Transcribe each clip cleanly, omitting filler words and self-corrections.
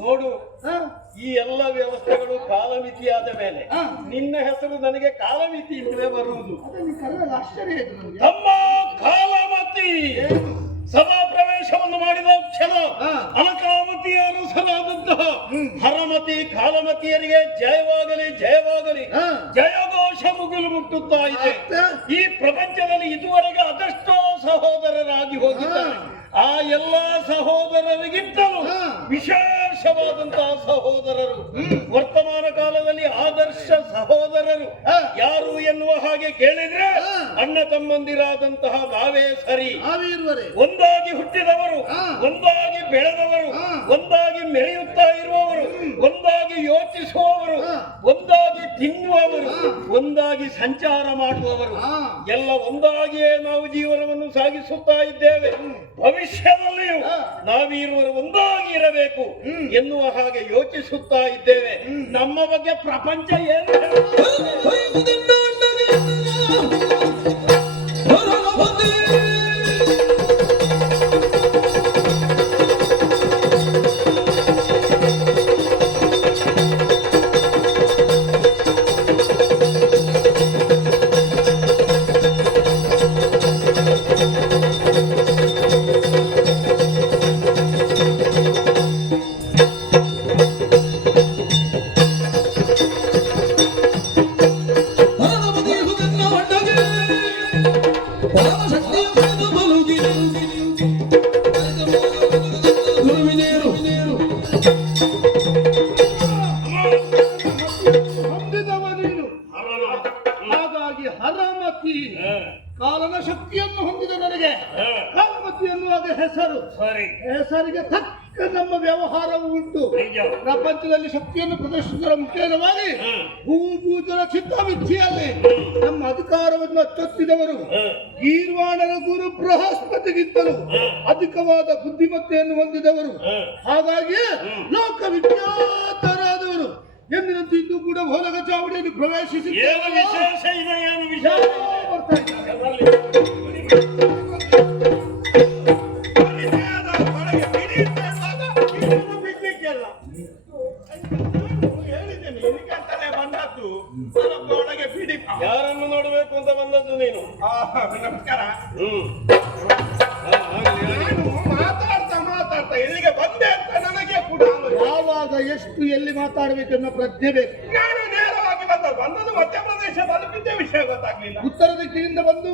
ನೋಡು, ಈ ಎಲ್ಲ ವ್ಯವಸ್ಥೆಗಳು ಕಾಲಮಿತಿಯಾದ ಮೇಲೆ ನಿನ್ನ ಹೆಸರು ನನಗೆ ಕಾಲಮಿತಿ ಇಲ್ಲವೇ ಬರುವುದು. ತಮ್ಮ ಕಾಲಮತಿ ಸಭಾ ಪ್ರವೇಶವನ್ನು ಮಾಡಿದ ಕ್ಷಣ ಅಲಕಾಮತಿಯ ಅನುಸರಾದಂತಹ ಹರಮತಿ ಕಾಲಮತಿಯರಿಗೆ ಜಯವಾಗಲಿ ಜಯವಾಗಲಿ ಜಯಘೋಷ ಮುಗಿಲು ಮುಟ್ಟುತ್ತಾ ಇದೆ. ಈ ಪ್ರಪಂಚದಲ್ಲಿ ಇದುವರೆಗೆ ಅದೆಷ್ಟೋ ಸಹೋದರರಾಗಿ ಹೋಗಿದ್ದಾರೆ. ಆ ಎಲ್ಲಾ ಸಹೋದರರಿಗಿಂತಲೂ ವಿಶೇಷವಾದಂತಹ ಸಹೋದರರು ವರ್ತಮಾನ ಕಾಲದಲ್ಲಿ ಆದರ್ಶ ಸಹೋದರರು ಯಾರು ಎನ್ನುವ ಹಾಗೆ ಕೇಳಿದ್ರೆ ಅಣ್ಣ ತಮ್ಮಂದಿರಾದಂತಹ ನಾವೇ ಸರಿ. ಒಂದಾಗಿ ಹುಟ್ಟಿದವರು, ಒಂದಾಗಿ ಬೆಳೆದವರು, ಒಂದಾಗಿ ಮೆರೆಯುತ್ತಾ ಇರುವವರು, ಒಂದಾಗಿ ಯೋಚಿಸುವವರು, ಒಂದಾಗಿ ತಿನ್ನುವವರು, ಒಂದಾಗಿ ಸಂಚಾರ ಮಾಡುವವರು, ಎಲ್ಲ ಒಂದಾಗಿಯೇ ನಾವು ಜೀವನವನ್ನು ಸಾಗಿಸುತ್ತಾ ಇದ್ದೇವೆ. ಭವಿಷ್ಯದಲ್ಲಿಯೂ ನಾವಿರುವರು ಒಂದಾಗಿ ಇರಬೇಕು ಎನ್ನುವ ಹಾಗೆ ಯೋಚಿಸುತ್ತಾ ಇದ್ದೇವೆ. ನಮ್ಮ ಬಗ್ಗೆ ಪ್ರಪಂಚ ಏನು ಕಾಲನ ಶಕ್ತಿಯನ್ನು ಹೊಂದಿದ ನನಗೆ ಕಾಲಮತಿ ಎನ್ನುವಾಗ ಹೆಸರಿಗೆ ತಕ್ಕ ನಮ್ಮ ವ್ಯವಹಾರವು ಉಂಟು. ಪ್ರಪಂಚದಲ್ಲಿ ಶಕ್ತಿಯನ್ನು ಪ್ರದರ್ಶಿಸುವ ಮುಖೇನವಾಗಿ ಭೂಭೂತರ ಚಿತ್ತವಿದ್ಯೆಯಲ್ಲಿ ನಮ್ಮ ಅಧಿಕಾರವನ್ನು ಅಚ್ಚೊತ್ತಿದವರು ಗೀರ್ವಾಣನ ಗುರು ಬೃಹಸ್ಪತಿಗಿಂತಲೂ ಅಧಿಕವಾದ ಬುದ್ಧಿಮತ್ತೆಯನ್ನು ಹೊಂದಿದವರು. ಹಾಗಾಗಿ ಲೋಕವಿಖ್ಯಾತರಾದವರು ಎಂದಿನಂತೆ ಇಂದು ಕೂಡ ಭೋಲಗ ಚಾವಡಿಯನ್ನು ಪ್ರವೇಶಿಸಿ ಯಾರನ್ನು ನೋಡಬೇಕು ಅಂತ ಬಂದದ್ದು ನೀನು? ನಮಸ್ಕಾರ. ಮಾತಾಡ್ತಾ ಎಲ್ಲಿಗೆ ಬಂದೆ ಅಂತ ನನಗೆ ಕೂಡ ಯಾವಾಗ ಎಷ್ಟು ಎಲ್ಲಿ ಮಾತಾಡಬೇಕೆನ್ನೋ ಪ್ರಜ್ಞೆ ಬೇಕು. ನಾನು ನೇರವಾಗಿ ಬಂದದ್ದು ಮಧ್ಯಪ್ರದೇಶ ತಲುಪಿದ್ದ ವಿಷಯ ಗೊತ್ತಾಗ್ಲಿಲ್ಲ. ಉತ್ತರ ದಿಕ್ಕಿನಿಂದ ಬಂದು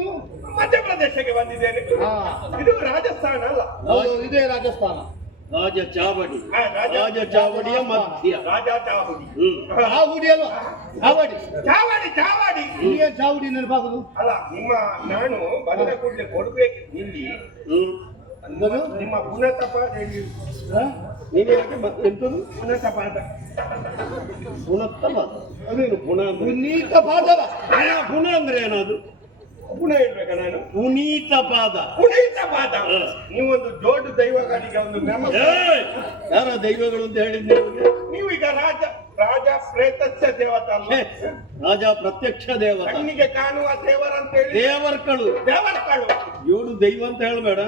ಮಧ್ಯಪ್ರದೇಶಕ್ಕೆ ಬಂದಿದ್ದೇನೆ. ಇದು ರಾಜಸ್ಥಾನ ಅಲ್ಲ? ಇದೇ ರಾಜಸ್ಥಾನ. ರಾಜ ಚಾವಡಿ, ರಾಜ ಚಾವಡಿಯ ಮಧ್ಯ ರಾಜ ಚಾವಡಿ. ಚಾವಡಿ ಅಲ್ವಾ? ಚಾವಡಿ ಚಾವಡಿ ಚಾವಡಿ ಇಲ್ಲಿಯ ಚಾವಡಿ ನೆನಪಾಗುದು ಅಲ್ಲ. ನಾನು ಬಂದ ಕೂಡಲೇ ಕೊಡ್ಬೇಕು ಇಲ್ಲಿ ನಿಮ್ಮ ಪುನಃತಪಾದ ಎಂತದು? ಪುನಃತಪಾದ ಪುನಃತಪಾದ ಅದೇನು? ಪುನಃ ಪುನೀತ ಪಾದವ. ಪುನಃ ಅಂದ್ರೆ ಏನದು? ಪುನಃ ಹೇಳ್ಬೇಕ ನಾನು? ಪುನೀತ ಪಾದ. ಪುನೀತ ಪಾದ. ನೀವೊಂದು ದೊಡ್ಡ ದೈವಗಳಿಗೆ ಒಂದು ಯಾರ ದೈವಗಳು ಅಂತ ಹೇಳಿದ್ದೆ ನೀವು? ಈಗ ರಾಜ ಪ್ರೇತಸ್ಯ ದೇವತ ಅಲ್ಲ, ರಾಜ ಪ್ರತ್ಯಕ್ಷ ದೇವತ, ಕಣ್ಣಿಗೆ ಕಾಣುವ ದೇವರ ಅಂತ ಹೇಳಿ ದೇವರ್ಕಳು. ದೇವರ್ಕಳು ಇವಳು ದೈವ ಅಂತ ಹೇಳ್ಬೇಡ,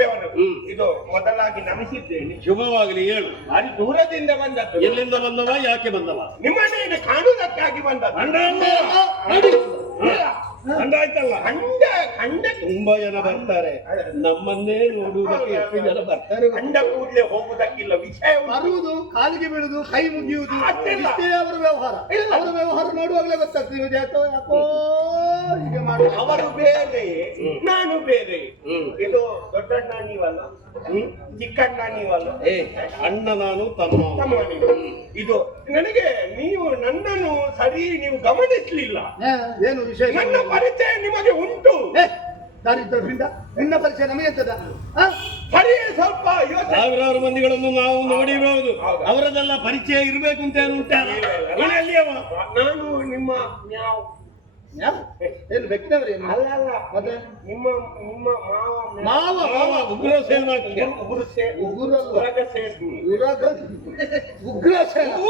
ದೇವರು. ಇದು ಮೊದಲಾಗಿ ನಮಿಸಿದ್ದೇನೆ. ಶುಭವಾಗಲಿ, ಹೇಳು. ಭಾರಿ ದೂರದಿಂದ ಬಂದದ್ದು. ಎಲ್ಲಿಂದ ಬಂದವ, ಯಾಕೆ ಬಂದವ? ನಿಮ್ಮನ್ನೇನು ಕಾಣುವುದಕ್ಕಾಗಿ ಬಂದದ್ದು. ಅಂದಾಯ್ತಲ್ಲ, ಕಂಡ ತುಂಬಾ ಜನ ಬರ್ತಾರೆ, ನಮ್ಮನ್ನೇ ನೋಡುವುದಕ್ಕೆ ಎಷ್ಟು ಜನ ಬರ್ತಾರೆ. ಕಂಡ ಕೂಡಲೇ ಹೋಗುವುದಕ್ಕಿಲ್ಲ, ವಿಷಯ ಬರುವುದು, ಕಾಲಿಗೆ ಬೀಳುದು, ಕೈ ಮುಗಿಯುವುದು, ಇಷ್ಟೇ ಅವರ ವ್ಯವಹಾರ. ಅವರ ವ್ಯವಹಾರ ನೋಡುವಾಗಲೇ ಗೊತ್ತಾಗ್ತದೆ ಯಾಕೋ ಹೀಗೆ ಮಾಡಿ. ಅವರು ಬೇರೆ, ನಾನು ಬೇರೆ. ಇದು ದೊಡ್ಡಣ್ಣ ನೀವಲ್ಲ, ಚಿಕ್ಕಣ್ಣ ನೀವಲ್ಲ. ಅಣ್ಣ ನಾನು, ತಮ್ಮ ನೀವು. ಇದು ನನಗೆ ನೀವು ನನ್ನನ್ನು ಸರಿ ನೀವು ಗಮನಿಸಲಿಲ್ಲ. ಏನು ವಿಶೇಷ? ನನ್ನ ಪರಿಚಯ ನಿಮಗೆ ಉಂಟು. ದಾರಿದ್ರರಿಂದ ನಿನ್ನ ಪರಿಚಯ ನಮಗೆ ಎಂತದ? ಸರಿ, ಸ್ವಲ್ಪ ಸಾವಿರಾರು ಮಂದಿಗಳನ್ನು ನಾವು ನೋಡಿರೋದು, ಅವರದೆಲ್ಲ ಪರಿಚಯ ಇರಬೇಕು ಅಂತ ಏನು ಉಂಟ? ನಾನು ನಿಮ್ಮ ಏನು ವ್ಯಕ್ತಿಯವರು? ಅಲ್ಲ ಅಲ್ಲ, ಮತ್ತೆ ನಿಮ್ಮ ನಿಮ್ಮ ಮಾವ ಉಗ್ರಸೇನ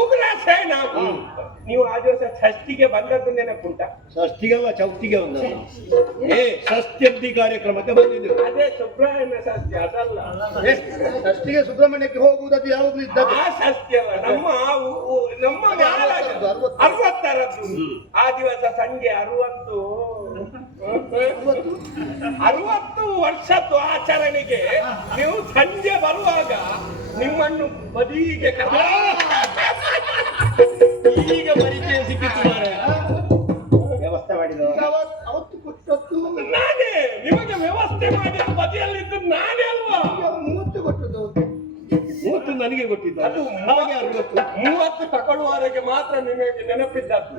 ಉಗ್ರಸೇನ. ನೀವು ಆ ದಿವಸ ಷಷ್ಠಿಗೆ ಬಂದದ್ದು ನೆನಪುಂಟ? ಷಷ್ಠಿಗಲ್ಲ, ಚೌತಿಗೆ ಬಂದ. ಷಷ್ಠಿ ಕಾರ್ಯಕ್ರಮಕ್ಕೆ ಬಂದಿದ್ದು. ಅದೇ ಸುಬ್ರಹ್ಮಣ್ಯ ಷಷ್ಠಿ, ಅದಲ್ಲ. ಷಷ್ಠಿಗೆ ಸುಬ್ರಹ್ಮಣ್ಯಕ್ಕೆ ಹೋಗುವುದದ್ದು ಯಾವಾಗಲೂ ಇದ್ದದ್ದು. ಆ ಷಷ್ಠಿ ಅಲ್ಲ, ನಮ್ಮ 60ರದ್ದು. ಆ ದಿವಸ ಸಂಜೆ 60 ವರ್ಷದ್ದು ಆಚರಣೆಗೆ ನೀವು ಸಂಜೆ ಬರುವಾಗ ನಿಮ್ಮನ್ನು ಬದಿಗೆ ಈಗ ಪರಿಚಯ ಸಿಕ್ಕಿತ್ತು ಮಾರೆ. ವ್ಯವಸ್ಥೆ ಮಾಡಿದ ಅವತ್ತು ಕೊಟ್ಟದ್ದು ನಾನೇ. ನಿಮಗೆ ವ್ಯವಸ್ಥೆ ಮಾಡಿ ಬದಿಯಲ್ಲಿದ್ದು ನಾನೇ ಅಲ್ವಾ? 30 ಕೊಟ್ಟದ್ದು. 30 ನನಗೆ ಕೊಟ್ಟಿದ್ದು. ಅದು 30 ತಗೊಳ್ಳುವವರೆಗೆ ಮಾತ್ರ ನಿಮಗೆ ನೆನಪಿದ್ದದ್ದು.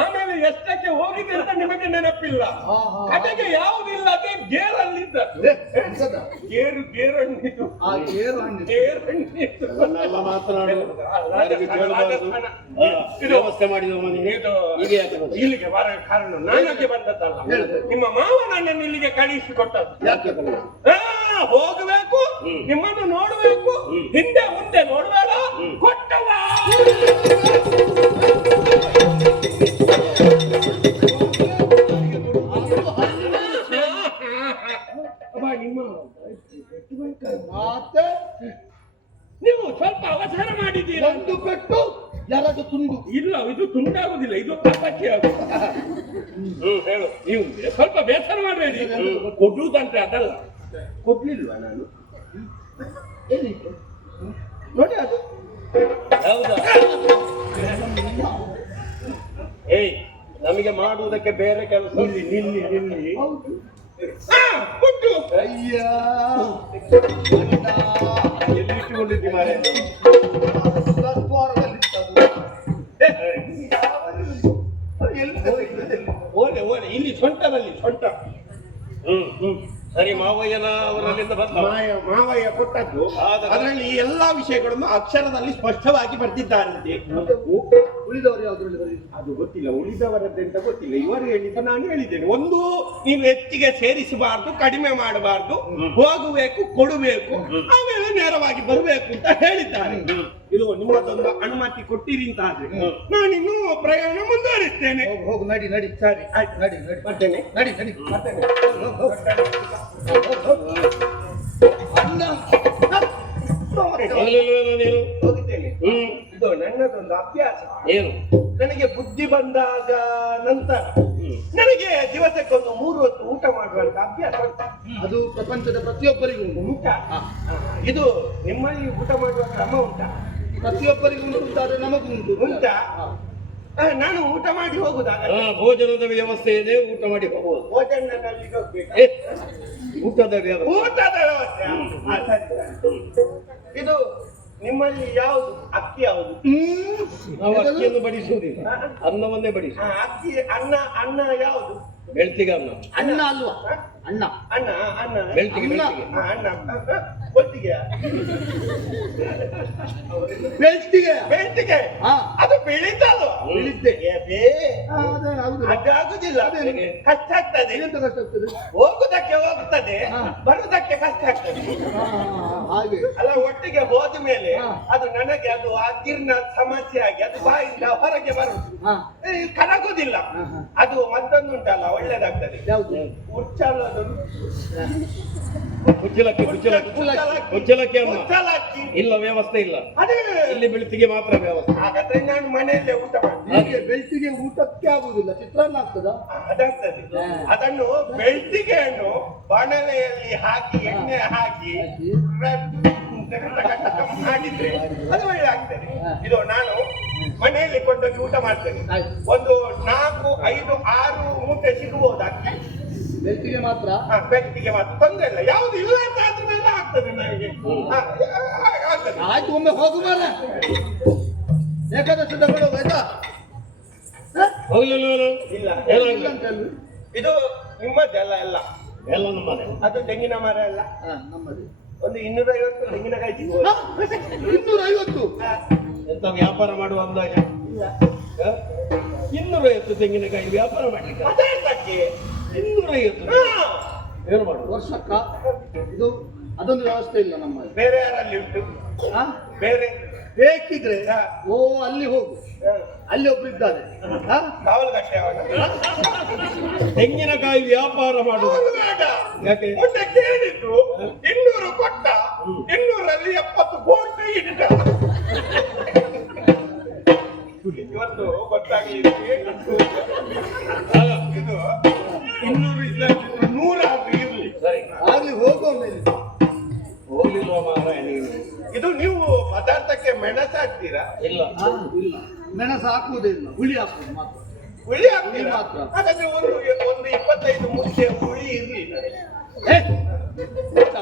ಆಮೇಲೆ ಎಷ್ಟಕ್ಕೆ ಹೋಗಿದೆ ಅಂತ ನಿಮಗೆ ನೆನಪಿಲ್ಲ. ಕಡೆಗೆ ಯಾವುದಿಲ್ಲ, ಅದೇ ಗೇರಲ್ಲಿದ್ದದ್ದು. ಗೇರಣ್ಣಿದ್ದು ವ್ಯವಸ್ಥೆ ಮಾಡಿದ ಮನೆಗೆ ಇಲ್ಲಿಗೆ ಬರ ಕಾರಣ ನಾನಾಗೆ ಬಂದದ್ದಲ್ಲ. ನಿಮ್ಮ ಮಾವ ನನ್ನನ್ನು ಇಲ್ಲಿಗೆ ಕಳಿಸಿಕೊಟ್ಟದ್ದು. ಯಾಕೆ ಹೋಗಬೇಕು, ನಿಮ್ಮನ್ನು ನೋಡಬೇಕು, ಹಿಂದೆ ಮುಂದೆ ನೋಡಬೇಡ, ಕೊಟ್ಟವ. ಮತ್ತೆ ನೀವು ಸ್ವಲ್ಪ ಅವಸರ ಮಾಡಿದ್ದೀರಾ. ಒಂದು ಪೆಟ್ಟು ಯಾರಾದ್ರೂ ತುಂಡು ಇಲ್ಲ, ಇದು ತುಂಡಾಗುದಿಲ್ಲ, ಇದು ಕಪಚಿ ಆಗುದು. ಹೇಳು, ನೀವು ಸ್ವಲ್ಪ ಬೇಸರ ಮಾಡಬೇಡಿ. ಕೊಡುವುದಂತೆ ಅದಲ್ಲ. ಕೊಡ್ಲಿಲ್ವಾ ನಾನು? ನೋಡಿ ಅದು. ಹೌದಾ? ನಮಗೆ ಮಾಡುವುದಕ್ಕೆ ಬೇರೆ ಕೆಲಸ. ನಿಲ್ಲಿ ಉಂಟು. ಅಯ್ಯ ಎಲ್ಲಿಟ್ಟುಕೊಂಡಿದ್ದಿ ಮಾರೆ? ಓಲೆ ಇಲ್ಲಿ ಸೊಂಟದಲ್ಲಿ ಸೊಂಟ. ಸರಿ, ಮಾವಯ್ಯನ ಅವರಲ್ಲಿಂದ ಬಂದ ಮಾವಯ್ಯ ಕೊಟ್ಟದ್ದು. ಅದರಲ್ಲಿ ಈ ಎಲ್ಲಾ ವಿಷಯಗಳನ್ನು ಅಕ್ಷರದಲ್ಲಿ ಸ್ಪಷ್ಟವಾಗಿ ಬರ್ತಿದ್ದಾರಂತೆ. ಉಳಿದವರು ಯಾವ್ದ್ರಲ್ಲಿ ಬರೀ ಅದು ಗೊತ್ತಿಲ್ಲ, ಉಳಿದವರದ್ದೆಂತ ಗೊತ್ತಿಲ್ಲ. ಇವರು ಹೇಳಿದ್ದು ನಾನು ಹೇಳಿದ್ದೇನೆ. ಒಂದು, ನೀವು ಹೆಚ್ಚಿಗೆ ಸೇರಿಸಬಾರ್ದು, ಕಡಿಮೆ ಮಾಡಬಾರ್ದು, ಹೋಗಬೇಕು, ಕೊಡಬೇಕು, ಆಮೇಲೆ ನೇರವಾಗಿ ಬರಬೇಕು ಅಂತ ಹೇಳಿದ್ದಾರೆ. ಇದು ನಿಮ್ಮದೊಂದು ಅನುಮತಿ ಕೊಟ್ಟಿರಿ ಅಂತ ಆದ್ರೆ ನಾನಿನ್ನು ಪ್ರಯಾಣ ಮುಂದುವರಿಸ್ತೇನೆ. ಹೋಗು, ನಡಿ ನಡಿ. ಸರಿ, ಆಯ್ತು, ನಡಿ ನಡಿ ಬರ್ತೇನೆ. ನಡಿ ನಡಿ ಬರ್ತೇನೆ. ಅಣ್ಣ ನೀನು ಹೋಗುತ್ತೇನೆ. ಇದು ನನ್ನದೊಂದು ಅಭ್ಯಾಸ. ಏನು? ನನಗೆ ಬುದ್ಧಿ ಬಂದಾಗ ನಂತರ ನನಗೆ ದಿವಸಕ್ಕೊಂದು 3 ಹೊತ್ತು ಊಟ ಮಾಡುವಂತ ಅಭ್ಯಾಸ ಉಂಟು. ಅದು ಪ್ರಪಂಚದ ಪ್ರತಿಯೊಬ್ಬರಿಗೂ ಉಂಟಾ? ಇದು ನಿಮ್ಮಲ್ಲಿ ಊಟ ಮಾಡುವ ಕ್ರಮ ಉಂಟಾ? ಪ್ರತಿಯೊಬ್ಬರಿಗೂ ಉಂಟಾದ್ರೆ ನಮಗೂ ಉಂಟಾ? ನಾನು ಊಟ ಮಾಡಿ ಹೋಗುದಾಗ ಭೋಜನದ ವ್ಯವಸ್ಥೆ ಇದೆ, ಊಟ ಮಾಡಿ ಹೋಗುವುದು. ಭೋಜನಲ್ಲಿ ಹೋಗ್ಬೇಕು. ಊಟದ ವ್ಯವಸ್ಥೆ. ಊಟದ ವ್ಯವಸ್ಥೆ. ಇದು ನಿಮ್ಮಲ್ಲಿ ಯಾವುದು ಅಕ್ಕಿ ಯಾವುದು? ನಾವು ಅಕ್ಕಿಯನ್ನು ಬಡಿಸುವುದಿಲ್ಲ, ಅನ್ನವನ್ನೇ ಬಡಿಸು. ಅಕ್ಕಿ ಅನ್ನ ಯಾವುದು? ಬೆಳ್ತಿಗೆ ಅನ್ನ. ಅನ್ನ ಅಲ್ವಾ? ಅನ್ನ ಅನ್ನ ಬೆಳ್ತಿಗೆ ಅನ್ನ. ಒಟ್ಟಿಗೆ ಬೆಳ್ತಿಗೆ ಬೆಳ್ತಿಗೆ ಹಾ. ಅದು ಬೆಳೀತಲ್ವ ಬೆಳಿದ್ದೆ. ಏಬೇ, ಅದೇ ಹೌದು. ಅದಾಗುದಿಲ್ಲ, ಅದೇನು? ಕಷ್ಟ ಆಗ್ತದೆ. ಎಂತ ಕಷ್ಟ ಆಗ್ತದೆ? ಹೋಗುದಕ್ಕೆ ಹೋಗ್ತದೆ, ಹಾ. ಬರುದಕ್ಕೆ ಕಷ್ಟ ಆಗ್ತದೆ. ಹಾಗೆ ಅಲ್ಲ, ಒಟ್ಟಿಗೆ ಹೋದ ಮೇಲೆ ಹಾ. ಅದು ನನಗೆ ಅದು ಅಜೀರ್ಣ ಸಮಸ್ಯೆ ಆಗಿ ಅದು ಬಾಯಿಂದ ಹೊರಗೆ ಬರುದು, ಹಾ. ಕರಗುದಿಲ್ಲ. ಹಾ, ಹಾ. ಅದು ಮತ್ತೊಂದುಂಟಲ್ಲ, ಒಳ್ಳೇದಾಗ್ತದೆ. ಯಾವುದು? ಉಚ್ಚಲದು, ಕುಚ್ಚಲಕ್ಕಿ ಕುಚ್ಚಲಕ್ಕಿ ಅಮ್ಮ ಉಚ್ಚಲಕ್ಕಿ. ಇಲ್ಲ, ವ್ಯವಸ್ಥೆ ಇಲ್ಲ. ಅದೇ ಇಲ್ಲಿ ಬೆಳ್ತಿಗೆ ಮಾತ್ರ ವ್ಯವಸ್ಥೆ. ಹಾಗಾದ್ರೆ ನಾನು ಮನೆಯಲ್ಲೇ ಊಟ ಮಾಡ್ತೀನಿ. ಹೀಗೆ ಬೆಳ್ತಿಗೆ ಊಟಕ್ಕೆ ಆಗುದಿಲ್ಲ, ಚಿತ್ರಾನ್ನ ಆಗ್ತದ? ಅದಾಗ್ತದೆ. ಅದನ್ನು ಬೆಳ್ತಿಗೆಯನ್ನು ಬಾಣಲೆಯಲ್ಲಿ ಹಾಕಿ ಎಣ್ಣೆ ಹಾಕಿ ಮಾಡಿದ್ರೆ ಅದು ಒಳ್ಳೆ ಆಗ್ತದೆ. ಇದು ನಾನು ಮನೆಯಲ್ಲಿ ಕೊಂಡೋಗಿ ಊಟ ಮಾಡ್ತೇನೆ. ಒಂದು 4, 5, 6 ಮೂಟೆ ಸಿಗಬಹುದಾಗ್ತದೆ. ಬೆಳ್ತಿಗೆ ಮಾತ್ರ? ಬೆಳ್ತಿಗೆ ಮಾತ್ರ ತೊಂದರೆ ಇಲ್ಲ, ಯಾವ್ದು ಇಲ್ಲ ಅಂತ ಆದ್ಮೇಲೆ ಆಗ್ತದೆ ನನಗೆ. ಆಗ್ತದೆ. ಆಯ್ತು, ಒಮ್ಮೆ ಹೋಗು ಮಾರ. ಬೇಕಾದಷ್ಟು ತಗೊಳ್ಳುವ, ಆಯ್ತಾ? ಹೋಗ್ಲಿಲ್ಲ ಇಲ್ಲ, ಇಲ್ಲ ಅಂತ ಹೇಳಿ. ಇದು ನಿಮ್ಮದ್ದೆಲ್ಲ ಎಲ್ಲ ಎಲ್ಲ ನಮ್ಮನೆ. ಅದು ತೆಂಗಿನ ಮರ ಎಲ್ಲ ನಮ್ಮದು. ಒಂದು 250 ತೆಂಗಿನಕಾಯಿ ಸಿಗ್ಬೋದು. 250? ಎಂತ ವ್ಯಾಪಾರ ಮಾಡುವ ಅಂದಾಜ? ಇಲ್ಲ, 250 ತೆಂಗಿನಕಾಯಿ ವ್ಯಾಪಾರ ಮಾಡ್ಲಿಕ್ಕೆ? ಅದಕ್ಕೆ 250 ಏನು ಮಾಡುದು? ವರ್ಷಕ್ಕ ಇದು ಅದೊಂದು ವ್ಯವಸ್ಥೆ ಇಲ್ಲ ನಮ್ಮಲ್ಲಿ. ಬೇರೆ ಯಾರಲ್ಲಿ ಉಂಟು? ಹಾ? ಬೇರೆ ಬೇಕಿದ್ರೆ ಓ ಅಲ್ಲಿ ಹೋಗು, ಅಲ್ಲಿ ಒಬ್ರು ಇದ್ದಾರೆ. ಹಾ? ಕಾವಲು ಕಟ್ಟೆ ಅವನ. ತೆಂಗಿನಕಾಯಿ ವ್ಯಾಪಾರ ಮಾಡುವ ಅವನು ಬೇಡ. ಯಾಕೆ? ಮೊನ್ನೆ ಕೇಳಿದ್ದು 200 ಕೊಟ್ಟ, 200ರಲ್ಲಿ 70 ಗೋಟು ಇಟ್ಟ. ಇವತ್ತು ಗೊತ್ತಾಗ್ಲಿಲ್ಲ ಏನು ಆಗ ಇದು 200 ಇಲ್ಲ 100 ಆದ್ರೂ ಇರ್ಲಿ. ಸರಿ, ಆಗ್ಲಿ ಹೋಗೋ ಮೇಲೆ. ಹೋಗ್ಲಿಲ್ವ ಮಾರಾಯ ನೀನು? ಇದು ನೀವು ಪದಾರ್ಥಕ್ಕೆ ಮೆಣಸು ಹಾಕ್ತೀರಾ? ಇಲ್ಲ. ಇಲ್ಲ, ಮೆಣಸು ಹಾಕುವುದೇ ಇಲ್ಲ, ಹುಳಿ ಹಾಕುದು ಮಾತ್ರ. ಹುಳಿ ಹಾಕ್ತೀರಾ? ಮಾತ್ರ. ಹಾಗಾದ್ರೆ ಒಂದು 25 ಮುದ್ದೆ ಹುಳಿ ಇರ್ಲಿ ನನಗೆ.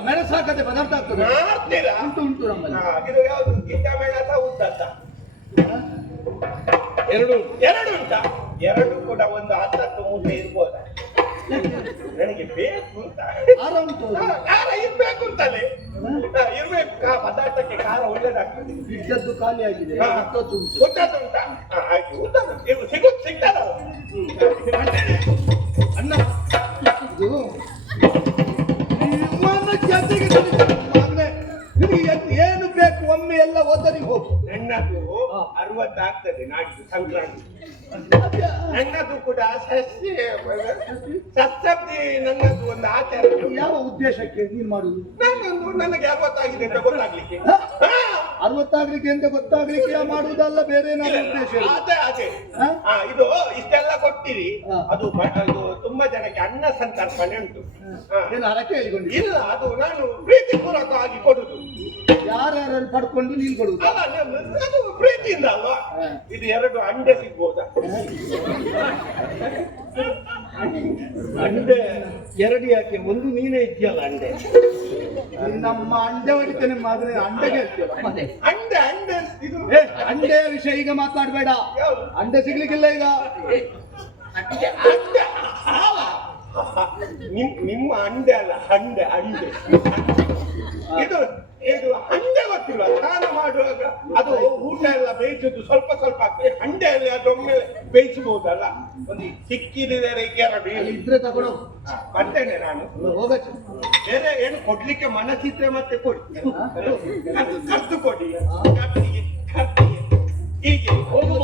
ಮೆಣಸು ಹಾಕದೆ ಪದಾರ್ಥ ಆಗ್ತದೆ? ಮಾಡ್ತೀರಾ? ಉಂಟು ಉಂಟು ನಮ್ಮಲ್ಲಿ. ಇದು ಯಾವುದು, ಗಿಡ್ಡ ಮೆಣಸ ಉದ್ದತ್ತ? ಎರಡು ಉಂಟಾ? 2 ಕೂಡ ಒಂದು 10 ಮುದ್ದೆ ಇರ್ಬೋದಾ? ನನಗೆ ಬೇಕು ಅಂತ. ಖಾರ ಉಂಟು. ಖಾರ ಇರ್ಬೇಕು ಅಂತಲೇ. ಇರ್ಬೇಕು, ಪದಾರ್ಥಕ್ಕೆ ಖಾರ ಒಳ್ಳೇದಾಗ್ತದೆ. ಇದ್ದದ್ದು ಖಾಲಿ ಆಗಿದೆ, ಹಾ. ಮತ್ತೊಂದು ಉಂಟು. ಉಂಟಾ? ಆಯ್ತು, ಸಿಗ್ತದಲ್ಲ. ಅಣ್ಣ, ಇದು ನಿಮ್ಮನ್ನ ಜೊತೆಗೆ ಕರೀತಾರೆ ಮಗನೇ. ನಿಮಗೆ ಏನು ಬೇಕು ಒಮ್ಮೆ ಎಲ್ಲ ಓದರಿಗೆ ಹೋಗು. ನನ್ನದು 60 ಆಗ್ತದೆ ನಾಡಿದ್ದು ಸಂಕ್ರಾಂತಿ. ನನ್ನದು ಕೂಡ ಸಪ್ತಬ್ದಿ ನನ್ನದು ಒಂದು ಆಚಾರ. ಯಾವ ಉದ್ದೇಶಕ್ಕೆ ನೀನ್ ಮಾಡುದು? ನನಗೆ 60 ಆಗಿದೆ ಅಂತ ಗೊತ್ತಾಗ್ಲಿಕ್ಕೆ. 60 ಆಗ್ಲಿಕ್ಕೆ ಅಂತ ಗೊತ್ತಾಗ್ಲಿಕ್ಕೆ ಮಾಡುವುದಲ್ಲ, ಬೇರೆ ಏನಾದ್ರು ಉದ್ದೇಶ ಇಲ್ಲ? ಅದೇ ಹಾ? ಇದು ಇಷ್ಟೆಲ್ಲ ಕೊಟ್ಟಿರಿ. ಹಾ. ಅದು ತುಂಬಾ ಜನಕ್ಕೆ ಅನ್ನ ಸಂತರ್ಪಣೆ ಉಂಟು. ಏನು ಹರಕೆ ಹೇಳಿಕೊಂಡು? ಇಲ್ಲ, ಅದು ನಾನು ಪ್ರೀತಿಪೂರ್ವಕವಾಗಿ ಕೊಡುದು. ಯಾರ್ಯಾರು ಪಡ್ಕೊಂಡು ನೀನ್ ಕೊಡುದು? ಅಲ್ಲ, ಅದು ಪ್ರೀತಿಯಿಂದ ಅಲ್ವಾ? ಹಾ. ಇದು 2 ಅಂಡೆ ಸಿಗ್ಬೋದಾ? ಅಂಡೆ 2 ಯಾಕೆ? ಒಂದು ನೀನೇ ಇದ್ಯಲ್ಲ ಅಂಡೆ. ನಮ್ಮ ಅಂಡೆ ಹೊಡಿತೇನೆ ಮಾದ್ರೆ ಅಂಡೆಗೆ ಇರ್ತೀಯಲ್ಲ ಮತ್ತೆ. ಅಂಡೆ ಇದು ಅಂಡೆ ವಿಷಯ ಈಗ ಮಾತಾಡ್ಬೇಡ. ಯಾವುದು? ಅಂಡೆ ಸಿಗ್ಲಿಕ್ಕಿಲ್ಲ ಈಗ. ಅಂಡೆ ಹಾವ. ನಿಮ್ಮ ಅಂಡೆ ಅಲ್ಲ, ಅಂಡೆ. ಇದು ಅಂಡೆ ಗೊತ್ತಿಲ್ಲ. ಸ್ನಾನ ಮಾಡುವಾಗ ಅದು ಊಟ ಎಲ್ಲ ಬೇಯಿಸುದು ಸ್ವಲ್ಪ ಆಗ್ತದೆ. ಅಂಡೆಯಲ್ಲಿ ಅದೊಮ್ಮೆ ಬೇಯಿಸಬಹುದಲ್ಲ. ಒಂದು ಸಿಕ್ಕಿದರೆ 2 ಇದ್ರೆ ತಗೊಳ್ಳೋ. ಬರ್ತೇನೆ ನಾನು. ಹೋಗಚ್ಚು. ಬೇರೆ ಏನು ಕೊಡ್ಲಿಕ್ಕೆ ಮನಸ್ಸಿದ್ರೆ ಮತ್ತೆ ಕೊಡಿ. ಖರ್ಚು ಕೊಡಿ. ಖರ್ಚಿಗೆ ಹೀಗೆ ಹೋಗುವ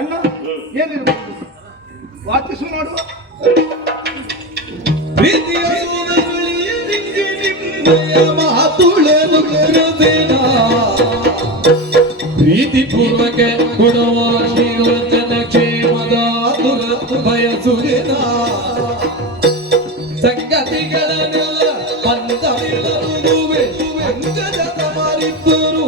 ಅಣ್ಣ, ಏನಿರ್ಬೋದು ವಾಚಿಸು ನೋಡುವ. ಪ್ರೀತಿ ಪೂರ್ವಕ ಕೊಡುವ ಶ್ರೀವರ್ಧನ ಕ್ಷೇಮದ ಬಯಸುವಿನ ಸಂಗತಿಗಳನ್ನೆಲ್ಲ ಬಂದವಿರುವೆ ಅಂಗದ ತಮಾರಿದ್ದರು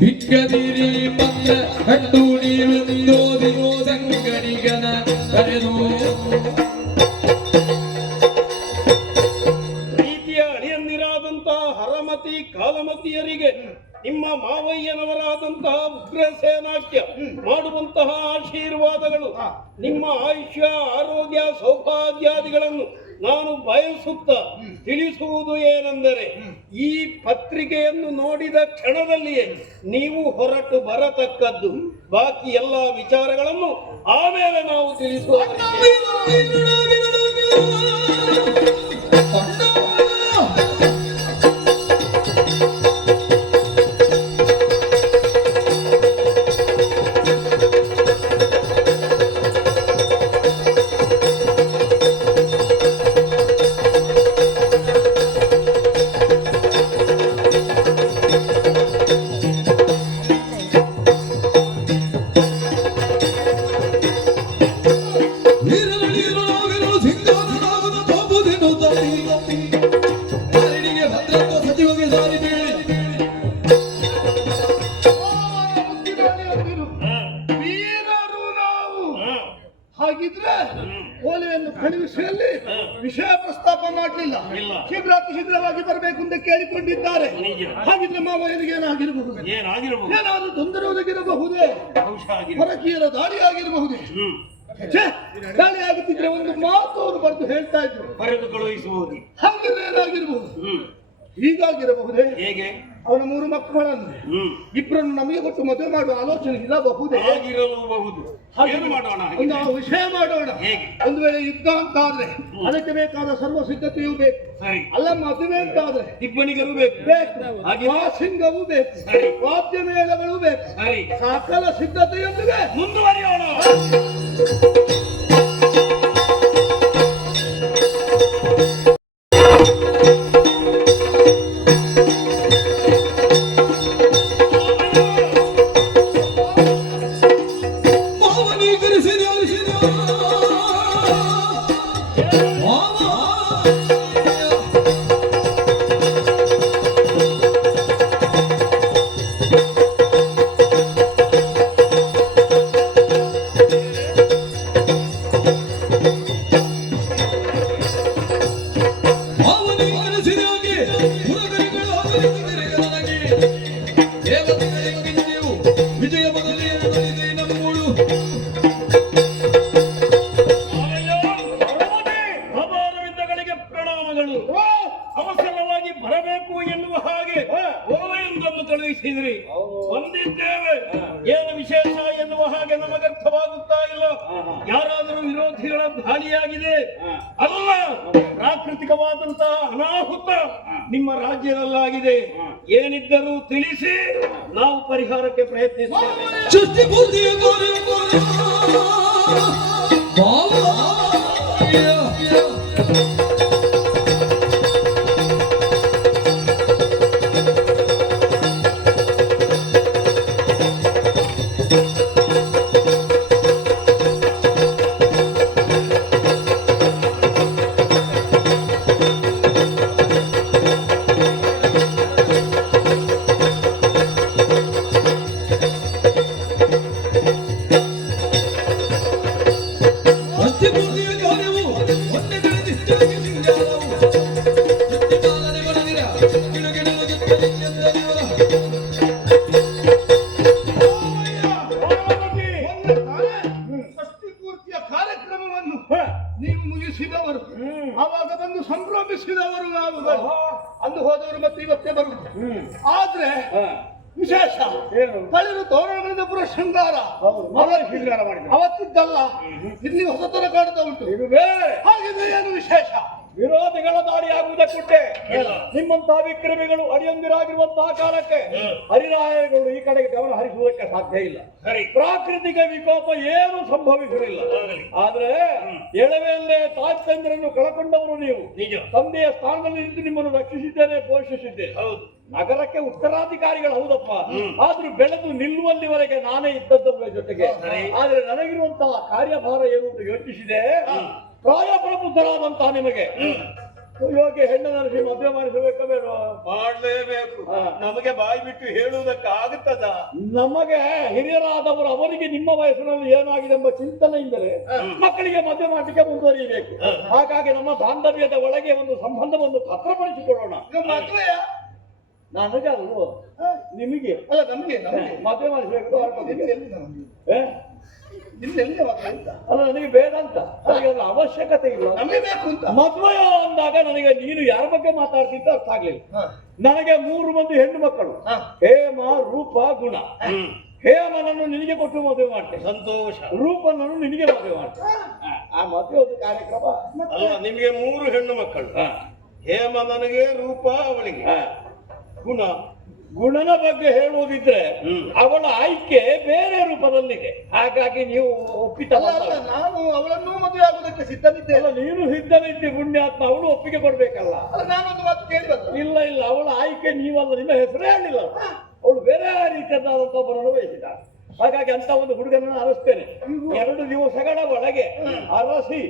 ಬಿಕ್ಕದಿರಿ ಬಂದ ಹಟ್ಟು ನೀವೊಂದೋದಿ ಸಂಗಡಿಗನ ಕರೆದು ಪ್ರೀತಿಯ ಅಳಿಯಂದಿರಾದಂತಹ ಹರಮತಿ ಕಾಲಮತಿಯರಿಗೆ ನಿಮ್ಮ ಮಾವಯ್ಯನವರಾದಂತಹ ಉಗ್ರಸೇನಾಖ್ಯ ಮಾಡುವಂತಹ ಆಶೀರ್ವಾದಗಳು ನಿಮ್ಮ ಆಯುಷ್ಯ, ಆರೋಗ್ಯ, ಸೌಭಾಗ್ಯಾದಿಗಳನ್ನು ನಾನು ಬಯಸುತ್ತ ತಿಳಿಸುವುದು ಏನೆಂದರೆ ಈ ಪತ್ರಿಕೆಯನ್ನು ನೋಡಿದ ಕ್ಷಣದಲ್ಲಿಯೇ ನೀವು ಹೊರಟು ಬರತಕ್ಕದ್ದು. ಬಾಕಿ ಎಲ್ಲ ವಿಚಾರಗಳನ್ನು ಆಮೇಲೆ ನಾವು ತಿಳಿಸುವ. ವೀರರು ನಾವು. ಹಾಗಿದ್ರೆ ಓಲೆಯನ್ನು ಕಳುಹಿಸಿಯಲ್ಲಿ ವಿಷಯ ಪ್ರಸ್ತಾಪ ಮಾಡಲಿಲ್ಲ. ಶೀಘ್ರವಾಗಿ ಬರಬೇಕು ಅಂತ ಕೇಳಿಕೊಂಡಿದ್ದಾರೆ. ಹಾಗಿದ್ರೆ ಮಾವನಿಗೆ ಏನಾಗಿರಬಹುದು? ಏನಾದ್ರೂ ತೊಂದರೆ ಒದಗಿರಬಹುದೇ? ಹೊರಕೀಯರ ದಾಳಿ ಆಗಿರಬಹುದೇ? ದಾಳಿ ಆಗುತ್ತಿದ್ರೆ ಒಂದು ಮಾತು ಅವರು ಬರೆದು ಹೇಳ್ತಾ ಇದ್ರು, ಬರೆದು ಕಳುಹಿಸಬಹುದು. ಹಾಗಿದ್ರೆ ಏನಾಗಿರಬಹುದು? ಹೀಗಾಗಿರಬಹುದೇ? ಹೇಗೆ? ಅವನ 3 ಮಕ್ಕಳನ್ನು ಇಬ್ಬರನ್ನು ನಮಗೆ ಕೊಟ್ಟು ಮದುವೆ ಮಾಡುವ ಆಲೋಚನೆ ಇರಬಹುದೇ? ಆಗಿರಬಹುದು. ಏನು ಮಾಡೋಣ? ಒಂದು ವಿಷಯ ಮಾಡೋಣ. ಹೇಗೆ? ಒಂದು ವೇಳೆ ಯುದ್ಧ ಅಂತ ಆದ್ರೆ ಅದಕ್ಕೆ ಬೇಕಾದ ಸರ್ವ ಸಿದ್ಧತೆಯೂ ಬೇಕು. ಸರಿ. ಅಲ್ಲ ಮದುವೆ ಅಂತ ಆದ್ರೆ ಇಬ್ಬನಿಗೂ ಬೇಕು. ವಾಸಿಂಗವೂ ಬೇಕು. ವಾದ್ಯ ಮೇಳಗಳು ಬೇಕು. ಸರಿ. ಸಕಲ ಸಿದ್ಧತೆಯೊಂದಿಗೆ ಮುಂದುವರಿಯೋಣ. ವಿಜಯ ಬದಲಿ ನಮ್ಮೂಳು ಅಪಾರವಿದ್ದಗಳಿಗೆ ಪ್ರಣಾಮಗಳು. ಅವಸರವಾಗಿ ಬರಬೇಕು ಎನ್ನುವ ಹಾಗೆ ಓಲೆಯೊಂದನ್ನು ಕಳುಹಿಸಿದ್ರಿ. ಬಂದಿದ್ದೇವೆ. ಏನು ವಿಶೇಷ ಎನ್ನುವ ಹಾಗೆ ನಮಗರ್ಥವಾಗುತ್ತಾ ಇಲ್ಲ. ಯಾರಾದರೂ ವಿರೋಧಿಗಳ ದಾಳಿಯಾಗಿದೆ ಅಲ್ಲ, ಪ್ರಾಕೃತಿಕವಾದಂತಹ ಅನಾಹುತ ನಿಮ್ಮ ರಾಜ್ಯದಲ್ಲಾಗಿದೆ. ಏನಿದ್ದರೂ ತಿಳಿಸಿ, ನಾವು ಪರಿಹಾರಕ್ಕೆ ಪ್ರಯತ್ನಿಸ್ತೇವೆ. ಕಾರ್ಯಕ್ರಮವನ್ನು ನೀವು ಮುಗಿಸಿದವರು, ಆವಾಗ ಬಂದು ಸಂಭ್ರಮಿಸಿದವರು ನಾವು. ಅಂದು ಹೋದವರು ಮತ್ತೆ ಇವತ್ತೇ ಬರುವುದು. ಆದ್ರೆ ವಿಶೇಷ ಕಳೆದ ತೋರಣಗಳಿಂದ ಪುರ ಶೃಂಗಾರ ಅವತ್ತಿದ್ದಲ್ಲ, ಇಲ್ಲಿ ಹೊಸತರ ಕಾಣ್ತಾ ಉಂಟು. ಹಾಗಿದ್ರೆ ಏನು ವಿಶೇಷ? ವಿರೋಧಿಗಳ ದಾಳಿ ಆಗುವುದಕ್ಕುಂಟೆ. ನಿಮ್ಮಂತಹ ವಿಕ್ರಮಿಗಳು ಅಡಿಯಂದಿರಾಗಿರುವಂತಹ ಕಾಲಕ್ಕೆ ಹರಿರಾಯರುಗಳು ಈ ಕಡೆಗೆ ಗಮನ ಹರಿಸುವುದಕ್ಕೆ ಸಾಧ್ಯ ಇಲ್ಲ. ಪ್ರಾಕೃತಿಕ ವಿಕೋಪ ಏನು ಸಂಭವಿಸಲಿಲ್ಲ. ಆದ್ರೆ ಎಳವೆಯಲ್ಲೇ ತಾತ್ಯಂದ್ರನ್ನು ಕಳಕೊಂಡವರು ನೀವು. ತಂದೆಯ ಸ್ಥಾನದಲ್ಲಿ ನಿಂತು ನಿಮ್ಮನ್ನು ರಕ್ಷಿಸಿದ್ದೇನೆ, ಪೋಷಿಸಿದ್ದೇನೆ. ನಗರಕ್ಕೆ ಉತ್ತರಾಧಿಕಾರಿಗಳು ಹೌದಪ್ಪ, ಆದ್ರೂ ಬೆಳೆದು ನಿಲ್ಲುವಲ್ಲಿವರೆಗೆ ನಾನೇ ಇದ್ದದ್ದರ ಜೊತೆಗೆ. ಆದ್ರೆ ನನಗಿರುವಂತಹ ಕಾರ್ಯಭಾರ ಏನು ಅಂತ ಯೋಚಿಸಿದೆ. ಪ್ರಾಯ ಪ್ರಬುದ್ಧರಾದಂತಹ ನಿಮಗೆ ಯೋಗಿ ಹೆಣ್ಣು ನಡೆಸಿ ಮದುವೆ ಮಾಡಿಸಬೇಕ ಬೇಡ? ಮಾಡಲೇಬೇಕು. ನಮಗೆ ಬಾಯಿ ಬಿಟ್ಟು ಹೇಳುವುದಕ್ಕೆ ಆಗುತ್ತದ? ನಮಗೆ ಹಿರಿಯರಾದವರು ಅವರಿಗೆ ನಿಮ್ಮ ವಯಸ್ಸಿನಲ್ಲಿ ಏನಾಗಿದೆ ಎಂಬ ಚಿಂತನೆಯಿಂದಲೇ ಮಕ್ಕಳಿಗೆ ಮದುವೆ ಮಾಡಲಿಕ್ಕೆ ಮುಂದುವರಿಯಬೇಕು. ಹಾಗಾಗಿ ನಮ್ಮ ಬಾಂಧವ್ಯದ ಒಳಗೆ ಒಂದು ಸಂಬಂಧವನ್ನು ಭದ್ರಪಡಿಸಿಕೊಳ್ಳೋಣ. ಮದುವೆ ನನಗಲ್ವೋ ನಿಮಗೆ? ಅಲ್ಲ, ನಮ್ಗೆ ಮದುವೆ ಮಾಡಿಸಬೇಕು. ಇನ್ನೆಲ್ಲಿ ಯಾವಾಗ ಅಂತ ಅಲ್ಲ ನನಗೆ ಬೇಡ ಅಂತ, ನನಗೆ ಅದರ ಅವಶ್ಯಕತೆ ಇಲ್ಲ. ನಮಗೆ ಬೇಕು ಅಂತ. ಮದುವೆ ಅಂದಾಗ ನನಗೆ ನೀನು ಯಾರ ಬಗ್ಗೆ ಮಾತಾಡ್ತಿದ್ದ ಅರ್ಥ ಆಗ್ಲಿಲ್ಲ. ನನಗೆ 3 ಮಂದಿ ಹೆಣ್ಣು ಮಕ್ಕಳು, ಹೇಮ, ರೂಪ, ಗುಣ. ಹೇಮನನ್ನು ನಿನಗೆ ಕೊಟ್ಟು ಮದುವೆ ಮಾಡ್ತೇನೆ, ಸಂತೋಷ. ರೂಪನನ್ನು ನಿನಗೆ ಮದುವೆ ಮಾಡ್ತೇನೆ. ಆ ಮದುವೆ ಒಂದು ಕಾರ್ಯಕ್ರಮ ಅಲ್ಲ. ನಿಮಗೆ 3 ಹೆಣ್ಣು ಮಕ್ಕಳು, ಹೇಮ ನನಗೆ, ರೂಪ ಅವಳಿಗೆ, ಗುಣ. ಗುಣನ ಬಗ್ಗೆ ಹೇಳುವುದಿದ್ರೆ ಅವಳ ಆಯ್ಕೆ ಬೇರೆ ರೂಪದಲ್ಲಿದೆ, ಹಾಗಾಗಿ ನೀವು ಒಪ್ಪಿತಲ್ಲ. ನಾನು ಅವಳನ್ನೂ ಮದುವೆ ಆಗುವುದಕ್ಕೆ ಸಿದ್ಧನಿದ್ದೆ. ಅಲ್ಲ, ನೀನು ಸಿದ್ಧನಿದ್ದೆ ಪುಣ್ಯಾತ್ಮ, ಅವಳು ಒಪ್ಪಿಗೆ ಕೊಡ್ಬೇಕಲ್ಲ. ನಾನೊಂದು ಮಾತು ಕೇಳಿ ಬಂದ. ಇಲ್ಲ ಇಲ್ಲ, ಅವಳ ಆಯ್ಕೆ ನೀವಲ್ಲ, ನಿಮ್ಮ ಹೆಸರೇ ಹೇಳಿಲ್ಲ. ಅವಳು ಬೇರೆ ರೀತಿಯಾದಂತ ಒಬ್ಬರನ್ನು ಬಯಸಿದ್ದಾಳೆ. ಹಾಗಾಗಿ ಅಂತ ಒಂದು ಹುಡುಗನನ್ನು ಅರಸ್ತೇನೆ. 2 ದಿವಸಗಳ ಒಳಗೆ ಅರಸಿ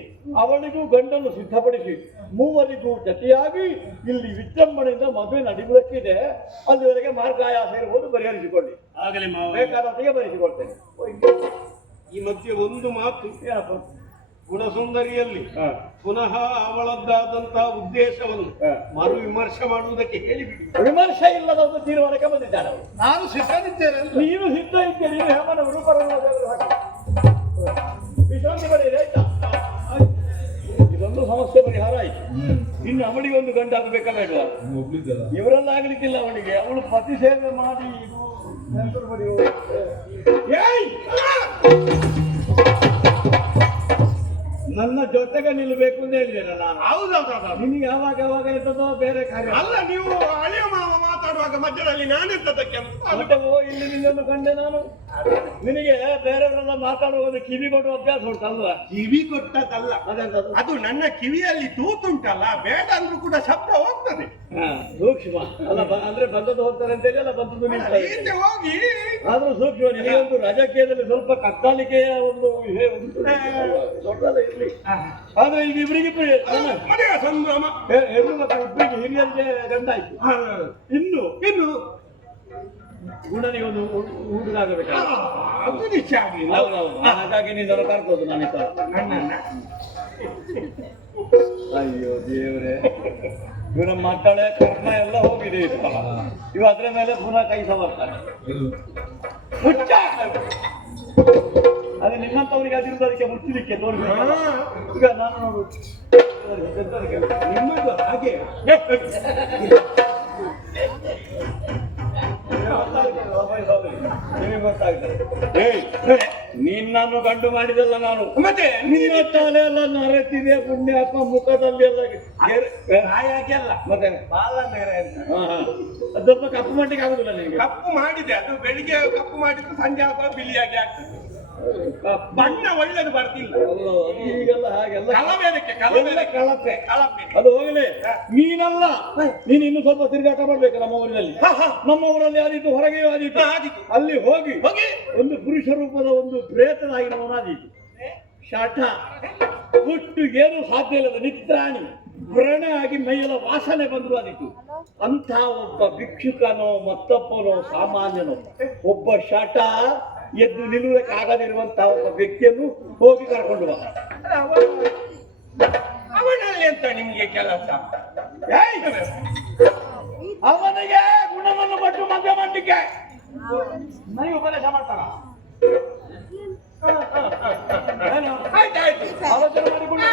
ಅವಳಿಗೂ ಗಂಡನ್ನು ಸಿದ್ಧಪಡಿಸಿ 3 ಜತೆಯಾಗಿ ಇಲ್ಲಿ ವಿಜೃಂಭಣೆಯಿಂದ ಮದುವೆ ನಡೆಯುವುದಕ್ಕಿದೆ. ಅಲ್ಲಿವರೆಗೆ ಮಾರ್ಗಾಯಾಸ ಇರುವುದು ಪರಿಹರಿಸಿಕೊಳ್ಳಿ. ಆಗಲಿ ಬೇಕಾದೊತ್ತಿಗೆ ಬರೆಸಿಕೊಳ್ತೇನೆ. ಈ ಮಧ್ಯೆ ಒಂದು ಮಾತು. ಏನಪ್ಪ? ಗುಣಸುಂದರಿಯಲ್ಲಿ ಪುನಃ ಅವಳದ್ದಾದಂತಹ ಉದ್ದೇಶವನ್ನು ಮರು ವಿಮರ್ಶೆ ಮಾಡುವುದಕ್ಕೆ ಹೇಳಿಬಿಡಿ. ವಿಮರ್ಶೆ ಇಲ್ಲದ ಒಂದು ತೀರ್ಮಾನಕ್ಕೆ ಬಂದಿದ್ದಾರೆ ಅವರು. ನಾನು ಸಿದ್ಧನಿದ್ದೇನೆ. ನೀನು ಸಿದ್ಧ ಇದ್ದೆ, ನೀನು ಹೇಮನ ರೂಪರನ್ನು ವಿಶ್ರಾಂತಿ ಪಡೆಯಿರಿ, ಆಯ್ತಾ? ಇದೊಂದು ಸಮಸ್ಯೆ ಪರಿಹಾರ ಆಯ್ತು. ಇನ್ನು ಅವಳಿಗೆ ಒಂದು ಗಂಟೆ ಆಗಬೇಕಲ್ಲ ಬೇಡವಾ? ಇವರೆಲ್ಲ ಆಗ್ಲಿಕ್ಕಿಲ್ಲ ಅವಳಿಗೆ. ಅವಳು ಪತಿ ಸೇವೆ ಮಾಡಿ ಇದು ನೆನಪು ಬರೆಯುವ. ನನ್ನ ಜೊತೆಗೆ ನಿಲ್ಲಬೇಕು ಅಂತ ಹೇಳಿದ್ದೇನೆ ನಾನು. ಹೌದೌದು. ನಿನಗೆ ಯಾವಾಗ ಯಾವಾಗ ಇರ್ತದೋ ಬೇರೆ ಕಾರ್ಯ ಅಲ್ಲ, ನೀವು ಹಳೆಯ ಮಾವ ಮಾತಾಡುವಾಗ ಮಧ್ಯದಲ್ಲಿ ನಾನೆಂತದಕ್ಕೆ ಮತ್ತೆ ಇಲ್ಲಿ ನಿನ್ನನ್ನು ಕಂಡೆ ನಾನು. ನಿನಗೆ ಬೇರೆಯವರೆಲ್ಲ ಮಾತಾಡುವಾಗ ಕಿವಿ ಕೊಡುವ ಅಭ್ಯಾಸ ಉಂಟಲ್ವಾ? ಕಿವಿ ಕೊಟ್ಟದಲ್ಲ, ಅದೆಂತದ್ದು? ಅದು ನನ್ನ ಕಿವಿಯಲ್ಲಿ ತೂತುಂಟಲ್ಲ, ಬೇಡ ಅಂದ್ರೂ ಕೂಡ ಶಬ್ದ ಹೋಗ್ತದೆ. ಸೂಕ್ಷ್ಮ ಅಲ್ಲ, ಅಂದ್ರೆ ಬಂದದ್ದು ಹೋಗ್ತಾರೆ ಅಂತ ಹೇಳಿ ಅಲ್ಲ, ಬಂದದ್ದು ನಿಂತ ಈಚೆ ಹೋಗಿ ಆದ್ರೂ ಸೂಕ್ಷ್ಮ. ನಿನಗೊಂದು ರಾಜಕೀಯದಲ್ಲಿ ಸ್ವಲ್ಪ ಕತ್ತಾಲಿಕೆಯ ಒಂದು ವಿಷಯ ಉಂಟು, ದೊಡ್ಡದ ಇರ್ಲಿ. ಆದ್ರೆ ಈಗ ಇಬ್ಬರಿಗಿಬ್ಬರು ಮದುವೆ ಸಂಭ್ರಮ. ಹೆಣ್ಣು ಮಕ್ಕಳು ಇಬ್ಬರಿಗೆ ಹಿರಿಯರಿಗೆ ಗಂಡ ಆಯ್ತು. ಇನ್ನು ಗುಣನಿಗೆ ಒಂದು ಹುಡುಗಾಗಬೇಕಲ್ಲ, ಅದು ನಿಜ ಆಗಲಿಲ್ಲ. ಹಾಗಾಗಿ ನೀನು ಕರ್ಕೋದು ನಾನು ಅಯ್ಯೋ ದೇವರೇ, ಇವರ ಮಕ್ಕಳೇ ಕರ್ಮ ಎಲ್ಲ ಹೋಗಿದೆ. ಇವ ಅದ್ರ ಮೇಲೆ ಪುನಃ ಕೈ ಸವರ್ತಾರೆ. ಅದೇ ನಿನ್ನಂತವರಿಗೆ ಅದಿರುವುದಕ್ಕೆ ಮುಚ್ಚಲಿಕ್ಕೆ ತೋರಿಸಬೇಕು. ಈಗ ನಾನು ನೋಡು ನಿಮ್ಮದು ಹಾಗೆ ನಿಮಗೆ ಗೊತ್ತಾಗ್ತದೆ. ನಿನ್ನನ್ನು ಗಂಡು ಮಾಡಿದಲ್ಲ ನಾನು, ಮತ್ತೆ ನಿನ್ನ ತಲೆ ಎಲ್ಲ ನರೆತಿದೆ ಪುಣ್ಯಾತ್ಮ, ಮುಖದಲ್ಲಿ ಎಲ್ಲ ಹಾಗೆ ಅಲ್ಲ, ಮತ್ತೆ ಬಾಲ ಮೇರೆ ಸ್ವಲ್ಪ ಕಪ್ಪು ಮಟ್ಟಿಗೆ ಆಗುದಿಲ್ಲ ನಿನಗೆ. ಕಪ್ಪು ಮಾಡಿದೆ, ಅದು ಬೆಳಿಗ್ಗೆ ಕಪ್ಪು ಮಾಡಿದ್ದು ಸಂಜೆ ಆಗುವ ಬಿಳಿಯಾಗಿ ಆಗ್ತದೆ. ಬಣ್ಣ ಒಳ್ಳೇದು ಬರ್ತಿಲ್ಲ. ಈಗೆಲ್ಲ ಹಾಗೆಲ್ಲ ಕಲಬೇದಕ್ಕೆ ಕಳಪೆ ಕಳಪೆ. ಅದು ಹೋಗಲಿ. ನೀನಲ್ಲ, ನೀನು ಇನ್ನು ಸ್ವಲ್ಪ ತಿರುಗಾಟ ಮಾಡ್ಬೇಕು ನಮ್ಮ ಊರಿನಲ್ಲಿ. ನಮ್ಮ ಊರಲ್ಲಿ ಆದೀತು, ಹೊರಗೆ ಆದೀತು. ಅಲ್ಲಿ ಹೋಗಿ ಒಂದು ಪುರುಷ ರೂಪದ ಒಂದು ಪ್ರೇತನಾಗಿರುವವನಾದೀತು. ಶಾಠ ಹುಟ್ಟು ಏನು ಸಾಧ್ಯ ಇಲ್ಲದ ನಿತ್ರಾಣಿ ವ್ರಣ ಆಗಿ ಮೈಯೆಲ್ಲ ವಾಸನೆ ಬಂದ್ರು ಆದೀತು. ಅಂತ ಒಬ್ಬ ಭಿಕ್ಷುಕನೋ ಮತ್ತೊಬ್ಬನೋ ಸಾಮಾನ್ಯನೋ ಒಬ್ಬ ಶಾಠ ಎದ್ದು ನಿಲ್ಲುವುದಕ್ಕಾಗದಿರುವಂತಹ ಒಬ್ಬ ವ್ಯಕ್ತಿಯನ್ನು ಹೋಗಿ ಕರ್ಕೊಂಡು ಬಾ. ಅವನಲ್ಲಿ ಅಂತ ನಿಮ್ಗೆ ಕೆಲಸ. ಅವನಿಗೆ ಗುಣವನ್ನು ಕೊಟ್ಟು ಮದುವೆ ಮಾಡಲಿಕ್ಕೆ ನನಗೆ ಉಪದೇಶ ಮಾಡ್ತಾರ. ಆಯ್ತಾಯ್ತು, ಆಲೋಚನೆ ಮಾಡಿಕೊಂಡು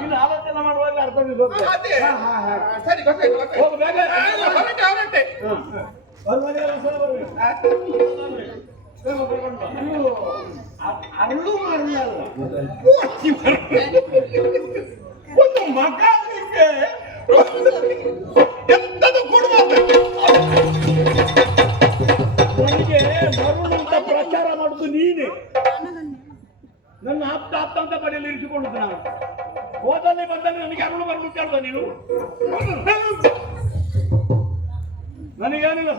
ನೀನು ಆಲೋಚನೆ ಮಾಡುವಾಗ ಅರ್ಥ ಸರಿ ಗೊತ್ತಾಯ್ತು. ಹೋಗು ಬೇಗ. ಹೊರಟೆ ಅರಳು ಮರಳು ಅಲ್ಲ, ಒಂದು ಮಗನಿಗೆ ಎಂತದು ಕೊಡುವಂತ ನನಗೆ ಮರಳು ಅಂತ ಪ್ರಚಾರ ಮಾಡುದು ನೀನೆ. ನನ್ನ ಆಪ್ತ ಅಂತ ಪಡೆಯಲು ಇರಿಸಿಕೊಂಡು ನಾನು ಹೋದಲ್ಲಿ ಬಂದಲ್ಲಿ ನನಗೆ ಅರಳು ಮರಳು ಕೇಳ್ದ ನೀನು. ನನಗೇನಿಲ್ಲ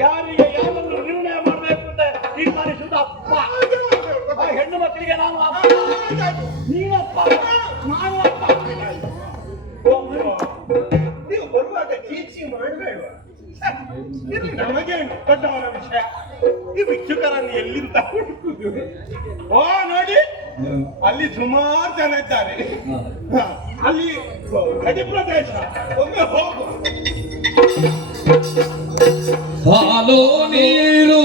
ಯಾರಿಗೆ ಯಾರನ್ನು ನಿರ್ಣಯ ಮಾಡಬೇಕು ಅಂತ ತೀರ್ಮಾನಿಸುವುದು ಅಪ್ಪ. ಆ ಹೆಣ್ಣು ಮಕ್ಕಳಿಗೆ ನಾನು ಅಪ್ಪ, ನೀನಪ್ಪ, ನಾನು ಅಪ್ಪ. ನೀವು ಬರುವಾಗ ಚೀಚಿ ಮಾಡಬೇಡ. ನಮಗೆ ದೊಡ್ಡವರ ವಿಷಯ. ಈ ಭಿಕ್ಷುಕರನ್ನು ಎಲ್ಲಿಂದ ಹುಡುಕುದು? ಓ ನೋಡಿ, ಅಲ್ಲಿ ಸುಮಾರು ಜನ ಇದ್ದಾರೆ. ಅಲ್ಲಿ ಗಡಿ ಪ್ರದೇಶ, ಒಮ್ಮೆ ಹೋಗು. ಹಾಲು ನೀರು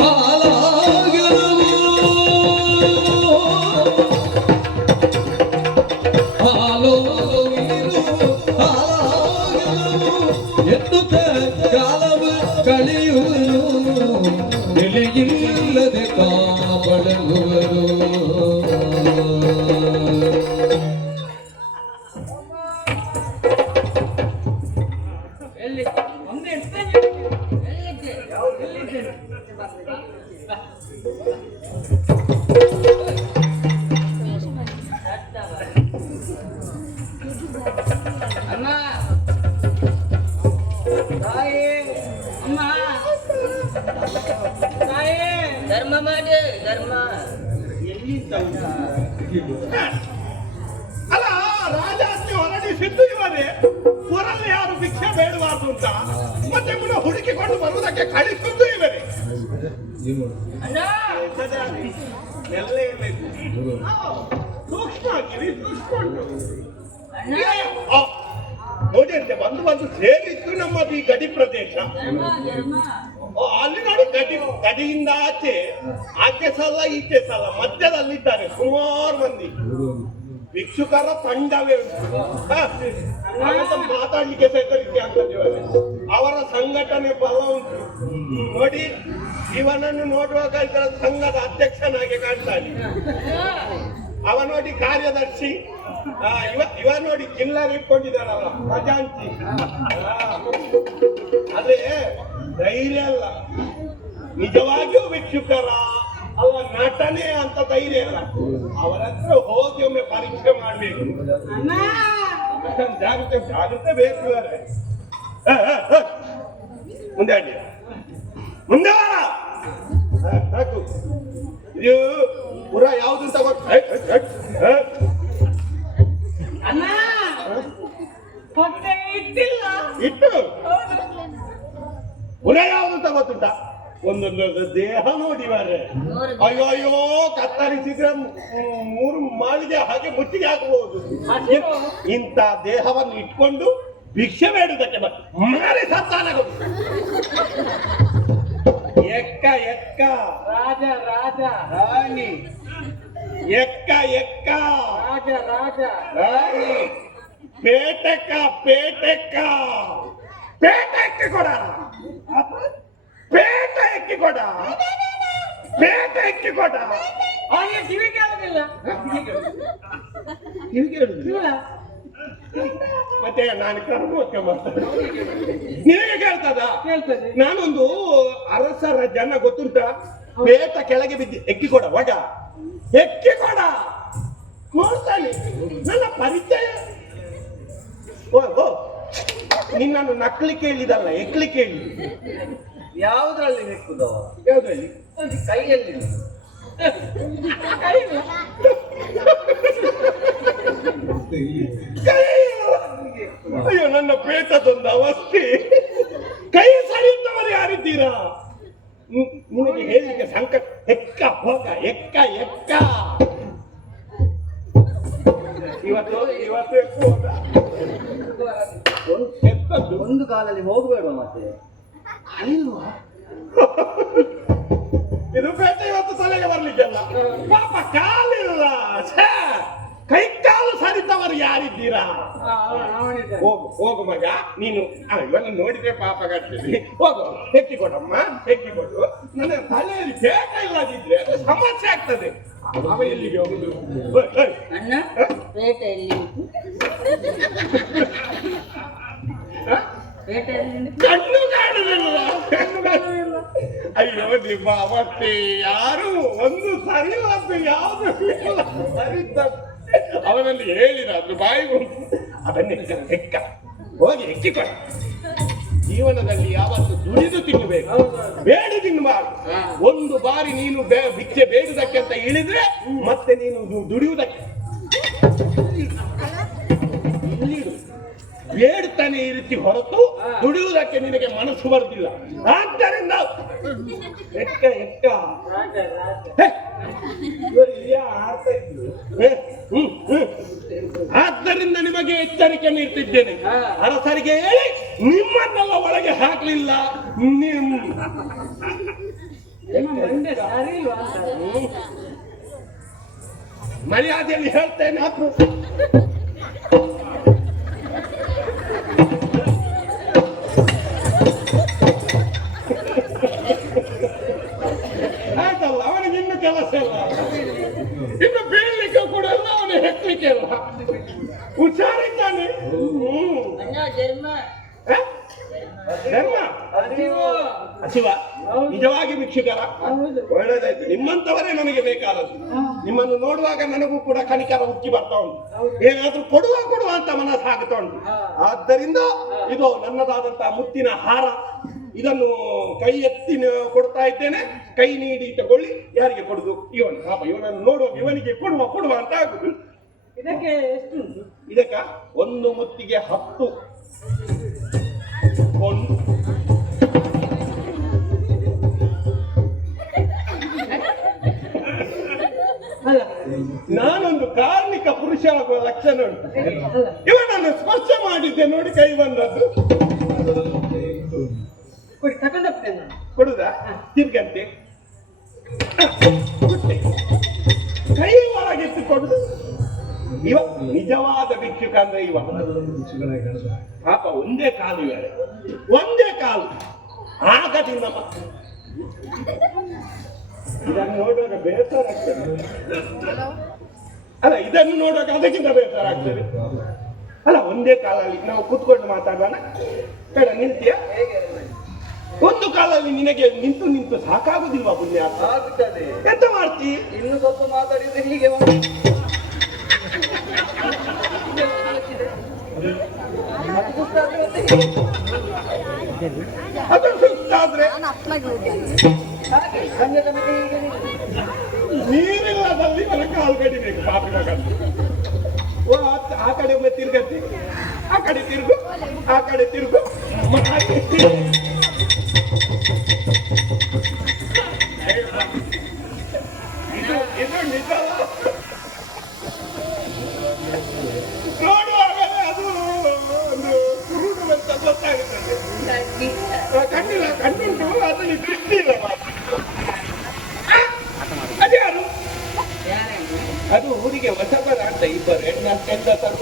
ಹಾಲ ಎನ್ನುತ್ತ ಕಾಲವು ಕಳೆಯುವರು ಬೆಲೆಯಿಲ್ಲದೆ ಕಾಬಳಗುವರು. ಅಮ್ಮ ತಾಯಿ ಅಮ್ಮ ತಾಯಿ ಧರ್ಮ ಮಾಡಿ ಧರ್ಮ ಅಲ್ಲ ರಾಜಾಜ್ಞೆ ಹೊರಡಿಸಿದ್ದು ಇವರೇ, ಊರಲ್ಲಿ ಯಾರು ಭಿಕ್ಷೆ ಬೇಡಬಾರ್ದು ಅಂತ, ಮತ್ತೆ ಪುನಃ ಹುಡುಕಿಕೊಂಡು ಬರುವುದಕ್ಕೆ ಕಳಿಸುವುದು ಇವರೇ. ಅಣ್ಣ ಎಲ್ಲ ಇರಬೇಕು, ಸೂಕ್ಷ್ಮ ಕಿವಿ ಸೂಕ್ಷ್ಮಕೊಂಡು ಅಣ್ಣ ನೋಡಿ ಅಂತೆ ಬಂದು ಸೇರಿತ್ತು ನಮ್ಮದು ಈ ಗಡಿ ಪ್ರದೇಶ. ಧರ್ಮ ಧರ್ಮ ಅಲ್ಲಿ ನೋಡಿ ಗಡಿಯಿಂದ ಆಚೆ ಸಲ ಈಚೆ ಸಲ ಮಧ್ಯದಲ್ಲಿದ್ದಾರೆ ಸುಮಾರು ಮಂದಿ ಭಿಕ್ಷುಕರ ತಂಡವೇ ಉಂಟು. ಹಾಗಂತ ಮಾತಾಡ್ಲಿಕ್ಕೆ ಸಹಿತ ಆಗ್ತದೆ. ಅವರ ಸಂಘಟನೆ ಬಲ ಉಂಟು ನೋಡಿ. ಇವನನ್ನು ನೋಡುವಾಗ ಇದರ ಸಂಘದ ಅಧ್ಯಕ್ಷನಾಗಿ ಕಾಣ್ತಾನೆ. ಅವ ನೋಡಿ ಕಾರ್ಯದರ್ಶಿ, ಇವ ನೋಡಿ ಜಿಲ್ಲಾ ಇಟ್ಕೊಂಡಿದ್ದಾರಲ್ಲ ಖಜಾಂಚಿ. ಆದ್ರೆ ಧೈರ್ಯ ಅಲ್ಲ, ನಿಜವಾಗಿಯೂ ಭಿಕ್ಷುಕರ ಅಲ್ಲ ನಟನೆ ಅಂತ ಧೈರ್ಯ ಅಲ್ಲ. ಅವರ ಹತ್ರ ಹೋಗಿ ಒಮ್ಮೆ ಪರೀಕ್ಷೆ ಮಾಡ್ಬೇಕು. ಜಾಗ್ರತೆ ಬೇಕು ಇವರೇ. ಮುಂದೆ ಅಡ್ಡಿ ಮುಂದೆ ಸಾಕು. ಇದು ಪುರ ಯಾವ್ದು ಅಂತ ಅಣ್ಣ ಹೊಟ್ಟೆ ಇಟ್ಟಿಲ್ಲ ಇಟ್ಟು ಪುರ ಯಾವ್ದು ಅಂತ ಗೊತ್ತುಂಟ? ಒಂದೊಂದು ದೇಹ ನೋಡಿವಾರೆ, ಅಯ್ಯೋ ಅಯ್ಯೋ ಕತ್ತರಿಸಿದ್ರೆ 3 ಮಾಳಿಗೆ ಹಾಗೆ ಮುಚ್ಚಿಗೆ ಹಾಕಬಹುದು. ಇಂಥ ದೇಹವನ್ನು ಇಟ್ಕೊಂಡು ಭಿಕ್ಷೆ ಬೇಡುವುದಕ್ಕೆ ಮಾರಿ ಸಂತಾನ ಎಕ್ಕ ಎಕ್ಕ ರಾಜ ರಾಜ ರಾಣಿ ಎಕ್ಕ ಎಕ್ಕ ರಾಜ ರಾಜ ರಾಣಿ ಪೇಟೆಕ್ಕ ಪೇಟೆಕ್ಕ ಪೇಟ ಎಕ್ಕಿ ಕೊಡ ಪೇಟ ಎಕ್ಕಿ ಕೊಡ ಪೇಟ ಎಕ್ಕಿ ಕೊಡ. ಅವನಿಗೆ ಕಿವಿ ಕೇಳೋದಿಲ್ಲ. ಕಿವಿ ಕೇಳುದು ಇಲ್ಲ ಮತ್ತೆ ನಾನು ಕರ್ಮಕ್ಕೆ ಮಾತಾಡ ನಿನಗೆ ಕೇಳ್ತದ? ಕೇಳ್ತದೆ. ನಾನೊಂದು ಅರಸರ ಜನ ಗೊತ್ತುಂಟ, ಪೇಟ ಕೆಳಗೆ ಬಿದ್ದು ಎಕ್ಕಿ ಕೊಡ ಒಡ ಎಕ್ಕಿ ಕೊಡ ನೋಡ್ತಾನೆ. ನನ್ನ ಪರಿಚಯ ಓ ನಿನ್ನನ್ನು ನಕ್ಲಿಕ್ಕೆ ಹೇಳಿದಲ್ಲ, ಎಕ್ಲಿಕ್ಕೆ ಹೇಳಿ. ಯಾವುದ್ರಲ್ಲಿ ನೆಕ್ಕುದು? ಯಾವ್ದ್ರಲ್ಲಿ? ಕೈಯಲ್ಲಿ. ಅಯ್ಯೋ ನನ್ನ ಪೇಟದೊಂದು ಅವಸ್ಥೆ. ಕೈ ಸರಿಯುತ್ತವರು ಯಾರಿದ್ದೀರಾ? ನಿನಗೆ ಹೇಳಿಕೆ ಸಂಕಟ. ಎಕ್ಕ ಹೋಗ ಎಕ್ಕ ಎಕ್ಕ ಇವತ್ತು ಎಕ್ಕ ಹೋಗ. ಎತ್ತದ್ದು ಒಂದು ಕಾಲಲ್ಲಿ ಹೋಗಬೇಡ ಮತ್ತೆ. ಅಲ್ವಾ? ಇದು ಪೇಟೆ ಇವತ್ತು ತಲೆಗೆ ಬರ್ಲಿಕ್ಕೆಲ್ಲ. ಪಾಪ ಕಾಲಿಲ್ಲ, ಕೈ ಕಾಲು ಸರಿತವರು ಯಾರಿದ್ದೀರಾ? ಹೋಗು ಹೋಗು ಮಗ ನೀನು. ಇವೆಲ್ಲ ನೋಡಿದ್ರೆ ಪಾಪ ಕಟ್ತೀವಿ. ಹೋಗು ಹೆಕ್ಕಿ ಕೊಡಮ್ಮ, ಹೆಕ್ಕಿ ಕೊಡು. ನನ್ನ ತಲೆಯಲ್ಲಿ ಬೇಕ ಇಲ್ಲದಿದ್ರೆ ಸಮಸ್ಯೆ ಆಗ್ತದೆ. ಅವ ಎಲ್ಲಿಗೆ ಹೋಗುದು? ಅಣ್ಣ ಪೇಟೆಯಲ್ಲಿ ಪೇಟೆಯಲ್ಲಿ ಕಣ್ಣು ಕಾಣುದಿಲ್ಲ, ಕಣ್ಣು ಕಾಣುದಿಲ್ಲ. ಅಯ್ಯೋ ನಿಮ್ಮ ಅವಸ್ಥೆ. ಯಾರು ಒಂದು ಸರಿಯಾದ ಯಾವುದು ಸರಿತ ಅವನಲ್ಲಿ ಹೇಳಿದ ಅದು ಬಾಯಿ ಅದನ್ನೇ ಹೆಕ್ಕ ಹೋಗಿ ಹೆಕ್ಕಿಕೊಡ. ಜೀವನದಲ್ಲಿ ಯಾವತ್ತು ದುಡಿದು ತಿನ್ನಬೇಕು, ಬೇಡಿ ತಿನ್ನಬಾರ್ದು. ಒಂದು ಬಾರಿ ನೀನು ಭಿಕ್ಷೆ ಬೇಡುವುದಕ್ಕೆ ಅಂತ ಇಳಿದ್ರೆ ಮತ್ತೆ ನೀನು ದುಡಿಯುವುದಕ್ಕೆ ಇಲ್ಲಿಡು. ಬೇಡ್ತಾನೆ ಇರುತ್ತಿ ಹೊರತು ದುಡಿಯುವುದಕ್ಕೆ ನಿನಗೆ ಮನಸ್ಸು ಬರುದಿಲ್ಲ. ಆದ್ದರಿಂದ ಎಕ್ಕ ಎಕ್ಕ ಆಡ್ತಾ ಇದ್ರು. ಆದ್ದರಿಂದ ನಿಮಗೆ ಎಚ್ಚರಿಕೆ ನೀಡ್ತಿದ್ದೇನೆ. ಅರಸರಿಗೆ ಹೇಳಿ ನಿಮ್ಮನ್ನೆಲ್ಲ ಒಳಗೆ ಹಾಕ್ಲಿಲ್ಲ. ಮರ್ಯಾದೆಯಲ್ಲಿ ಹೇಳ್ತೇನೆ. ಧರ್ಮ ಹ? ಧರ್ಮ ಹಸಿವ ನಿಜವಾಗಿ ಭಿಕ್ಷುಕರ ಹೌದು. ಒಳ್ಳೆದಾಯ್ತು, ನಿಮ್ಮಂತವರೇ ನನಗೆ ಬೇಕಾದದ್ದು. ನಿಮ್ಮನ್ನು ನೋಡುವಾಗ ನನಗೂ ಕೂಡ ಕನಿಕರ ಉಕ್ಕಿ ಬರ್ತಾ ಉಂಟು, ಏನಾದ್ರೂ ಕೊಡುವ ಅಂತ ಮನಸ್ಸಾಗ್ತಾ ಉಂಟು. ಆದ್ದರಿಂದ ಇದು ನನ್ನದಾದಂತಹ ಮುತ್ತಿನ ಹಾರ, ಇದನ್ನು ಕೈ ಎತ್ತಿ ಕೊಡ್ತಾ ಇದ್ದೇನೆ. ಕೈ ನೀಡಿ ತಗೊಳ್ಳಿ. ಯಾರಿಗೆ ಕೊಡುದು? ಇವನು. ಪಾಪ ಇವನನ್ನು ನೋಡುವ, ಇವನಿಗೆ ಕೊಡುವ ಅಂತ ಆಗುದು. ಇದಕ್ಕೆ ಎಷ್ಟು ಉಂಟು? ಇದಕ್ಕ ಒಂದು ಮುತ್ತಿಗೆ 10 ಒಂದು. ಅಲ್ಲ ನಾನೊಂದು ಕಾರ್ಮಿಕ ಪುರುಷ ಆಗುವ ಲಕ್ಷಣ ಉಂಟು. ಅಲ್ಲ ಇವನನ್ನು ಸ್ಪರ್ಶ ಮಾಡಿದ್ದೆ ನೋಡಿ ಕೈ ಬಂದದ್ದು. ಕೊಡಿ, ತಗೊಂಡು ಹೋಗ್ತೇನೆ ನಾನು. ಕೊಡುದಾ? ತಿರ್ಗಂತೆ ಕೊಟ್ಟೆ. ಕೈ ಒಳಗೆತ್ತು ಕೊಡುದು. ಇವ ನಿಜವಾದ ಭಿಕ್ಷುಕ ಅಂದ್ರೆ ಇವ. ಪಾಪ ಒಂದೇ ಕಾಲು ಇವೆ, ಒಂದೇ ಕಾಲು. ಆಗದಿಂದ ಇದನ್ನು ನೋಡುವಾಗ ಬೇಸರ ಆಗ್ತದೆ. ಅಲ್ಲ, ಇದನ್ನು ನೋಡುವಾಗ ಅದಕ್ಕಿಂತ ಬೇಸರ ಆಗ್ತದೆ. ಅಲ್ಲ, ಒಂದೇ ಕಾಲಲ್ಲಿ ನಾವು ಕೂತ್ಕೊಂಡು ಮಾತಾಡೋಣ. ಬೇಡ, ನಿಲ್ತೀಯ? ಒಂದು ಕಾಲಲ್ಲಿ ನಿನಗೆ ನಿಂತು ಸಾಕಾಗುದಿಲ್ವಾ ಪುಣ್ಯ? ಆಗುತ್ತದೆ. ಎಂತ ಮಾಡ್ತಿ? ಇನ್ನು ಸ್ವಲ್ಪ ಮಾತಾಡಿದ್ರೆ ಹೀಗೆ ಅದು ಸುಸ್ತಾದ್ರೆ ನೀರಿಲ್ಲದಲ್ಲಿ ಮನ ಕಾಲು ಕಡಿಬೇಕು. ಪಾಪಿ ಮಗ ಆ ಕಡೆ ಒಮ್ಮೆ ತಿರ್ಗತ್ತಿ, ಆ ಕಡೆ ತಿರುಗು, ಆ ಕಡೆ ತಿರುಗು. ಇದು ನಿಜ. ನೋಡುವಾಗಲೇ ಅದು ಒಂದು ಕುರುಡು ಅಂತ ಗೊತ್ತಾಗುತ್ತದೆ. ಕಣ್ಣಿಲ್ಲ, ಕಣ್ಣುಂಟು, ಅದರಲ್ಲಿ ದೃಷ್ಟಿ ಇಲ್ಲ. ಅದ್ಯಾರು? ಅದು ಊರಿಗೆ ಹೊಸಬರ ಅಂತ ಇಬ್ಬರು ಹೆಣ್ಣಂತೆಂದರು.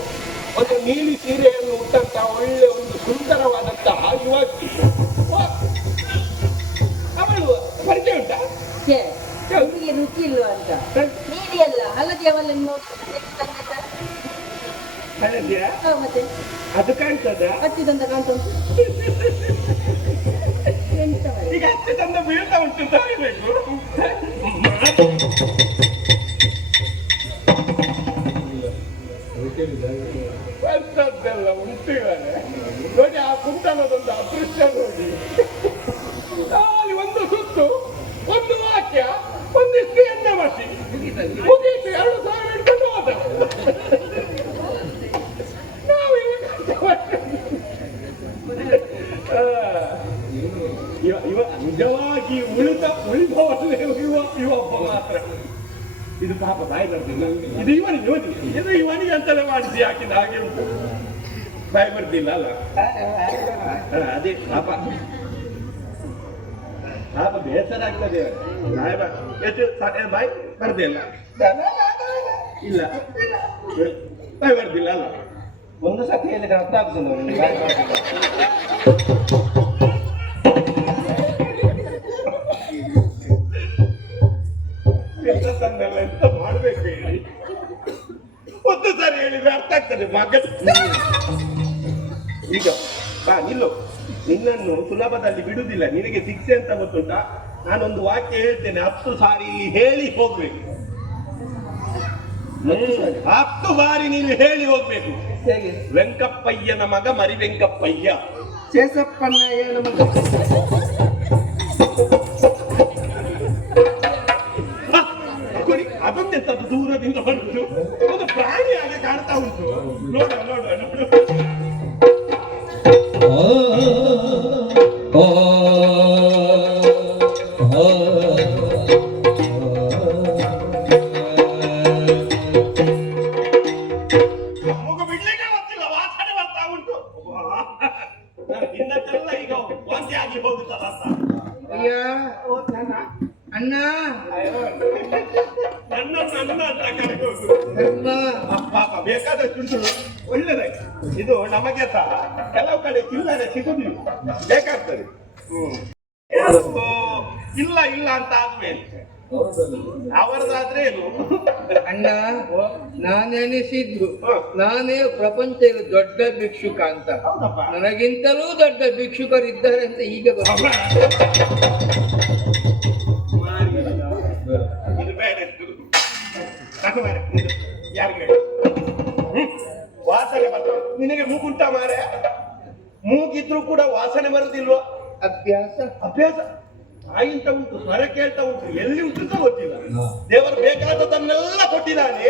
ಒಂದು ನೀಲಿ ಸೀರೆಯನ್ನು ಉಟ್ಟಂತ ಒಳ್ಳೆ ಒಂದು ಸುಂದರವಾದಂತಹ ಯುವತಿ. ಅವಳು ಪರಿಚಯ ಉಂಟಾ? ಅವರಿಗೆ ರುಚಿ ಇಲ್ವಾ ಅಂತ. ನೀಡಿ ಅಲ್ಲ ಹಳದಿ ಅವಲ್ಲ ಹಳದಿಯ? ಮತ್ತೆ ಅದು ಕಾಣ್ತದ? ಹಚ್ಚಿದಂತ ಕಾಣ್ತಾ ಉಂಟು. ಎಂತ ಮಾರ್ರೆ? ಈಗ ಅಷ್ಟೇ ಚಂದ ಬೀಳ್ತಾ ಉಂಟು ಅಂತ ಹೇಳ್ಬೇಕು. ಅಂಥದ್ದೆಲ್ಲ ಉಂಟು ಇವಾಗ. ನೋಡಿ ಆ ಕುಂಟನದೊಂದು ಅದೃಶ್ಯ ನೋಡಿ. ಅಲ್ಲಿ ಒಂದು ಸುತ್ತು, ಒಂದು ವಾಕ್ಯ, ಒಂದಿಷ್ಟು ಎಣ್ಣೆ ಮಸಿ ಮುಗೀತು. 2,000 ಹಿಡ್ಕೊಂಡು ಹೋದ. ನಾವು ಇವ ನಿಜವಾಗಿ ಉಳಿದವರೇ ಇವ ಒಬ್ಬ ಮಾತ್ರ. ಇದು ಪಾಪ ಬಾಯಿ ಬರ್ತಿಲ್ಲ. ಇದು ಇವನಿಗೆ ಇದು ಇವನಿಗೆ ಅಂತಲೇ ಮಾಡಿಸಿ ಹಾಕಿದ ಹಾಗೆ ಉಂಟು. ಬಾಯಿ ಬರ್ತಿಲ್ಲ ಅಲ್ಲ? ಅದೇ ಪಾಪ ಬೇಸರ ಆಗ್ತದೆ. ಬಾಯಿ ಬರ್ದಿಲ್ಲ, ಇಲ್ಲ ಬಾಯಿ ಬರ್ದಿಲ್ಲ ಅಲ್ಲ? ಒಂದು ಸತಿ ಹೇಳಿದ್ರೆ ಅರ್ಥ ಆಗ್ತದೆ. ಎಂತ ಮಾಡ್ಬೇಕು ಹೇಳಿ? ಒಂದು ಸಾರಿ ಹೇಳಿದ್ರೆ ಅರ್ಥ ಆಗ್ತದೆ ಮಗ. ಈಗ ಬಾ ನಿಲ್ಲು, ನಿನ್ನನ್ನು ಸುಲಭದಲ್ಲಿ ಬಿಡುವುದಿಲ್ಲ. ನಿನಗೆ ಶಿಕ್ಷೆ ಅಂತ ಗೊತ್ತುಂಟಾ? ನಾನೊಂದು ವಾಕ್ಯ ಹೇಳ್ತೇನೆ, 10 ಸಾರಿ ಇಲ್ಲಿ ಹೇಳಿ ಹೋಗ್ಬೇಕು. 10 ಬಾರಿ ನೀನು ಹೇಳಿ ಹೋಗ್ಬೇಕು. ಹೇಗೆ? ವೆಂಕಪ್ಪಯ್ಯನ ಮಗ ಮರಿ ವೆಂಕಪ್ಪಯ್ಯ. ಶೇಷಪ್ಪನ ಏನು ಕೊಡಿ. ಅದೊಂದೆಂತದ್ದು ದೂರದಿಂದ ಬಂದು ಒಂದು ಪ್ರಾಣಿಯಾಗಿ ಕಾಣ್ತಾ ಉಂಟು. ನೋಡುವ ನೋಡುವ ನೋಡುವ. ಮಗು ಬಿಡ್ಲಿಕ್ಕೆ ಗೊತ್ತಿಲ್ಲ, ವಾಸನೆ ಬರ್ತಾ ಉಂಟು. ಹಿಂದಕ್ಕೆಲ್ಲ ಈಗ ವಾಂತಿ ಆಗಿ ಹೋಗುತ್ತಲ್ಲ ಅಂತ. ಅಣ್ಣ ನನ್ನ ಅಂತ ಕರೆಗೋದು. ಪಾಪ ಬೇಕಾದಷ್ಟು ಒಳ್ಳೆದಾಯ್ತು. ಇದು ನಮಗೆ ಸಹ ಕೆಲವು ಕಡೆ ಚಿಲ್ಲರೆ ಸಿಗುದಿಲ್ಲ, ಬೇಕಾಗ್ತದೆ. ಇಲ್ಲ ಇಲ್ಲ ಅಂತ ಆದ್ಮೇಲೆ ಅವರದಾದ್ರೆ ಏನು ಅಣ್ಣ ನಾನೆನಿಸಿದ್ದು ನಾನೇ ಪ್ರಪಂಚದ ದೊಡ್ಡ ಭಿಕ್ಷುಕ ಅಂತ. ನನಗಿಂತಲೂ ದೊಡ್ಡ ಭಿಕ್ಷುಕರಿದ್ದಾರೆ ಅಂತ ಈಗ ಗೊತ್ತು. ಇದು ಬೇಡ ಯಾರಿಗೆ ವಾಸನೆ ಬರ್ತದೆ ನಿನಗೆ ಮೂಗುಂಟ ಮಾರೆ ಮೂಗಿದ್ರು ಕೂಡ ವಾಸನೆ ಬರುದಿಲ್ವಾ ಅಭ್ಯಾಸ ಅಭ್ಯಾಸ ಆಯಿಂತ ಉಂಟು ಸ್ವರ ಕೇಳ್ತಾ ಉಂಟು ಎಲ್ಲಿ ಉಂಟು ಅಂತ ಗೊತ್ತಿಲ್ಲ ದೇವರು ಬೇಕಾದದನ್ನೆಲ್ಲ ಕೊಟ್ಟಿದ್ದಾನೆ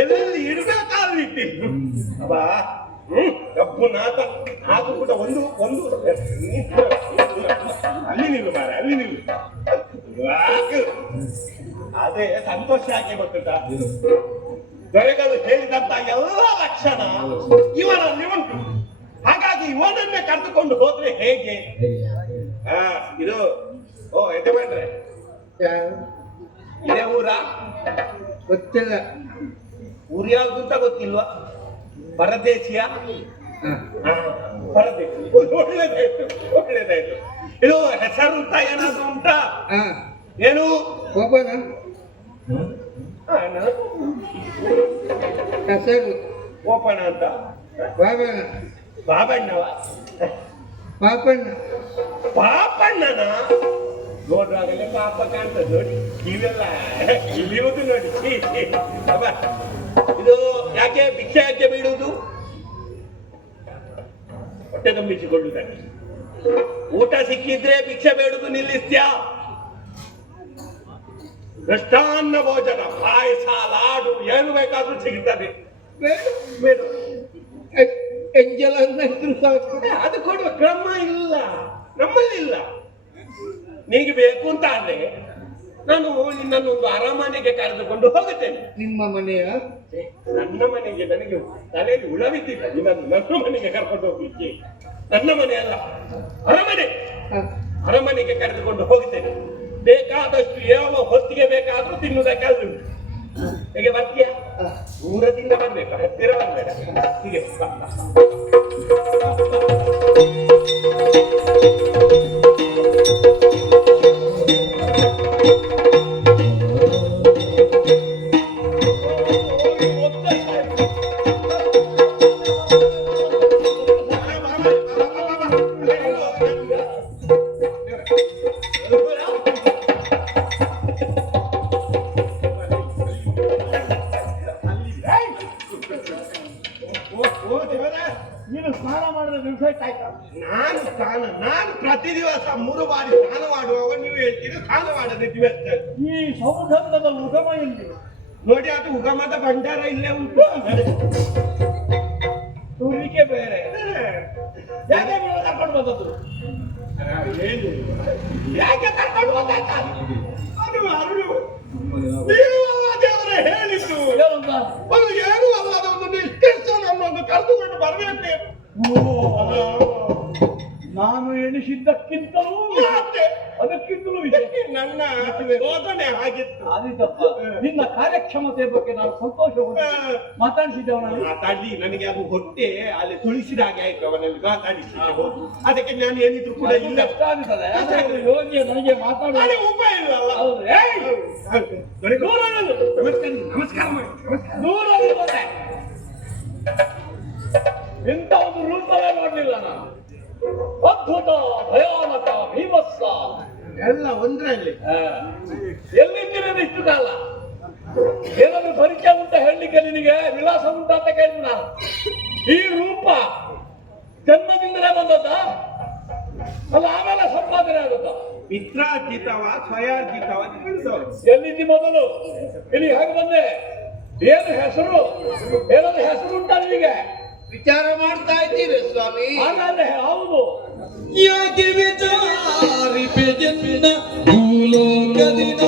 ಎಲ್ಲಿ ಇಡಬೇಕಾದ್ರೆ ಇಟ್ಟಿದ್ದು ಅಬ್ಬಾ ಕಬ್ಬು ನಾತ ಹಾಗೂ ಕೂಡ ಒಂದು ಒಂದು ಅಲ್ಲಿ ನಿಲ್ಲು ಮಾರೆ ಅಲ್ಲಿ ನಿಲ್ಲು ಅದೇ ಸಂತೋಷ ಯಾಕೆ ಗೊತ್ತುಂಟಾ ದೊರೆಗಳು ಹೇಳಿದಂತ ಎಲ್ಲ ಲಕ್ಷಣ ಇವನಲ್ಲಿ ಉಂಟು ಹಾಗಾಗಿ ಇವನನ್ನೇ ಕರೆದುಕೊಂಡು ಹೋದ್ರೆ ಹೇಗೆ ಇದು ಓ ಎಂತ ಮಾಡ್ರೆ ಇದೇ ಊರ ಗೊತ್ತಿಲ್ಲ. ಊರು ಯಾವ್ದು ಅಂತ ಗೊತ್ತಿಲ್ವಾ ಪರದೇಶಿಯ ಪರದೇಶಿ ಒಳ್ಳೇದಾಯ್ತು ಒಳ್ಳೇದಾಯ್ತು ಇದು ಹೆಸರು ಅಂತ ಏನಾದ್ರು ಉಂಟಾ ಏನು ಒಬ್ಬನ ಹೆಸರು ಓಪಣ ಅಂತ ಬಾಬನ ಬಾಬಣ್ಣವ ಪಾಪಣ್ಣ ಪಾಪಣ್ಣನ ನೋಡುವಾಗಲೇ ಪಾಪ ಕಾಣ್ತದೆ ನೋಡಿ ಇವೆಲ್ಲ ಇಳಿಯುವುದು ನೋಡಿ ಅಬ್ಬ ಇದು ಯಾಕೆ ಭಿಕ್ಷೆ ಯಾಕೆ ಬೀಳುವುದು ಹೊಟ್ಟೆ ತುಂಬಿಸಿಕೊಳ್ಳುವುದಕ್ಕೆ ಊಟ ಸಿಕ್ಕಿದ್ರೆ ಭಿಕ್ಷೆ ಬೇಡುದು ನಿಲ್ಲಿಸ್ತ್ಯಾ ಮೃಷ್ಟಾನ್ನ ಭೋಜನ ಪಾಯಸ ಲಾಡು ಏನು ಬೇಕಾದ್ರೂ ಸಿಗುತ್ತದೆ ಬೇಡ ಎಂಜಲ ಸಾಕು. ಅದು ಕೊಡುವ ಕ್ರಮ ಇಲ್ಲ ನಮ್ಮಲ್ಲಿ ಇಲ್ಲ ನಿನಗೆ ಬೇಕು ಅಂತ ಆದ್ರೆ ನಾನು ನಿನ್ನನ್ನು ಒಂದು ಅರಮನೆಗೆ ಕರೆದುಕೊಂಡು ಹೋಗುತ್ತೇನೆ. ನಿಮ್ಮ ಮನೆಯ ನನ್ನ ಮನೆಗೆ ನನಗೆ ತಲೆಯಲ್ಲಿ ಉಳವಿದ್ದಿಲ್ಲ ನಿನ್ನನ್ನು ನನ್ನ ಮನೆಗೆ ಕರ್ಕೊಂಡು ಹೋಗ್ಲಿಕ್ಕೆ ನನ್ನ ಮನೆ ಅಲ್ಲ ಅರಮನೆ ಅರಮನೆಗೆ ಕರೆದುಕೊಂಡು ಹೋಗುತ್ತೇನೆ. ಬೇಕಾದಷ್ಟು ಯಾವ ಹೊತ್ತಿಗೆ ಬೇಕಾದ್ರೂ ತಿನ್ನುವುದಕ್ಕೆ ಅಲ್ಲಿ ಉಂಟು. ಹೇಗೆ ಬರ್ತೀಯ ದೂರದಿಂದ ಬರ್ಬೇಕು ಹತ್ತಿರ ಬರ್ಬೇಡ ಹೀಗೆ ನೀನು ಸ್ನಾನ ಮಾಡಿದ ದಿವಸ ಆಯ್ತಾ? ನಾನು ಪ್ರತಿ ದಿವಸ 3 ಬಾರಿ ಸ್ನಾನ ಮಾಡುವವ ನೀವು ಹೇಳ್ತೀರಿ ಸ್ನಾನ ಮಾಡದೆ ದಿವಸ ಈ ಸೌಗಂಧದ ಉಗಮ ಇಲ್ಲಿ ನೋಡಿ ಅದು ಉಗಮದ ಭಂಡಾರ ಇಲ್ಲೇ ಉಂಟು ತುಳಿಕೆ ಬೇರೆ ಯಾಕೆ ಕರ್ಕೊಂಡು ಬಂದದ್ದು ಏನು ಯಾಕೆ ಕರ್ಕೊಂಡು ಬಂದ ಅದು ಅರುಳು ದೇವರೇ ಹೇಳಿದ್ದು ಒಂದು ಏನು ಅಲ್ಲದ ಒಂದು ನಿಷ್ಕರ್ಷ ನಮ್ಮನ್ನು ಕರೆದುಕೊಂಡು ಬರಬೇಕು. ನಾನು ಎಣಿಸಿದ್ದಕ್ಕಿಂತಲೂ ಅದಕ್ಕಿಂತಲೂ ನನ್ನ ಬೋಧನೆ ಆಗಿತ್ತು. ಆದಿತ್ತಪ್ಪ ನಿನ್ನ ಕಾರ್ಯಕ್ಷಮತೆ ಬಗ್ಗೆ ನಾನು ಸಂತೋಷ ಮಾತಾಡಿಸಿದ್ದೇವ ನಾನು ಮಾತಾಡ್ಲಿ ನನಗೆ ಅದು ಹೊಟ್ಟೆ ಅಲ್ಲಿ ತುಳಿಸಿದ ಹಾಗೆ ಆಯ್ತು ಅವನಲ್ಲಿ ಮಾತಾಡಿಸಿ ಅದಕ್ಕೆ ನಾನು ಏನಿದ್ರು ಕೂಡ ಇಲ್ಲ ಕಷ್ಟ ಆಗುತ್ತದೆ. ಯೋಗಿಯ ನನಗೆ ಮಾತಾಡುವ ಉಪಾಯ ಇಲ್ಲಲ್ಲ. ನಮಸ್ಕಾರ ದೂರ ಇಂಥ ಒಂದು ರೂಪವೇ ನೋಡ್ಲಿಲ್ಲ ನಾನು. ಅದ್ಭುತ ಭಯಾನಕ ಭೀಮಸ್ಸ ಎಲ್ಲ ಒಂದ್ರಲ್ಲಿ ಎಲ್ಲಿದ್ದೀರ ಇಷ್ಟು ಕಾಲ ಏನಾದ್ರು ಪರಿಚಯ ಉಂಟ ಹೇಳಲಿಕ್ಕೆ ನಿನಗೆ ವಿಳಾಸ ಉಂಟ ಅಂತ ಕೇಳಿದ ನಾನು. ಈ ರೂಪ ಜನ್ಮದಿಂದಲೇ ಬಂದದ್ದ ಅಲ್ಲ ಆಮೇಲೆ ಸಂಪಾದನೆ ಆಗುತ್ತ ಪಿತ್ರಾರ್ಜಿತವ ಸ್ವಯಾರ್ಜಿತವ ಎಲ್ಲಿದ್ದಿ ಮೊದಲು ಇಲ್ಲಿ ಹೇಗೆ ಬಂದೆ ಏನು ಹೆಸರು ಏನಾದ್ರು ಹೆಸರು ಉಂಟ ನಿನಗೆ ವಿಚಾರ ಮಾಡ್ತಾ ಇದ್ದೀರಿ ಸ್ವಾಮಿ. ಹಾಗಾದ್ರೆ ಹೌದು ಯಾಕೆ ವಿಚಾರಿಪೆ ಜನ್ನ ಭೂಲೋಕದಿನ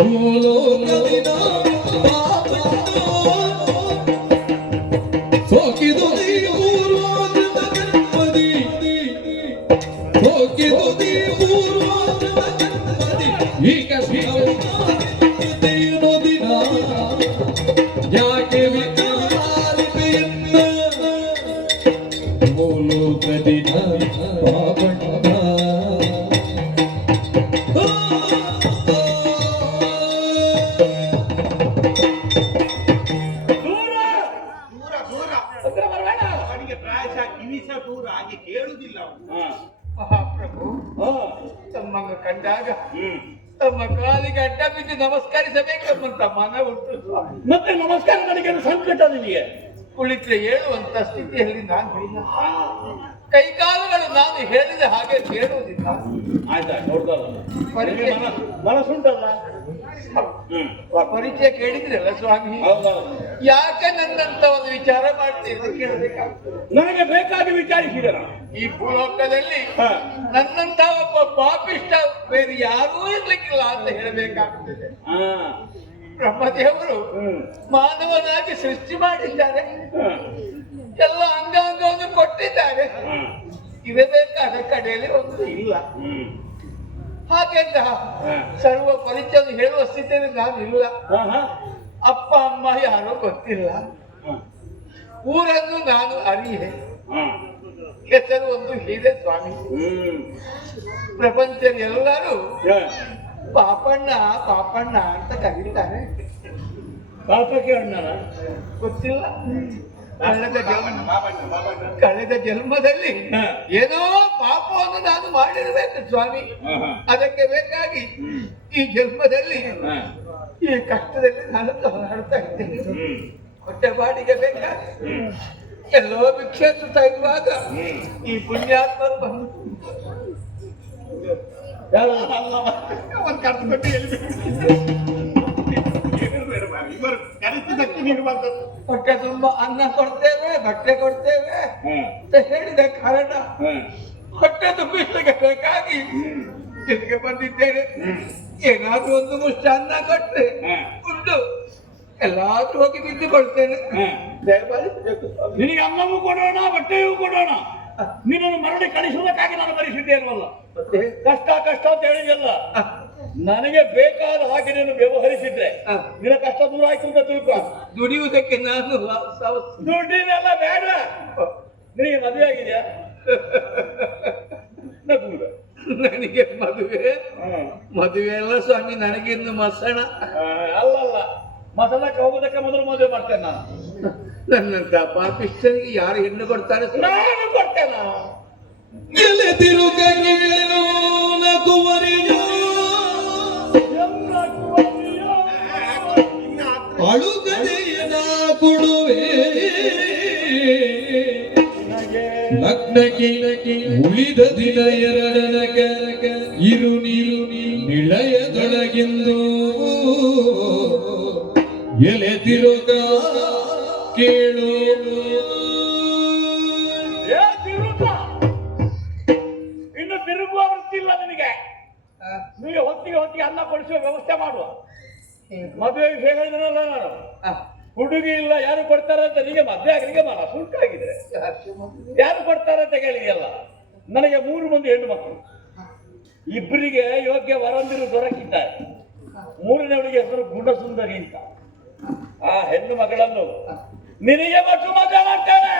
ಭೂಲೋಕದಿನ ಸೋಕಿದು ಪೂರ್ವಾಂಧ್ರದ ಜನ್ಮದಿ ಸೋಕಿದು ಪೂರ್ವಾಂಧ್ರದ ಜನ್ಮದಿ ಈ ಕಶ್ಮೀರ ದಿನ ಯಾಕೆ ವಿಚಾರಿಪೆಯನ್ನ ಭೂಲೋಕದಿನ ಪಾಪಣ್ಣ ಆಶಾ ಕಿವಿಸ ದೂರ ಹಾಗೆ ಕೇಳುವುದಿಲ್ಲ ಅವನು. ಹಾ. ಮಹಾಪ್ರಭು ಹಾ. ತಮ್ಮನ್ನು ಕಂಡಾಗ ಹ್ಮ್. ತಮ್ಮ ಕಾಲಿಗೆ ಅಡ್ಡ ಬಿದ್ದು ನಮಸ್ಕರಿಸಬೇಕೆಂಬಂತ ಮನ ಉಂಟು ಸ್ವಾಮಿ. ಮತ್ತೆ ನಮಸ್ಕಾರ ನನಗೆ ಸಂಕಟ ನಿನಗೆ. ಕುಳಿತರೆ ಹೇಳುವಂತ ಸ್ಥಿತಿಯಲ್ಲಿ ನಾನು ಇಲ್ಲ. ಕೈಕಾಲುಗಳು ನಾನು ಹೇಳಿದ ಹಾಗೆ ಕೇಳುವುದಿಲ್ಲ. ಆಯ್ತಾ ನೋಡ್ದಲ್ಲ ಪರಿಚಯ ಮನಸ್ಸುಂಟಲ್ಲ. ಪರಿಚಯ ಕೇಳಿದ್ರಲ್ಲ ಸ್ವಾಮಿ, ಹೌದೌದು. ಯಾಕೆ ನನ್ನಂತವನ್ನು ವಿಚಾರ ಮಾಡ್ತೀರಿ ಕೇಳಬೇಕಾಗ್ತದೆ. ನನಗೆ ಬೇಕಾಗಿ ವಿಚಾರಿಸಿದರ ಈ ಭೂಲೋಕದಲ್ಲಿ ಹಾ. ನನ್ನಂತ ಒಬ್ಬ ಪಾಪಿಷ್ಟ ಬೇರೆ ಯಾರೂ ಇರ್ಲಿಕ್ಕಿಲ್ಲ ಅಂತ ಹೇಳಬೇಕಾಗ್ತದೆ. ಹಾ. ಬ್ರಹ್ಮದೇವರು ಹ್ಮ್. ಮಾನವನಾಗಿ ಸೃಷ್ಟಿ ಮಾಡಿದ್ದಾರೆ, ಹಾ. ಎಲ್ಲ ಅಂಗಾಂಗವನ್ನು ಕೊಟ್ಟಿದ್ದಾರೆ. ಹಾ. ಇರಬೇಕಾದ ಕಡೆಯಲ್ಲಿ ಒಂದು ಇಲ್ಲ. ಹ್ಮ್. ಹಾಗೆಂತ ಹಾ. ಸರ್ವ ಪರಿಚಯ ಹೇಳುವ ಸ್ಥಿತಿಯಲ್ಲಿ ನಾನು ಇಲ್ಲ. ಹಾ. ಹಾ. ಅಪ್ಪ ಅಮ್ಮ ಯಾರೋ ಗೊತ್ತಿಲ್ಲ, ಹಾ. ಊರನ್ನು ನಾನು ಅರಿಯೆ. ಹಾ. ಹೆಸರು ಒಂದು ಹೀರೆ ಸ್ವಾಮಿ. ಹ್ಮ್. ಪ್ರಪಂಚದ ಎಲ್ಲರೂ ಹಾ. ಪಾಪಣ್ಣ ಪಾಪಣ್ಣ ಅಂತ ಕರೀತಾರೆ. ಪಾಪಕ್ಕೆ ಅಣ್ಣನ ಗೊತ್ತಿಲ್ಲ, ಕಳೆದ ಜನ್ಮದಲ್ಲಿ ಹಾ. ಏನೋ ಪಾಪವನ್ನು ನಾನು ಮಾಡಿರಬೇಕು ಸ್ವಾಮಿ. ಹಾ. ಹಾ. ಅದಕ್ಕೆ ಬೇಕಾಗಿ ಈ ಜನ್ಮದಲ್ಲಿ ಹಾ. ಈ ಕಷ್ಟದಲ್ಲಿ ನಾನು ಹೋರಾಡ್ತಾ ಇದ್ದೇನೆ. ಹ್ಮ್. ಹೊಟ್ಟೆ ಬಾಡಿಗೆ ಬೇಕಾಗಿ ಎಲ್ಲೋ ಭಿಕ್ಷೆ ತೆಗೆಯುವಾಗ ಈ ಪುಣ್ಯಾತ್ಮರು ಬಂದು ಯಾರು? ಒಂದು ಕರೆದು ಕೊಟ್ಟು ಎಲ್ಲಿ ಇವರು ಕರೆಸಿದ್ದಕ್ಕೆ ನೀನು ಬಂದದ್ದು. ಹೊಟ್ಟೆ ತುಂಬಾ ಅನ್ನ ಕೊಡ್ತೇವೆ, ಬಟ್ಟೆ ಕೊಡ್ತೇವೆ ಹಾ. ಅಂತ ಹೇಳಿದ ಕಾರಣ ಹಾ. ಹೊಟ್ಟೆ ತುಂಬಿಸಲಿಕ್ಕೆ ಬೇಕಾಗಿ ಇಲ್ಲಿಗೆ ಬಂದಿದ್ದೇನೆ. ಏನಾದ್ರೂ ಒಂದು ಮುಷ್ಟಿ ಅನ್ನ ಕೊಟ್ಟರೆ ಹಾ. ಉಂಟು, ಎಲ್ಲಾದ್ರೂ ಹೋಗಿ ಬಿದ್ದುಕೊಳ್ತೇನೆ. ಹಾ. ದಯಪಾಲಿಸಬೇಕು ಸ್ವಾಮಿ. ನಿನಗೆ ಅನ್ನವೂ ಕೊಡೋಣ ಬಟ್ಟೆಯೂ ಕೊಡೋಣ. ನಿನ್ನನ್ನು ಮರಳಿ ಕಳಿಸುವುದಕ್ಕಾಗಿ ನಾನು ಬಯಸಿದ್ದೇನಲ್ಲ. ಮತ್ತೆ ಕಷ್ಟ ಕಷ್ಟ ಅಂತ ಹೇಳಿದಲ್ಲ, ನನಗೆ ಬೇಕಾದ ಹಾಗೆ ನೀನು ವ್ಯವಹರಿಸಿದ್ರೆ ನಿನ್ನ ಕಷ್ಟ ದೂರ ಆಯ್ತು ಅಂತ ತಿಳ್ಕೊ. ದುಡಿಯುವುದಕ್ಕೆ ನಾನು ದುಡ್ಡಿನೆಲ್ಲ ಬೇಡ. ನಿನಗೆ ಮದುವೆ ಆಗಿದೆಯಾ? ನಗುವುದ? ನನಗೆ ಮದುವೆ ಅಲ್ಲ ಸ್ವಾಮಿ, ನನಗಿನ್ನು ಮಸಣ. ಅಲ್ಲಲ್ಲ, ಮಸಾಲಕ್ಕೆ ಹೋಗೋದಕ್ಕೆ ಮೊದಲು ಮದುವೆ ಮಾಡ್ತೇನೆ ನಾನು. ನನ್ನಂತ ಪಾಪಿಷ್ಟನಿಗೆ ಯಾರು ಹೆಣ್ಣು ಕೊಡ್ತಾರೆ ಸ್ವಾಮಿ? ನಾನು ಕೊಡ್ತೇನ. ಎಲೆದಿರುಗೇಳು ನಗುವರಿಯ ಅಳುಗದೆಯನ ಕೊಡುವೆ ಲಗ್ನಕ್ಕೆ ಉಳಿದ ದಿನ ಎರಡನಗ ಇರು ನೀರು ನಿಳಯದೊಳಗೆಂದು ಎಲೆ ತಿರುಗ ಕೇಳು. ಇನ್ನು ತಿರುಗುವ ವೃತ್ತಿ ಇಲ್ಲ ನಿನಗೆ. ನಿಮಗೆ ಹೊತ್ತಿಗೆ ಹೊತ್ತಿಗೆ ಅನ್ನ ಕೊಡಿಸುವ ವ್ಯವಸ್ಥೆ ಮಾಡುವ. ಮದುವೆ ವಿಷಯ ಹೇಳಿದ್ರಲ್ಲ ನಾನು, ಹುಡುಗಿ ಇಲ್ಲ ಯಾರು ಕೊಡ್ತಾರೆ ಅಂತ ನಿಮಗೆ ಮದುವೆ ಆಗಲಿಕ್ಕೆ ಮನಸ್ಸು ಉಂಟಾಗಿದೆ. ಯಾರು ಕೊಡ್ತಾರೆ ಅಂತ ಕೇಳಿದೆಯಲ್ಲ. ನನಗೆ 3 ಮಂದಿ ಹೆಣ್ಣು ಮಕ್ಕಳು, ಇಬ್ಬರಿಗೆ ಯೋಗ್ಯ ವರಂದಿರು ದೊರಕಿದ್ದಾರೆ. 3ನೇವಳಿಗೆ ಹೆಸರು ಗುಣಸುಂದರಿ ಅಂತ. ಆ ಹೆಣ್ಣು ಮಗಳನ್ನು ನಿನಗೆ ಮತ್ತು ಮದುವೆ ಮಾಡ್ತೇನೆ.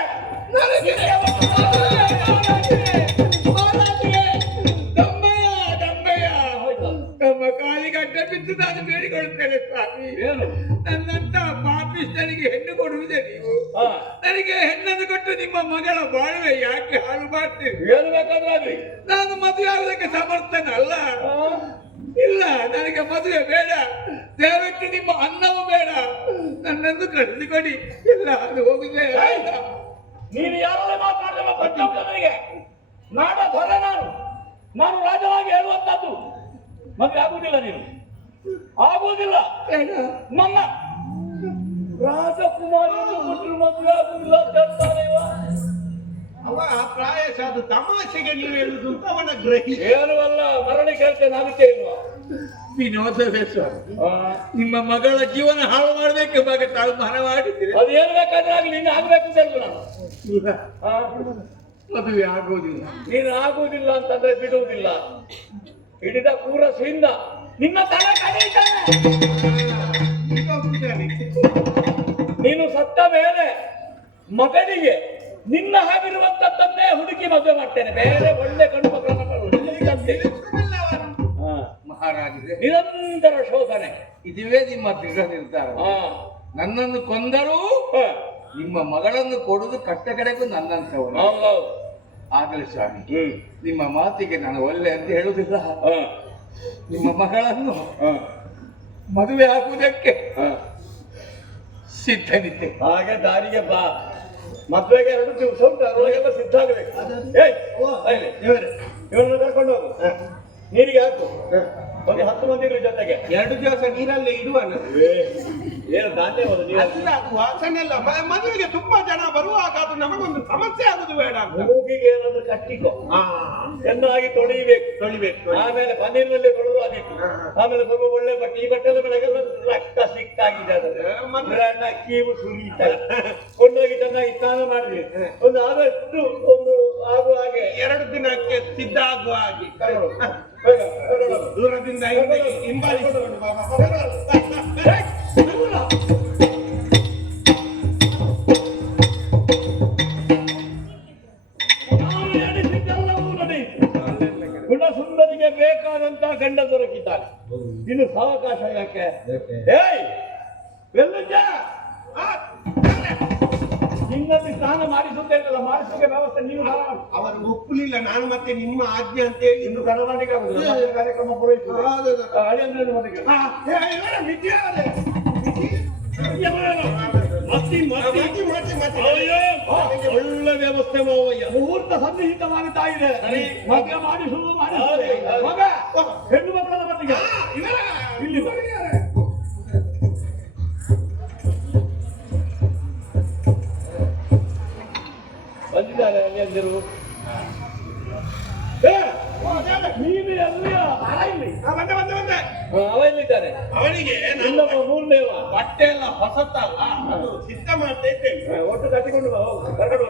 ನಮ್ಮ ಕಾಲಿಗೆ ಅಡ್ಡ ಬಿದ್ದು ನಾನು ಬೇಡಿಕೊಳ್ಳುತ್ತೇನೆ ಸ್ವಾಮಿ. ಏನು? ನನ್ನಂತ ಪಾಪಿಷ್ಟನಿಗೆ ಹೆಣ್ಣು ಕೊಡುವುದೇ ನೀವು? ಹಾ. ನನಗೆ ಹೆಣ್ಣನ್ನು ಕೊಟ್ಟು ನಿಮ್ಮ ಮಗಳ ಬಾಳುವೆ ಯಾಕೆ ಹಾಳು ಮಾಡ್ತೀರಿ? ಏನು ಬೇಕಾದ್ರೂ ಆಗ್ಲಿ, ನಾನು ಮದುವೆ ಆಗುವುದಕ್ಕೆ ಸಮರ್ಥನಲ್ಲ. ಇಲ್ಲ, ನನಗೆ ಮದುವೆ ಬೇಡ, ದಯವಿಟ್ಟು ನಿಮ್ಮ ಅನ್ನವೂ ಬೇಡ, ನನ್ನನ್ನು ಕಳಿಸಿಕೊಡಿ. ಇಲ್ಲ, ಅದು ಹೋಗುದೇ ಬೇಡ. ನೀನು ಯಾರಲ್ಲೇ ಮಾತಾಡಿದ ಪಂಚಾಂಗ ನನಗೆ ನಾಡ ಹೊರ. ನಾನು ರಾಜನಾಗಿ ಹೇಳುವಂತದ್ದು ಮದುವೆ ಆಗುವುದಿಲ್ಲ. ನೀನು ಆಗುವುದಿಲ್ಲ. ಬೇಡ. ನನ್ನ ರಾಜಕುಮಾರಿಯನ್ನು ಕೊಟ್ಟರು ಮದುವೆ ಆಗುವುದಿಲ್ಲ ಅಂತ ಹೇಳ್ತಾನೆ ಇವ. ಅವ ಪ್ರಾಯಶಃ ಅದು ತಮಾಷೆಗೆ ನೀವು ಹೇಳುದು ಅಂತ ಅವನ ಗ್ರಹಿ. ಏನು ಅಲ್ಲ, ಮರಳಿ ಕೇಳ್ತೇನೆ, ಆಗುತ್ತೆ ಇಲ್ವಾ? ವಿನೋದವೇ ಸ್ವಾಮಿ, ನಿಮ್ಮ ಮಗಳ ಜೀವನ ಹಾಳು ಮಾಡಬೇಕು ಬಗ್ಗೆ ತಾವು ಮನ ಮಾಡಿದ್ದೀರಿ. ಅದು ಏನು ಬೇಕಾದ್ರೆ ಆಗ್ಲಿ, ನೀನು ಆಗ್ಬೇಕು ಅಂತ ಹೇಳುದು ನಾನು. ಇಲ್ಲ, ಮದುವೆ ಆಗುವುದಿಲ್ಲ. ನೀನು ಆಗುವುದಿಲ್ಲ ಅಂತಂದ್ರೆ ಬಿಡುವುದಿಲ್ಲ. ಹಿಡಿದ ಕೂರಸಿಂದ ನಿನ್ನ ತಲೆ ಕಡಿತಾನೆ. ನೀನು ಸತ್ತ ಮೇಲೆ ಮಗನಿಗೆ ನಿನ್ನ ಹಾಗಿರುವಂತದ್ದನ್ನೇ ಹುಡುಕಿ ಮದುವೆ ಮಾಡ್ತೇನೆ. ಬೇರೆ ಒಳ್ಳೆ ಗಂಡು ಮಕ್ಕಳನ್ನ ಮಹಾರಾಜರೇ, ನಿರಂತರ ಶೋಧನೆ. ಇದುವೇ ನಿಮ್ಮ ದೃಢ ನಿರ್ಧಾರ. ನನ್ನನ್ನು ಕೊಂದರೂ ನಿಮ್ಮ ಮಗಳನ್ನು ಕೊಡುದು ಕಟ್ಟ ಕಡೆಗೂ ನನ್ನಂತವನು. ಹೌದೌದು. ಆಗಲಿ ಸ್ವಾಮಿ, ನಿಮ್ಮ ಮಾತಿಗೆ ನಾನು ಒಳ್ಳೆ ಅಂತ ಹೇಳುದಿಲ್ಲ. ನಿಮ್ಮ ಮಗಳನ್ನು ಮದುವೆ ಆಗುವುದಕ್ಕೆ ಸಿದ್ಧನಿದ್ದೆ. ಹಾಗೆ ದಾರಿಗೆ ಬಾ. ಮದುವೆಗೆ 2 ದಿವಸ ಉಂಟು, ಅದರೊಳಗೆಲ್ಲ ಸಿದ್ಧ ಆಗಬೇಕು. ಇವರನ್ನು ಕರ್ಕೊಂಡು ಹೋಗು. ನೀರಿಗೆ ಹಾಕು ಒಂದು 10 ಮಂದಿ ಇದ್ರ ಜೊತೆಗೆ. 2 ದಿವಸ ನೀರಲ್ಲೇ ಇಡುವನ. ಏನು ಧಾನ್ಯ ವಾಸನೆ ಎಲ್ಲ ಮದುವೆಗೆ ತುಂಬಾ ಜನ ಬರುವಾಗ ಅದು ನಮಗೊಂದು ಸಮಸ್ಯೆ ಆಗುದು ಬೇಡ ಅಂತ. ಮೂಗಿಗೆ ಏನಾದ್ರು ಕಟ್ಟಿಕೋ, ಚೆನ್ನಾಗಿ ತೊಳಿಬೇಕು. ಆಮೇಲೆ ಪನ್ನೀರಿನಲ್ಲಿ ತೊಳೆದು ಅದಕ್ಕೆ ಆಮೇಲೆ ಸ್ವಲ್ಪ ಒಳ್ಳೆ ಬಟ್ಟೆ. ಈ ಬಟ್ಟೆ ಬೆಳಗೆಲ್ಲ ರಕ್ತ ಸಿಕ್ಕಾಗಿದೆ, ಅದರ ಕೀವು ಸುರಿತಾ ಕೊಂಡೋಗಿ ಚೆನ್ನಾಗಿ ಸ್ನಾನ ಮಾಡಿದ್ವಿ. ಒಂದು ಆದಷ್ಟು ಒಂದು ಆಗುವ ಹಾಗೆ 2 ದಿನಕ್ಕೆ ಸಿದ್ಧ ಆಗುವ ಹಾಗೆ ದೂರದಿಂದ ಹಿಂಬಾಲಿಸಿಕೊಂಡು ಗುಣಸುಂದರಿಗೆ ಬೇಕಾದಂತ ಗಂಡ ದೊರಕಿದ್ದಾನೆ. ಇನ್ನು ಸಾವಕಾಶ ಯಾಕೆ? ನಿನ್ನಲ್ಲಿ ಸ್ನಾನ ಮಾಡಿಸುತ್ತೇನಲ್ಲ, ಮಾಡಿಸೋಕೆ ವ್ಯವಸ್ಥೆ ನೀನು ಅವರು ಒಪ್ಪಲಿಲ್ಲ. ನಾನು ಮತ್ತೆ ನಿಮ್ಮ ಆಜ್ಞೆ ಅಂತ ಹೇಳಿ ಇನ್ನು ಕಡವಾಣಿಗೆ ಆಗುದಿಲ್ಲ. ಕಾರ್ಯಕ್ರಮ ಪೂರೈಸುವುದು ಒಳ್ಳೆ ವ್ಯವಸ್ಥೆ ಮಾವಯ್ಯ. ಮುಹೂರ್ತ ಸನ್ನಿಹಿತವಾಗುತ್ತಾ ಇದೆ. ಮದುವೆ ಮಾಡಿಸುವುದು ಹೆಣ್ಣು ಮಕ್ಕಳ ಮಟ್ಟಿಗೆ ಇಲ್ಲಿ ಬಂದಿದ್ದಾರೆ. ಅಲ್ಲಿಯಂದಿರು ನೀನು ಎಲ್ಲಿಯ ಅವ ಎಲ್ಲಿದ್ದಾರೆ? ಅವನಿಗೆ ಇನ್ನೊಬ್ಬ 3ನೇವ ಬಟ್ಟೆ ಎಲ್ಲ ಹೊಸತಲ್ಲ, ಅದು ಸಿದ್ಧ ಮಾಡ್ತಾ ಇದ್ದೇನೆ. ಒಟ್ಟು ಕಟ್ಟಿಕೊಂಡು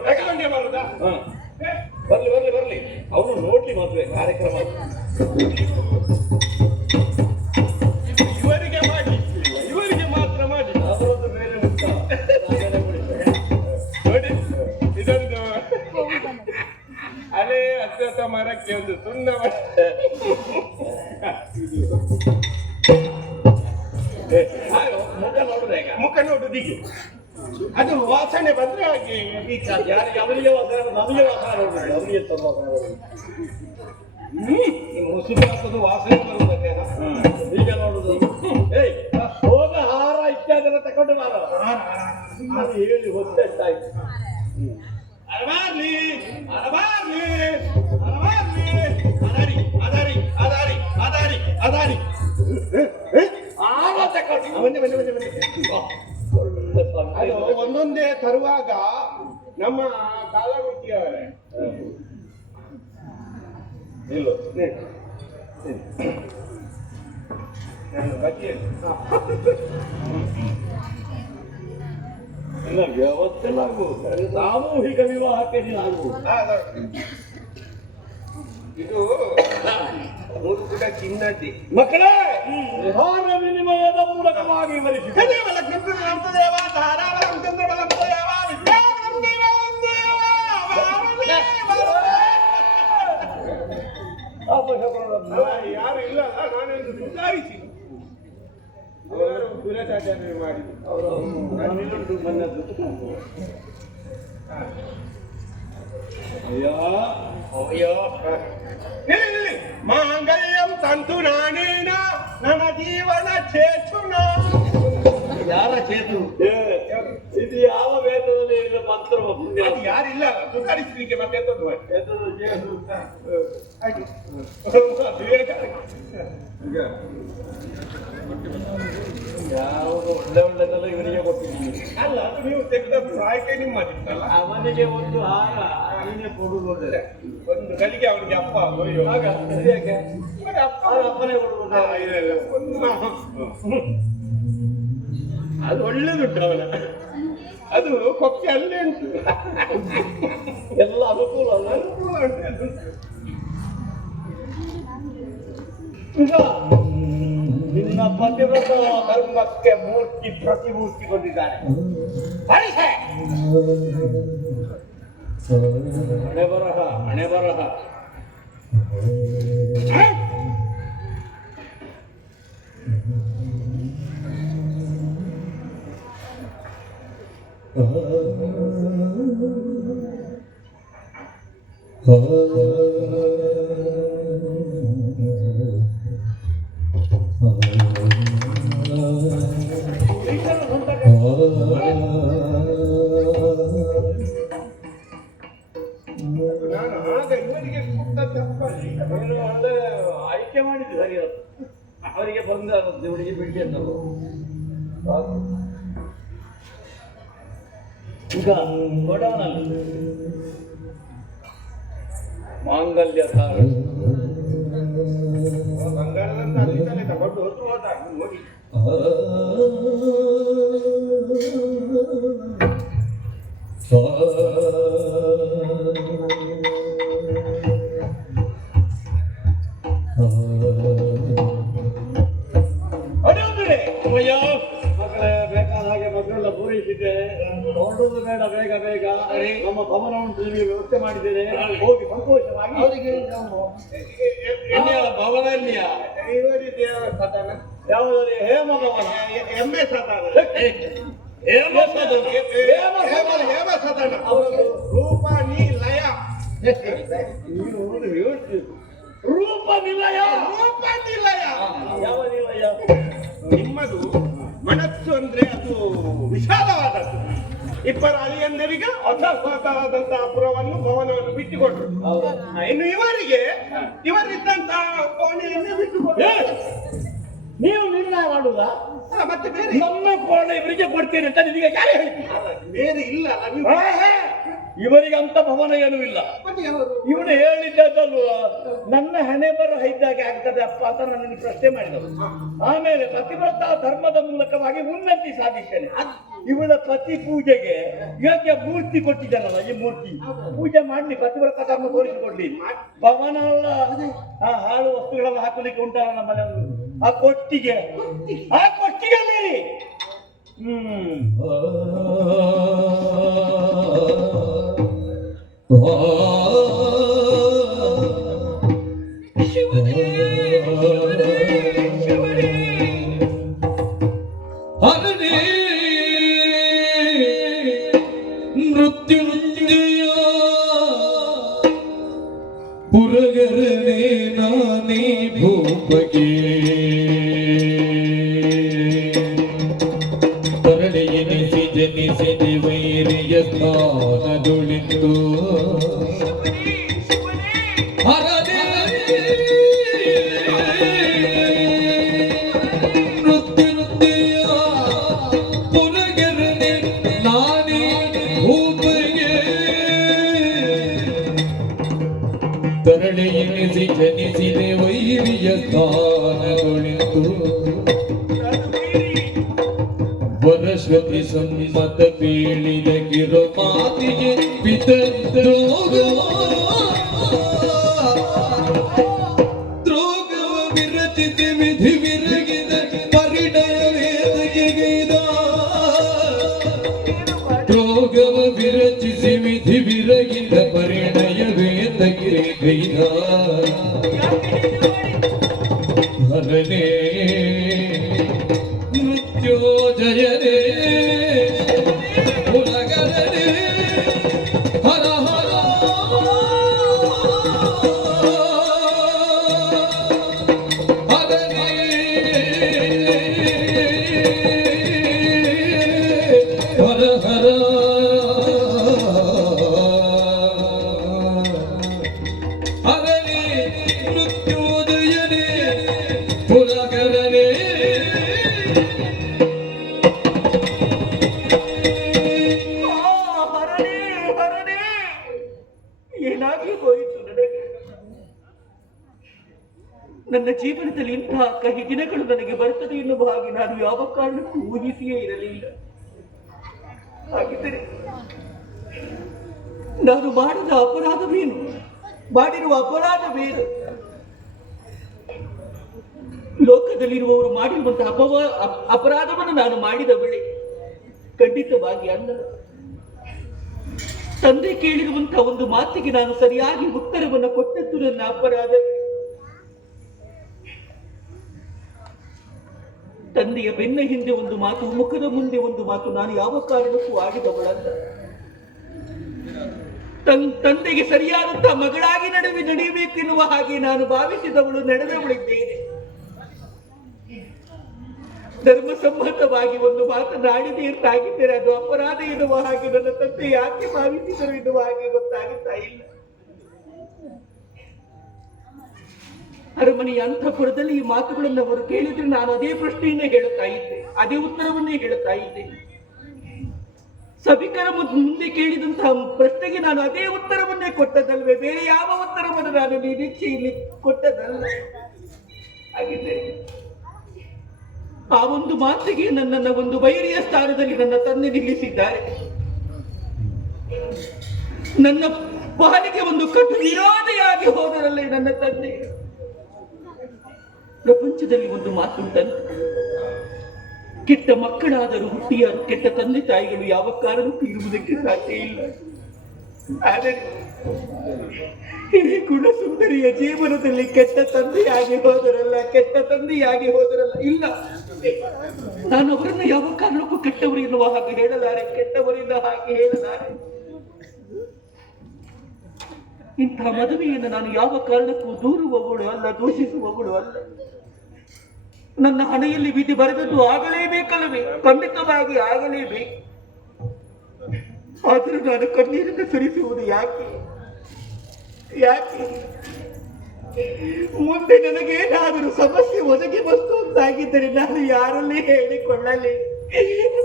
ಕಟ್ಟಿಕೊಂಡೇ ಬರುದಾ? ಬರ್ಲಿ ಅವನು ನೋಡ್ಲಿ ಮದುವೆ ಕಾರ್ಯಕ್ರಮ. ಇವರಿಗೆ ಮಾಡಿ, ಇವರಿಗೆ ಮಾತ್ರ ಮಾಡಿ. ಅದರದ್ದು ಬೇರೆ ಉಂಟ ನೋಡಿ, ಇದೊಂದು ಹಳೆ ಅಶ್ವತ್ಥ ಮರಕ್ಕೆ ಒಂದು ಸುಣ್ಣ ಮುಖ ನೋಡುದು ಹೀಗೆ. ಅದು ವಾಸನೆ ಬಂದ್ರೆ ಹಾಗೆ ಯಾರಿಗೆ ಅವನಿಗೆ ವಾಸನೆ, ನಮಗೆ ವಾಸನೆ ನೋಡುದು. ಅವನಿಗೆ ಮುಸುಕು ಹಾಕೋದು ವಾಸನೆ ಬರುವುದಕ್ಕೆ ಈಗ ನೋಡುದು. ಹೋಗ ಹಾರ ಇತ್ಯಾದಿ ತಕೊಂಡು ಮಾರ ಹೇಳಿ ಹೊತ್ತಾಯ್ತು. ಅರಬಾರ್ಲಿ ಅರಬಾರ್ಲಿ ಅರಬಾರ್ಲಿ ಅದಾರಿ ಅದಾರಿ ಅದಾರಿ ಅದಾರಿ ಅದಾರಿ ಆಗ ತಕೊಂಡು ಅದು ಒಂದೊಂದೇ ತರುವಾಗ ನಮ್ಮ ಕಾಲಗುಟ್ಟಿಯವರೇ ಇಲ್ಲ ನಾನು ಬದಿಯಲ್ಲಿ ವ್ಯವಸ್ಥೆ ಆಗುವುದು. ಸಾಮೂಹಿಕ ವಿವಾಹಕ್ಕೆ ಆಗುವುದು. ಇದು ಕೂಡ ಚಿನ್ನದ್ದಿ ಮಕ್ಕಳೇ, ವಿಹಾರ ವಿನಿಮಯದ ಮೂಲಕವಾಗಿ ವಿವರಿಸಿದೆ. ಯಾರು ಇಲ್ಲ, ನಾನೊಂದು ಸುಧಾರಿಸಿ ಅವರು ದುರಾಚಾರ್ಯ ಮಾಡಿದ್ರು. ಅವರು ಅಯ್ಯೋ ಮಾಂಗಲ್ಯಂ ತಂತು ನಾನೇನ ನನ್ನ ಜೀವನ ಚೇತುನ. ಯಾರ ಚೇತು? ಇದು ಯಾವ ವೇದದಲ್ಲಿ ಇಲ್ಲ ಮಂತ್ರ? ಯಾರಿಲ್ಲ ಸುಧಾರಿಸಲಿಕ್ಕೆ ಮತ್ತೆ ಎಂತದ್ದು ಯಾವುದು ಒಳ್ಳೆ ಒಳ್ಳೆದೆಲ್ಲ ಇವರಿಗೆ ಕೊಟ್ಟಿದ್ದೀನಿ. ಅಲ್ಲ, ಅದು ನೀವು ತೆಗೆದದ್ದು ಆಯ್ಕೆ ನಿಮ್ಮದಿತ್ತಲ್ಲ. ಅವನಿಗೆ ಒಂದು ಹಾರ ನೀನೇ ಕೊಡುವುದು. ಒಂದು ಕಲಿಗೆ ಅವನಿಗೆ ಅಪ್ಪ ಆಗ ಯಾಕೆ ಅಪ್ಪನೇ ಕೊಡುವುದು? ಅದು ಒಳ್ಳೇದುಂಟು ಅವನ, ಅದು ಕೊಕ್ಕೆ ಅಲ್ಲೇ ಉಂಟು. ಎಲ್ಲ ಅನುಕೂಲ ಉಂಟು. ನಿನ್ನ ಪತಿವ್ರತ ಧರ್ಮಕ್ಕೆ ಮೂರ್ತಿ ಪ್ರತಿಮೂರ್ತಿ ಬಂದಿದ್ದಾನೆ. ಹಣೆ ಬರಹ ಹಣೆ ಬರಹ. ನಾನು ಆಗ ಇವರಿಗೆ ಕೊಟ್ಟ ತಪ್ಪಲ್ಲಿ ಏನು ಒಳ್ಳೆ ಆಯ್ಕೆ ಮಾಡಿದ್ದು ಸರಿ ಅದು. ಅವರಿಗೆ ಬಂದ ಇವರಿಗೆ ಬಿಡಿ ಅನ್ನೋದು ಸಾಕು. ಈಗ ಕೊಡವನಲ್ಲಿ ಮಾಂಗಲ್ಯ ಸಾರ ಬಂಗಾರದಂತ ಅಲ್ಲಿ ತಗೊಂಡು ಹೋದ ನೋಡಿ ಅಡಿಯುತ್ತಿದೆ ಅಮ್ಮಯ್ಯ ಮಕ್ಕಳೇ, ಬೇಕಾದ ಹಾಗೆ ಮಕ್ಕಳೆಲ್ಲ ಪೂರೈಸಿದ್ದೆ. ಹೊರಡುವುದು ಬೇಡ, ಬೇಗ ಬೇಗ ನಮ್ಮ ಭವನವನ್ನು ನಿಮಗೆ ವ್ಯವಸ್ಥೆ ಮಾಡಿದ್ದೇನೆ. ಹೋಗಿ ಸಂತೋಷವಾಗಿ ಅವರಿಗೆ ಭವನ ಎಲ್ಲಿಯ ಇವರಿ ದೇವರ ಸದನ ಯಾವುದಲ್ಲಿ ಹೇಮ ಭವನ ಎಮ್ಮೆ ಸದನ ಹೇಮ ಸದನ ಹೇಮ ಸದನ ಹೇಮ ಸದನ ಅವರದ್ದು ರೂಪ ನೀ ಲಯ ರೂಪ ನಿಲಯ. ರೂಪ ನಿಲಯ ಯಾವ ನಿಲಯ? ನಿಮ್ಮದು ಮನಸ್ಸು ಅಂದ್ರೆ ಅದು ವಿಶಾಲವಾದದ್ದು. ಇಬ್ಬರ ಅಳಿಯಂದರಿಗೆ ಅಸಹ್ವಾದಂತಹ ಪುರವನ್ನು ಭವನವನ್ನು ಬಿಟ್ಟುಕೊಟ್ರು. ಇನ್ನು ಇವರಿದ್ದಂತಹ ಕೋಣೆಯನ್ನು ಬಿಟ್ಟುಕೊಟ್ರು. ನೀವು ನಿರ್ಣಯ ಮಾಡುವುದಾ? ಮತ್ತೆ ಬೇರೆ ನಮ್ಮ ಕೋಣೆ ಇವರಿಗೆ ಕೊಡ್ತೇನೆ ಅಂತ ನಿಮಗೆ ಯಾರು ಹೇಳಿ? ಬೇರೆ ಇಲ್ಲ ಅಲ್ಲ ನೀವು ಇವರಿಗೆ ಅಂತ ಭವನ ಏನೂ ಇಲ್ಲ. ಮತ್ತೆ ಯಾರು? ಇವನು ಹೇಳಿದ್ದಲ್ವ, ನನ್ನ ಹಣೆ ಬರೋ ಹೈದಾಗೆ ಆಗ್ತದೆ ಅಪ್ಪ ಅಂತ ನನ್ನನ್ನು ಪ್ರಶ್ನೆ ಮಾಡಿದವು. ಆಮೇಲೆ ಪತಿವ್ರತ ಧರ್ಮದ ಮೂಲಕವಾಗಿ ಉನ್ನತಿ ಸಾಧಿಸ್ತೇನೆ. ಇವಳ ಪತಿ ಪೂಜೆಗೆ ಯೋಗ್ಯ ಮೂರ್ತಿ ಕೊಟ್ಟಿದ್ದಾನಲ್ಲ, ಈ ಮೂರ್ತಿ ಪೂಜೆ ಮಾಡಿ ಪತಿವ್ರತ ಧರ್ಮ ತೋರಿಸಿಕೊಡ್ಲಿ. ಭವನ ಅಲ್ಲ, ಆ ಹಾಳು ವಸ್ತುಗಳೆಲ್ಲ ಹಾಕಲಿಕ್ಕೆ ಉಂಟಲ್ಲ ನಮ್ಮನೆ, ಆ ಕೊಟ್ಟಿಗೆ ಅಲ್ಲಿ ಹರನೇ ಮೃತ್ಯುಂಜಯ ಪುರಗರನೇ ನಾನೇ ಭೂಪಗೆ ತರಳೆಯನಿಸಿ ಜನಿಸಿದೆ ವೈರಿಯ ಸ್ಥಾನದುಳಿತು ಹರನೇ ಮೃತ್ಯುಂಜಯ ಪುರಗರನೇ ನಾನೇ ಭೂಪಗೆ ತರಳೆಯನಿಸಿ ಜನಿಸಿದೆ ವೈರಿಯ ಸ್ಥಾನದುಳಿತು ವರಸ್ವತಿ ಸಮ್ಮತ ಬೀಳಿದ ಗಿರುಮಾತಿಗೆ ದ್ರೋಗವ ವಿರಚಿಸಿ ವಿಧಿ ವಿರಗಿದ ಪರಿಣಯ ವೇದಗೆಗೈದ ದ್ರೋಗವ ವಿರಚಿಸಿ ವಿಧಿ ವಿರಗಿದ ಪರಿಣಯ ವೇದಗೆಗೈದ ಹರನೇ ಮೃತ್ಯೋಜಯನೇ ಪುರಗರನೇ ಹರ ಹರ ಹರನೇ ಹರ ಹರ ಹರನೇ ಮೃತ್ಯೋದಯನೇ ಪುರಗರನೇ ಏನಾಗಿ ಹೋಯಿತು ನನಗೆ? ನನ್ನ ಜೀವನದಲ್ಲಿ ಇಂತಹ ಕಹಿ ದಿನಗಳು ನನಗೆ ಬರ್ತದೆ ಎನ್ನುವ ಹಾಗೆ ನಾನು ಯಾವ ಕಾರಣಕ್ಕೂ ಊಹಿಸಿಯೇ ಇರಲಿಲ್ಲ. ಹಾಗಿದ್ದರೆ ನಾನು ಮಾಡಿದ ಅಪರಾಧವೇನು? ಮಾಡಿರುವ ಅಪರಾಧವೇನು? ಲೋಕದಲ್ಲಿರುವವರು ಮಾಡಿರುವಂತಹ ಅಪರಾಧವನ್ನು ನಾನು ಮಾಡಿದವಳೆ ಖಂಡಿತವಾಗಿ ಅಲ್ಲ. ತಂದೆ ಕೇಳಿರುವಂತಹ ಒಂದು ಮಾತಿಗೆ ನಾನು ಸರಿಯಾಗಿ ಉತ್ತರವನ್ನು ಕೊಟ್ಟದ್ದು ನನ್ನ ಅಪರಾಧ. ತಂದೆಯ ಬೆನ್ನ ಹಿಂದೆ ಒಂದು ಮಾತು, ಮುಖದ ಮುಂದೆ ಒಂದು ಮಾತು ನಾನು ಯಾವ ಕಾರಣಕ್ಕೂ ಆಡಿದವಳಲ್ಲ. ತಂದೆಗೆ ಸರಿಯಾದಂತಹ ಮಗಳಾಗಿ ನಡೆಯಬೇಕೆನ್ನುವ ಹಾಗೆ ನಾನು ಭಾವಿಸಿದವಳು ನಡೆದವಳಿದ್ದೇನೆ. ಧರ್ಮಸಮ್ಮತವಾಗಿ ಒಂದು ಮಾತನಾಡಿದೆ ಅಂತಾಗಿದ್ದರೆ ಅದು ಅಪರಾಧ ಎನ್ನುವ ಹಾಗೆ ನನ್ನ ತಂದೆ ಯಾಕೆ ಭಾವಿಸಿದರು ಎನ್ನುವ ಹಾಗೆ ಗೊತ್ತಾಗುತ್ತಾ ಇಲ್ಲ. ಅರಮನೆಯ ಅಂತಃಪುರದಲ್ಲಿ ಈ ಮಾತುಗಳನ್ನು ಅವರು ಕೇಳಿದ್ರೆ ನಾನು ಅದೇ ಪ್ರಶ್ನೆಯನ್ನೇ ಹೇಳುತ್ತಾ ಇದ್ದೆ, ಅದೇ ಉತ್ತರವನ್ನೇ ಹೇಳುತ್ತಾ ಇದ್ದೆ. ಸಭಿಕರ ಮುಂದೆ ಕೇಳಿದಂತಹ ಪ್ರಶ್ನೆಗೆ ನಾನು ಅದೇ ಉತ್ತರವನ್ನೇ ಕೊಟ್ಟದಲ್ವೇ, ಬೇರೆ ಯಾವ ಉತ್ತರವನ್ನು ನಾನು ನಿರೀಕ್ಷೆಯಲ್ಲಿ ಕೊಟ್ಟದಲ್ಲ. ಹಾಗಿದ್ದರೆ ಆ ಒಂದು ಮಾತಿಗೆ ನನ್ನನ್ನು ಒಂದು ಬೈರಿಯ ಸ್ಥಾನದಲ್ಲಿ ನನ್ನ ತಂದೆ ನಿಲ್ಲಿಸಿದ್ದಾರೆ. ನನ್ನ ಪಾಲಿಗೆ ಒಂದು ಕಟ್ಟು ವಿರೋಧಿಯಾಗಿ ಹೋದರಲ್ಲೇ ನನ್ನ ತಂದೆ. ಪ್ರಪಂಚದಲ್ಲಿ ಒಂದು ಮಾತುಂಟಂತೆ, ಕೆಟ್ಟ ಮಕ್ಕಳಾದರೂ ಹುಟ್ಟಿಯಾರು ಕೆಟ್ಟ ತಂದೆ ತಾಯಿಗಳು ಯಾವ ಕಾರಣಕ್ಕೂ ಇರುವುದಕ್ಕೆ ಸಾಧ್ಯ ಇಲ್ಲ. ಆದರೆ ಈ ಗುಣಸುಂದರಿಯ ಜೀವನದಲ್ಲಿ ಕೆಟ್ಟ ತಂದೆಯಾಗಿ ಹೋದರಲ್ಲ ಇಲ್ಲ, ನಾನು ಅವರನ್ನು ಯಾವ ಕಾರಣಕ್ಕೂ ಕೆಟ್ಟವರು ಎನ್ನುವ ಹಾಗೆ ಹೇಳಲಾರೆ, ಕೆಟ್ಟವರಿಂದ ಹಾಗೆ ಹೇಳಲಾರೆ. ಇಂತಹ ಮದುವೆಯನ್ನು ನಾನು ಯಾವ ಕಾರಣಕ್ಕೂ ದೂರುವವಳು ಅಲ್ಲ, ದೂಷಿಸುವವಳು ಅಲ್ಲ. ನನ್ನ ಹಣೆಯಲ್ಲಿ ವಿಧಿ ಬರೆದದ್ದು ಆಗಲೇಬೇಕಲ್ಲವೇ, ಖಂಡಿತವಾಗಿ ಆಗಲೇಬೇಕು. ಆದರೂ ನಾನು ಕಣ್ಣೀರನ್ನು ಸುರಿಸುವುದು ಯಾಕೆ? ಮುಂದೆ ನನಗೇನಾದರೂ ಸಮಸ್ಯೆ ಒದಗಿ ಬಂತು ಅಂತಾಗಿದ್ದರೆ ನಾನು ಯಾರಲ್ಲಿ ಹೇಳಿಕೊಳ್ಳಲಿ?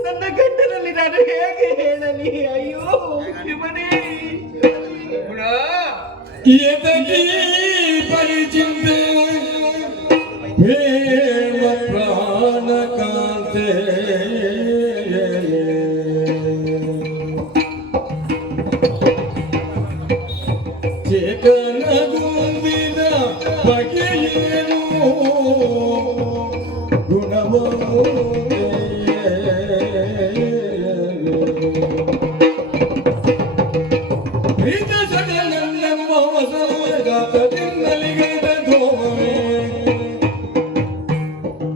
ನನ್ನ ಗಂಡನಲ್ಲಿ ನಾನು ಹೇಗೆ ಹೇಳಲಿ? ಅಯ್ಯೋ ಶಿವನೇ, ಪರಿಚಿಂತೆ ಪ್ರೇಮ ಪ್ರಾಣ ಕಾಂತೆ ಚೇತನಗೊಂದಿದ ಬಗೆಯೇನು ಗುಣವೋ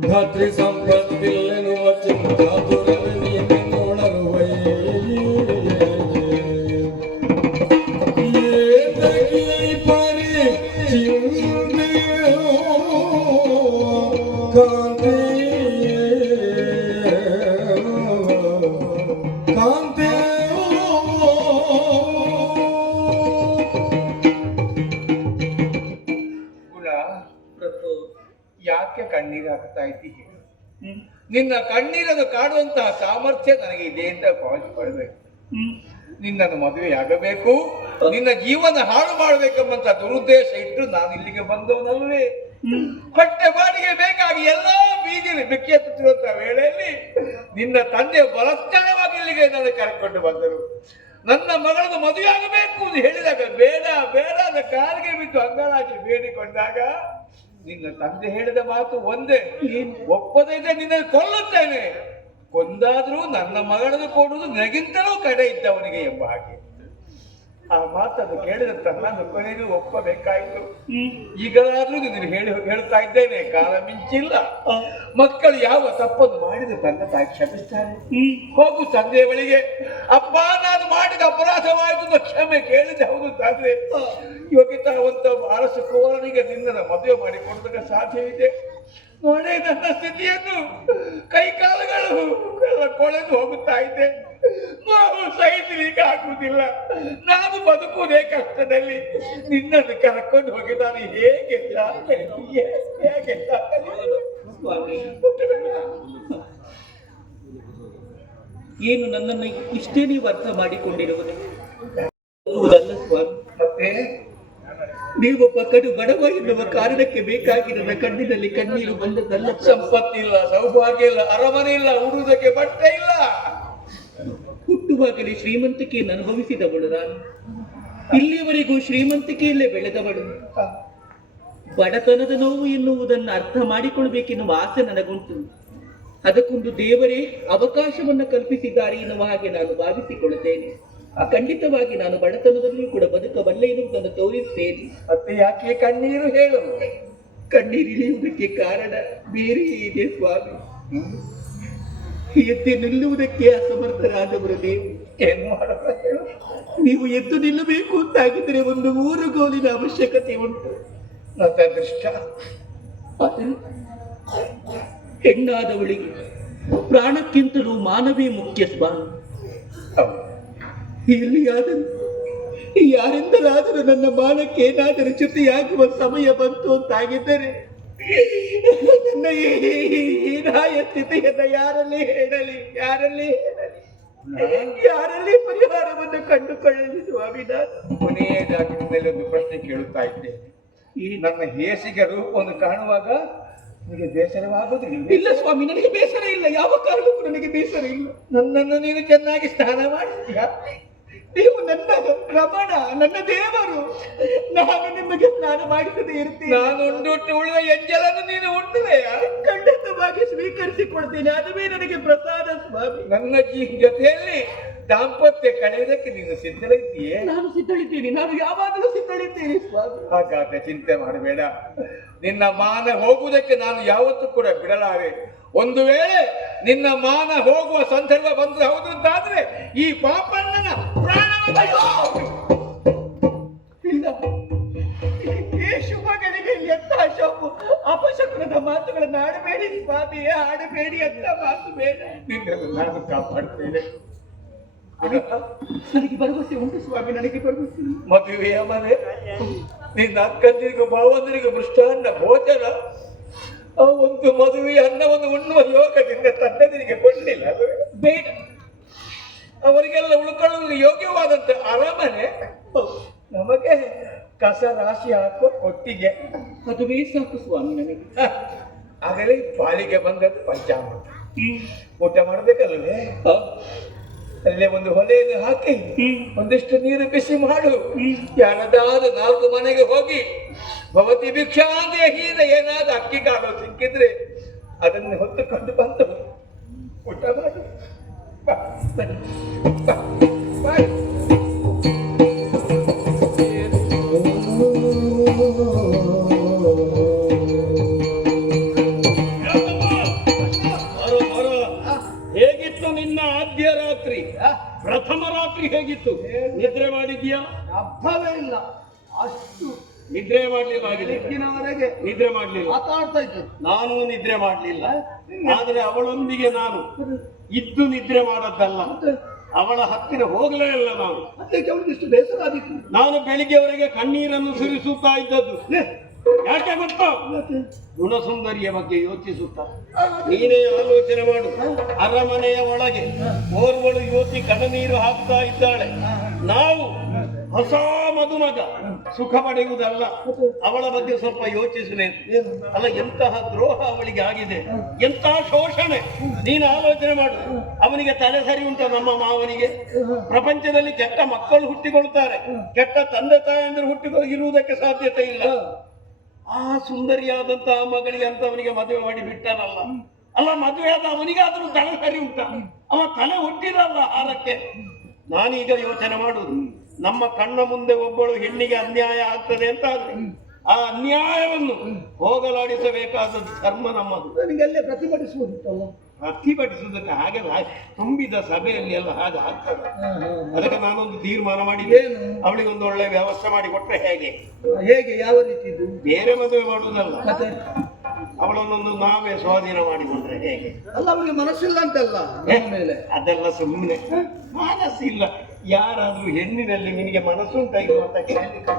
ಧಾತ್ರಿ ಸಂಪತ್ತಿಲ್ಲನುವ ಚಿಂತಾತುರವೇ ನೀನು ನೋಡರುವೈ ಏತಕಿ ಪರಿ ಚಿಂತೆಯೋ ಕಾಂತೆ ಯಾಕೆ ಕಣ್ಣೀರು ಹಾಕ್ತಾ ಇದ್ದೀಯ? ನಿನ್ನ ಕಣ್ಣೀರನ್ನು ಕಾಡುವಂತಹ ಸಾಮರ್ಥ್ಯ ನನಗೆ ಇದೆ ಅಂತ ಭಾವಿಸಿಕೊಳ್ಬೇಕು. ನಿನ್ನನ್ನು ಮದುವೆಯಾಗಬೇಕು, ನಿನ್ನ ಜೀವನ ಹಾಳು ಮಾಡಬೇಕೆಂಬಂತ ದುರುದ್ದೇಶ ಇಟ್ಟು ನಾನು ಇಲ್ಲಿಗೆ ಬಂದವನಲ್ವೇ. ಹೊಟ್ಟೆ ಬಾಡಿಗೆ ಬೇಕಾಗಿ ಎಲ್ಲಾ ಬೀದಿಯಲ್ಲಿ ಬೆಕ್ಕೆತ್ತುತ್ತಿರುವಂತಹ ವೇಳೆಯಲ್ಲಿ ನಿನ್ನ ತಂದೆ ಬಲಸ್ಥಳವಾಗಿ ಇಲ್ಲಿಗೆ ನನ್ನ ಕರೆಕೊಂಡು ಬಂದರು. ನನ್ನ ಮಗಳನ್ನು ಮದುವೆಯಾಗಬೇಕು ಎಂದು ಹೇಳಿದಾಗ ಬೇಡ ಬೇಡ ಅಂತ ಕಾಲಿಗೆ ಬಿದ್ದು ಅಂಗಳಾಗಿ ಬೇಡಿಕೊಂಡಾಗ ನಿನ್ನ ತಂದೆ ಹೇಳಿದ ಮಾತು ಒಂದೇ, ಒಪ್ಪದೇ ನಿನ್ನನ್ನು ಕೊಲ್ಲುತ್ತೇನೆ, ಕೊಂದಾದ್ರೂ ನನ್ನ ಮಗಳನ್ನು ಕೊಡುವುದು ನನಗಿಂತಲೂ ಕಡೆ ಇದ್ದವನಿಗೆ ಎಂಬ ಹಾಗೆ. ಆ ಮಾತನ್ನು ಕೇಳಿದಂತ ನಾನು ಕೊನೆಗೂ ಒಪ್ಪಬೇಕಾಯಿತು. ಈಗಲಾದ್ರೂ ನಿನ್ನ ಹೇಳ್ತಾ ಇದ್ದೇನೆ, ಕಾಲ ಮಿಂಚಿಲ್ಲ. ಮಕ್ಕಳು ಯಾವ ತಪ್ಪನ್ನು ಮಾಡಿದ ತಂದೆ ತಾಯಿ ಕ್ಷಮಿಸ್ತಾರೆ. ಹೋಗು ತಂದೆಯ ಬಳಿಗೆ, ಅಪ್ಪ ನಾನು ಮಾಡಿದ ಅಪರಾಧವಾಯಿತು ಕ್ಷಮೆ ಕೇಳಿದೆ. ಹೌದು ತಂದೆ, ಯೋಗ್ಯತಾವಂತ ಅರಸು ಕುವರನಿಗೆ ನಿನ್ನನ್ನು ಮದುವೆ ಮಾಡಿಕೊಡೋದಕ್ಕೆ ಸಾಧ್ಯವಿದೆ. ನೋಡೇ ನನ್ನ ಸ್ಥಿತಿಯನ್ನು, ಕೈ ಕಾಲುಗಳು ಕೊಳೆದು ಹೋಗುತ್ತಾ ಇದೆ. ನೋವು ಸಹಿಸಲಿಕ್ಕೆ ಆಗುವುದಿಲ್ಲ. ನಾನು ಬದುಕುವುದೇ ಕಷ್ಟದಲ್ಲಿ. ನಿನ್ನನ್ನು ಕರ್ಕೊಂಡು ಹೋಗಿ ನಾನು ಹೇಗೆ ಏನು ನನ್ನನ್ನು ಇಷ್ಟೇ ನೀವು ಅರ್ಥ ಮಾಡಿಕೊಂಡಿರುವುದು? ಸ್ವಾಮಿ, ಮತ್ತೆ ನೀವೊಬ್ಬ ಕಡು ಬಡವ ಎನ್ನುವ ಕಾರಣಕ್ಕೆ ಬೇಕಾಗಿ ನನ್ನ ಕಣ್ಣಿನಲ್ಲಿ ಕಣ್ಣೀರು ಬಂದದಲ್ಲ. ಸಂಪತ್ತಿಲ್ಲ, ಸೌಭಾಗ್ಯ ಇಲ್ಲ, ಅರಮನೆ ಇಲ್ಲ, ಉಡುವುದಕ್ಕೆ ಬಟ್ಟೆ ಇಲ್ಲ. ಹುಟ್ಟುವಾಗಲೇ ಶ್ರೀಮಂತಿಕೆಯನ್ನು ಅನುಭವಿಸಿದವಳು ನಾನು. ಇಲ್ಲಿಯವರೆಗೂ ಶ್ರೀಮಂತಿಕೆಯಲ್ಲೇ ಬೆಳೆದವಳು. ಬಡತನದ ನೋವು ಎನ್ನುವುದನ್ನು ಅರ್ಥ ಮಾಡಿಕೊಳ್ಬೇಕೆನ್ನುವ ಆಸೆ ನನಗುಂಟು. ಅದಕ್ಕೊಂದು ದೇವರೇ ಅವಕಾಶವನ್ನು ಕಲ್ಪಿಸಿದ್ದಾರೆ ಎನ್ನುವ ಹಾಗೆ ನಾನು ಭಾವಿಸಿಕೊಳ್ಳುತ್ತೇನೆ. ಖಂಡಿತವಾಗಿ ನಾನು ಬಡತನದಲ್ಲಿಯೂ ಕೂಡ ಬದುಕಬಲ್ಲೆ ಎನ್ನುವುದನ್ನು ತೋರಿಸುತ್ತೇನೆ. ಮತ್ತೆ ಯಾಕೆ ಕಣ್ಣೀರು ಹೇಳು? ಕಣ್ಣೀರಿಳಿಯುವುದಕ್ಕೆ ಕಾರಣ ಬೇರೆಯೇ ಇದೆ ಸ್ವಾಮಿ. ಎತ್ತಿ ನಿಲ್ಲುವುದಕ್ಕೆ ಅಸಮರ್ಥರಾದವರು ನೀವು. ಏನ್ ಮಾಡೋದು ಹೇಳು? ನೀವು ಎದ್ದು ನಿಲ್ಲಬೇಕು ಅಂತಾಗಿದ್ರೆ ಒಂದು 3 ಗೋಲಿನ ಅವಶ್ಯಕತೆ ಉಂಟು. ನನ್ನ ಅದೃಷ್ಟ ಆದರೆ ಹೆಣ್ಣಾದವಳಿಗೆ ಪ್ರಾಣಕ್ಕಿಂತಲೂ ಮಾನವೇ ಮುಖ್ಯ ಸ್ವಾಮಿ. ಹೌದು. ಎಲ್ಲಿಯಾದರೂ ಯಾರಿಂದಲಾದರೂ ನನ್ನ ಮಾನಕ್ಕೆ ಏನಾದರೂ ಚ್ಯುತಿಯಾಗುವ ಸಮಯ ಬಂತು ಅಂತಾಗಿದ್ದರೆ ನನ್ನ ಹೀನಾಯ ಸ್ಥಿತಿಯನ್ನು ಯಾರಲ್ಲಿ ಹೇಳಲಿ, ಯಾರಲ್ಲಿ ಪರಿಹಾರವನ್ನು ಕಂಡುಕೊಳ್ಳಲಿ ಸ್ವಾಮಿ. ನಾನು ಕೊನೆಯದಾಗಿ ನಿನ್ನಲ್ಲಿ ಒಂದು ಪ್ರಶ್ನೆ ಕೇಳುತ್ತಾ ಇದ್ದೆ. ಈ ನನ್ನ ಹೇಸಿಗೆ ರೂಪವನ್ನು ಕಾಣುವಾಗ ನಿನಗೆ ಬೇಸರವಾಗುವುದಿಲ್ಲ? ಇಲ್ಲ ಸ್ವಾಮಿ, ನನಗೆ ಬೇಸರ ಇಲ್ಲ. ಯಾವ ಕಾರಣಕ್ಕೂ ನನಗೆ ಬೇಸರ ಇಲ್ಲ. ನನ್ನನ್ನು ನೀನು ಚೆನ್ನಾಗಿ ಸ್ನಾನ ಮಾಡಿದ್ಯಾ? ನೀವು ನನ್ನ ರಮಣ, ನನ್ನ ದೇವರು. ನಾನು ನಿಮಗೆ ಸ್ನಾನ ಮಾಡಿಸದೇ ಇರ್ತೀನಿ. ನಾನು ಉಂಡುಟ್ಟು ಉಳಿದ ಎಂಜಲನ್ನು ನೀನು ಉಣ್ಣುವೆಯಾ? ಖಂಡಿತವಾಗಿ ಸ್ವೀಕರಿಸಿಕೊಡ್ತೀನಿ. ಅದುವೇ ನನಗೆ ಪ್ರಸಾದ ಸ್ವಾಮಿ. ನನ್ನ ಜೊತೆಯಲ್ಲಿ ದಾಂಪತ್ಯ ಕಳೆಯೋದಕ್ಕೆ ನೀನು ಸಿದ್ಧಳಿದ್ದೀಯೇ? ನಾನು ಸಿದ್ಧಳಿದ್ದೀನಿ. ನಾನು ಯಾವಾಗಲೂ ಸಿದ್ಧಳಿದ್ದೀನಿ ಸ್ವಾಮಿ. ಹಾಗಾದ್ರೆ ಚಿಂತೆ ಮಾಡಬೇಡ. ನಿನ್ನ ಮಾನ ಹೋಗುವುದಕ್ಕೆ ನಾನು ಯಾವತ್ತೂ ಕೂಡ ಬಿಡಲಾರೆ. ಒಂದು ವೇಳೆ ನಿನ್ನ ಮಾನ ಹೋಗುವ ಸಂದರ್ಭ ಬಂದು ಹೌದು ಅಂತಾದ್ರೆ ಈ ಪಾಪಣ್ಣನ ಇಲ್ಲ, ಈ ಶುಭಗಳಿಗೆ ಎಂತ ಶೋಭು ಅಪಶಕುನದ ಮಾತುಗಳನ್ನು ಆಡಬೇಡಿ ಸ್ವಾಮಿ, ಆಡಬೇಡಿ ಅಂತ ಮಾತು ಬೇಡ. ನಿನ್ನನ್ನು ನಾನು ಕಾಪಾಡ್ತೇನೆ. ನನಗೆ ಭರವಸೆ ಉಂಟು ಸ್ವಾಮಿ, ನನಗೆ ಭರವಸೆ ಉಂಟು. ಮದುವೆಯ ಮನೆ, ನಿನ್ನ ಅಕ್ಕಂದಿರಿಗೂ ಭಾವಂದರಿಗೂ ಮೃಷ್ಟಾನ್ನ ಭೋಜನ, ಆ ಒಂದು ಮದುವೆಯ ಅನ್ನವನ್ನು ಉಣ್ಣುವ ಯೋಗದಿಂದ ತಂದೆದಿರಿಗೆ ಕೊಡಲಿಲ್ಲ. ಬೇಡ, ಅವರಿಗೆಲ್ಲ ಉಳ್ಕೊಳ್ಳಲು ಯೋಗ್ಯವಾದಂತ ಅರಮನೆ, ನಮಗೆ ಕಸ ರಾಶಿ ಹಾಕುವ ಕೊಟ್ಟಿಗೆ, ಅದುವೇ ಸಾಕು ಸ್ವಾಮಿ ನನಗೆ. ಆಗಲೇ ಬಾಳಿಗೆ ಬಂದದ್ದು ಪಂಚಾಮೃತ. ಊಟ ಮಾಡಬೇಕಲ್ಲವೇ? ಅಲ್ಲೇ ಒಂದು ಹೊಲೆಯನ್ನು ಹಾಕಿ ಒಂದಿಷ್ಟು ನೀರು ಬಿಸಿ ಮಾಡು. ಯಾರದಾದ 4 ಮನೆಗೆ ಹೋಗಿ ಭವತಿ ಭಿಕ್ಷಾಂದೇಹೀನ ಏನಾದ ಅಕ್ಕಿ ಕಾಳು ಸಿಕ್ಕಿದ್ರೆ ಅದನ್ನು ಹೊತ್ತುಕೊಂಡು ಬಂದು ಊಟ ಮಾಡು. ಬಾ, ಬನ್ನಿ. ಬಾ, ಬಾ. ಹೇಗಿತ್ತು ನಿನ್ನ ಆದ್ಯ ರಾತ್ರಿ? ಪ್ರಥಮ ರಾತ್ರಿ ಹೇಗಿತ್ತು? ನಿದ್ರೆ ಮಾಡಿದ್ಯಾ? ಅರ್ಥವೇ ಇಲ್ಲ. ಅಷ್ಟು ನಿದ್ರೆ ಮಾಡ್ಲಿಲ್ಲ. ಬೆಳಗ್ಗಿನವರೆಗೆ ನಿದ್ರೆ ಮಾಡ್ಲಿಲ್ಲ. ಮಾತಾಡ್ತಾ ಇದ್ದೆ. ನಾನು ನಿದ್ರೆ ಮಾಡ್ಲಿಲ್ಲ. ಆದ್ರೆ ಅವಳೊಂದಿಗೆ ನಾನು ಇದ್ದು ನಿದ್ರೆ ಮಾಡದ್ದಲ್ಲ, ಅವಳ ಹತ್ತಿರ ಹೋಗಲೇ ಇಲ್ಲ ನಾನು. ಅದಕ್ಕೆ ಅವನಿಗಿಷ್ಟು ಬೇಸರ ಆದಿತ್ತು. ನಾನು ಬೆಳಿಗ್ಗೆವರೆಗೆ ಕಣ್ಣೀರನ್ನು ಸುರಿಸುತ್ತಾ ಇದ್ದದ್ದು ಯಾಕೆ ಗೊತ್ತಾ? ಗುಣಸುಂದರಿಯ ಬಗ್ಗೆ ಯೋಚಿಸುತ್ತಾ. ನೀನೇ ಆಲೋಚನೆ ಮಾಡು. ಅರಮನೆಯ ಒಳಗೆ ಓರ್ವಳು ಯುವತಿ ಕಣ್ಣನೀರು ಹಾಕ್ತಾ ಇದ್ದಾಳೆ. ನಾವು ಹೊಸ ಮದುಮಗ ಸುಖ ಪಡೆಯುವುದಲ್ಲ, ಅವಳ ಬಗ್ಗೆ ಸ್ವಲ್ಪ ಯೋಚಿಸಬೇಕು. ಅಲ್ಲ, ಎಂತಹ ದ್ರೋಹ ಅವಳಿಗೆ ಆಗಿದೆ, ಎಂತಹ ಶೋಷಣೆ. ನೀನು ಆಲೋಚನೆ ಮಾಡು. ಅವನಿಗೆ ತಲೆ ಸರಿ ಉಂಟ ನಮ್ಮ ಮಾವನಿಗೆ? ಪ್ರಪಂಚದಲ್ಲಿ ಕೆಟ್ಟ ಮಕ್ಕಳು ಹುಟ್ಟಿಕೊಳ್ತಾರೆ, ಕೆಟ್ಟ ತಂದೆ ತಾಯಂದಿರು ಇರುವುದಕ್ಕೆ ಸಾಧ್ಯತೆ ಇಲ್ಲ. ಆ ಸುಂದರಿಯಾದಂತಹ ಮಗಳಿಗೆ ಅಂತ ಅವನಿಗೆ ಮದುವೆ ಮಾಡಿ ಬಿಟ್ಟನಲ್ಲ. ಅಲ್ಲ, ಮದುವೆ ಆದ ಅವನಿಗಾದ್ರೂ ತಲೆ ಸರಿ ಉಂಟ? ಅವ ತಲೆ ಹುಟ್ಟಿರಲ್ಲ ಹಾರಕ್ಕೆ. ನಾನೀಗ ಯೋಚನೆ ಮಾಡುದು, ನಮ್ಮ ಕಣ್ಣ ಮುಂದೆ ಒಬ್ಬಳು ಹೆಣ್ಣಿಗೆ ಅನ್ಯಾಯ ಆಗ್ತದೆ ಅಂತ ಆದ್ರೆ ಆ ಅನ್ಯಾಯವನ್ನು ಹೋಗಲಾಡಿಸಬೇಕಾದ ಧರ್ಮ ನಮ್ಮದು. ನನಗೆಲ್ಲೇ ಪ್ರತಿಭಟಿಸುವುದಿತ್ತಲ್ಲ. ಪ್ರತಿಭಟಿಸುವುದಕ್ಕೆ ಹಾಗೆಲ್ಲ ತುಂಬಿದ ಸಭೆಯಲ್ಲಿ ಎಲ್ಲ ಹಾಗೆ ಆಗ್ತದೆ. ಅದಕ್ಕೆ ನಾನೊಂದು ತೀರ್ಮಾನ ಮಾಡಿದ್ದೆ, ಅವಳಿಗೆ ಒಂದು ಒಳ್ಳೆ ವ್ಯವಸ್ಥೆ ಮಾಡಿ ಕೊಟ್ರೆ ಹೇಗೆ? ಹೇಗೆ? ಯಾವ ರೀತಿ ಇದು? ಬೇರೆ ಮದುವೆ ಮಾಡುವುದಲ್ಲ, ಅವಳನ್ನೊಂದು ನಾವೇ ಸ್ವಾಧೀನ ಮಾಡಿಕೊಂಡ್ರೆ ಹೇಗೆ? ಅಲ್ಲ, ಅವನಿಗೆ ಮನಸ್ಸಿಲ್ಲ ಅಂತಲ್ಲ ಮೇಲೆ. ಅದೆಲ್ಲ ಸುಮ್ಮನೆ ಮನಸ್ಸಿಲ್ಲ. ಯಾರಾದ್ರೂ ಹೆಣ್ಣಿನಲ್ಲಿ ನಿನಗೆ ಮನಸ್ಸುಂಟ ಇರುವ ಅಂತ ಕೇಳಲಿಕ್ಕೆ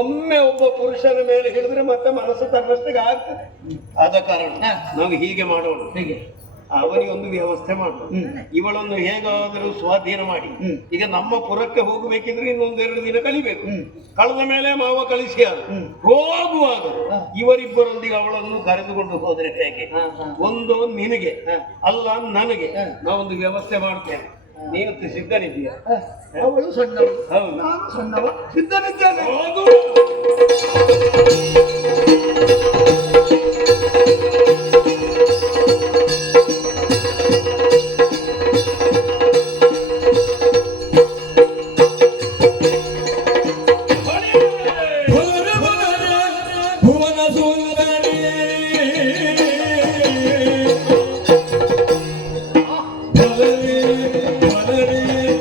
ಒಮ್ಮೆ ಒಬ್ಬ ಪುರುಷನ ಮೇಲೆ ಹಿಡಿದ್ರೆ ಮತ್ತೆ ಮನಸ್ಸು ತನ್ನಷ್ಟಿಗೆ ಆಗ್ತದೆ. ಆದ ಕಾರಣ ನಾವು ಹೀಗೆ ಮಾಡೋಣ. ಹೀಗೆ ಅವನಿಗೊಂದು ವ್ಯವಸ್ಥೆ ಮಾಡು. ಇವಳನ್ನು ಹೇಗಾದರೂ ಸ್ವಾಧೀನ ಮಾಡಿ, ಈಗ ನಮ್ಮ ಪುರಕ್ಕೆ ಹೋಗಬೇಕಿದ್ರೆ ಇನ್ನೊಂದೆರಡು ದಿನ ಕಲಿಬೇಕು. ಕಳೆದ ಮೇಲೆ ಮಾವ ಕಳಿಸಿ ಹೋಗುವಾಗ ಇವರಿಬ್ಬರೊಂದಿಗೆ ಅವಳನ್ನು ಕರೆದುಕೊಂಡು ಹೋದ್ರೆ ಹೇಗೆ? ಒಂದು ನಿನಗೆ ಅಲ್ಲ ನನಗೆ ನಾವೊಂದು ವ್ಯವಸ್ಥೆ ಮಾಡ್ತೇನೆ. ನೀನು ಸಿದ್ಧನಿದ್ದೀಯಾ? ಅವಳು ಸಣ್ಣವಳು, ಹೌದು, ನಾನು ಸಣ್ಣವ, ಸಿದ್ಧನಿದ್ದೇನೆ. ಹೋಗು. ಭುವನ ಸುಂದರಿ ಬಲರಿ ಬಲರಿ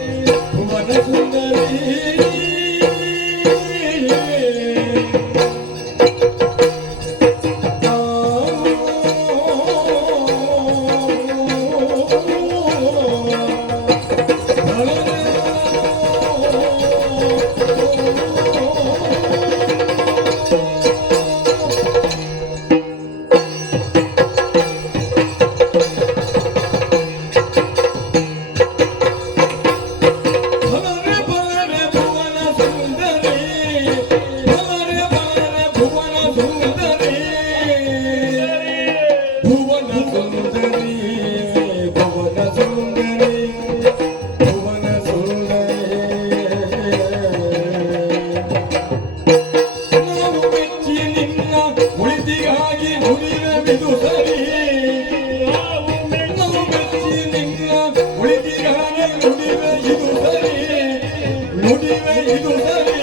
ಇದು ಸರಿ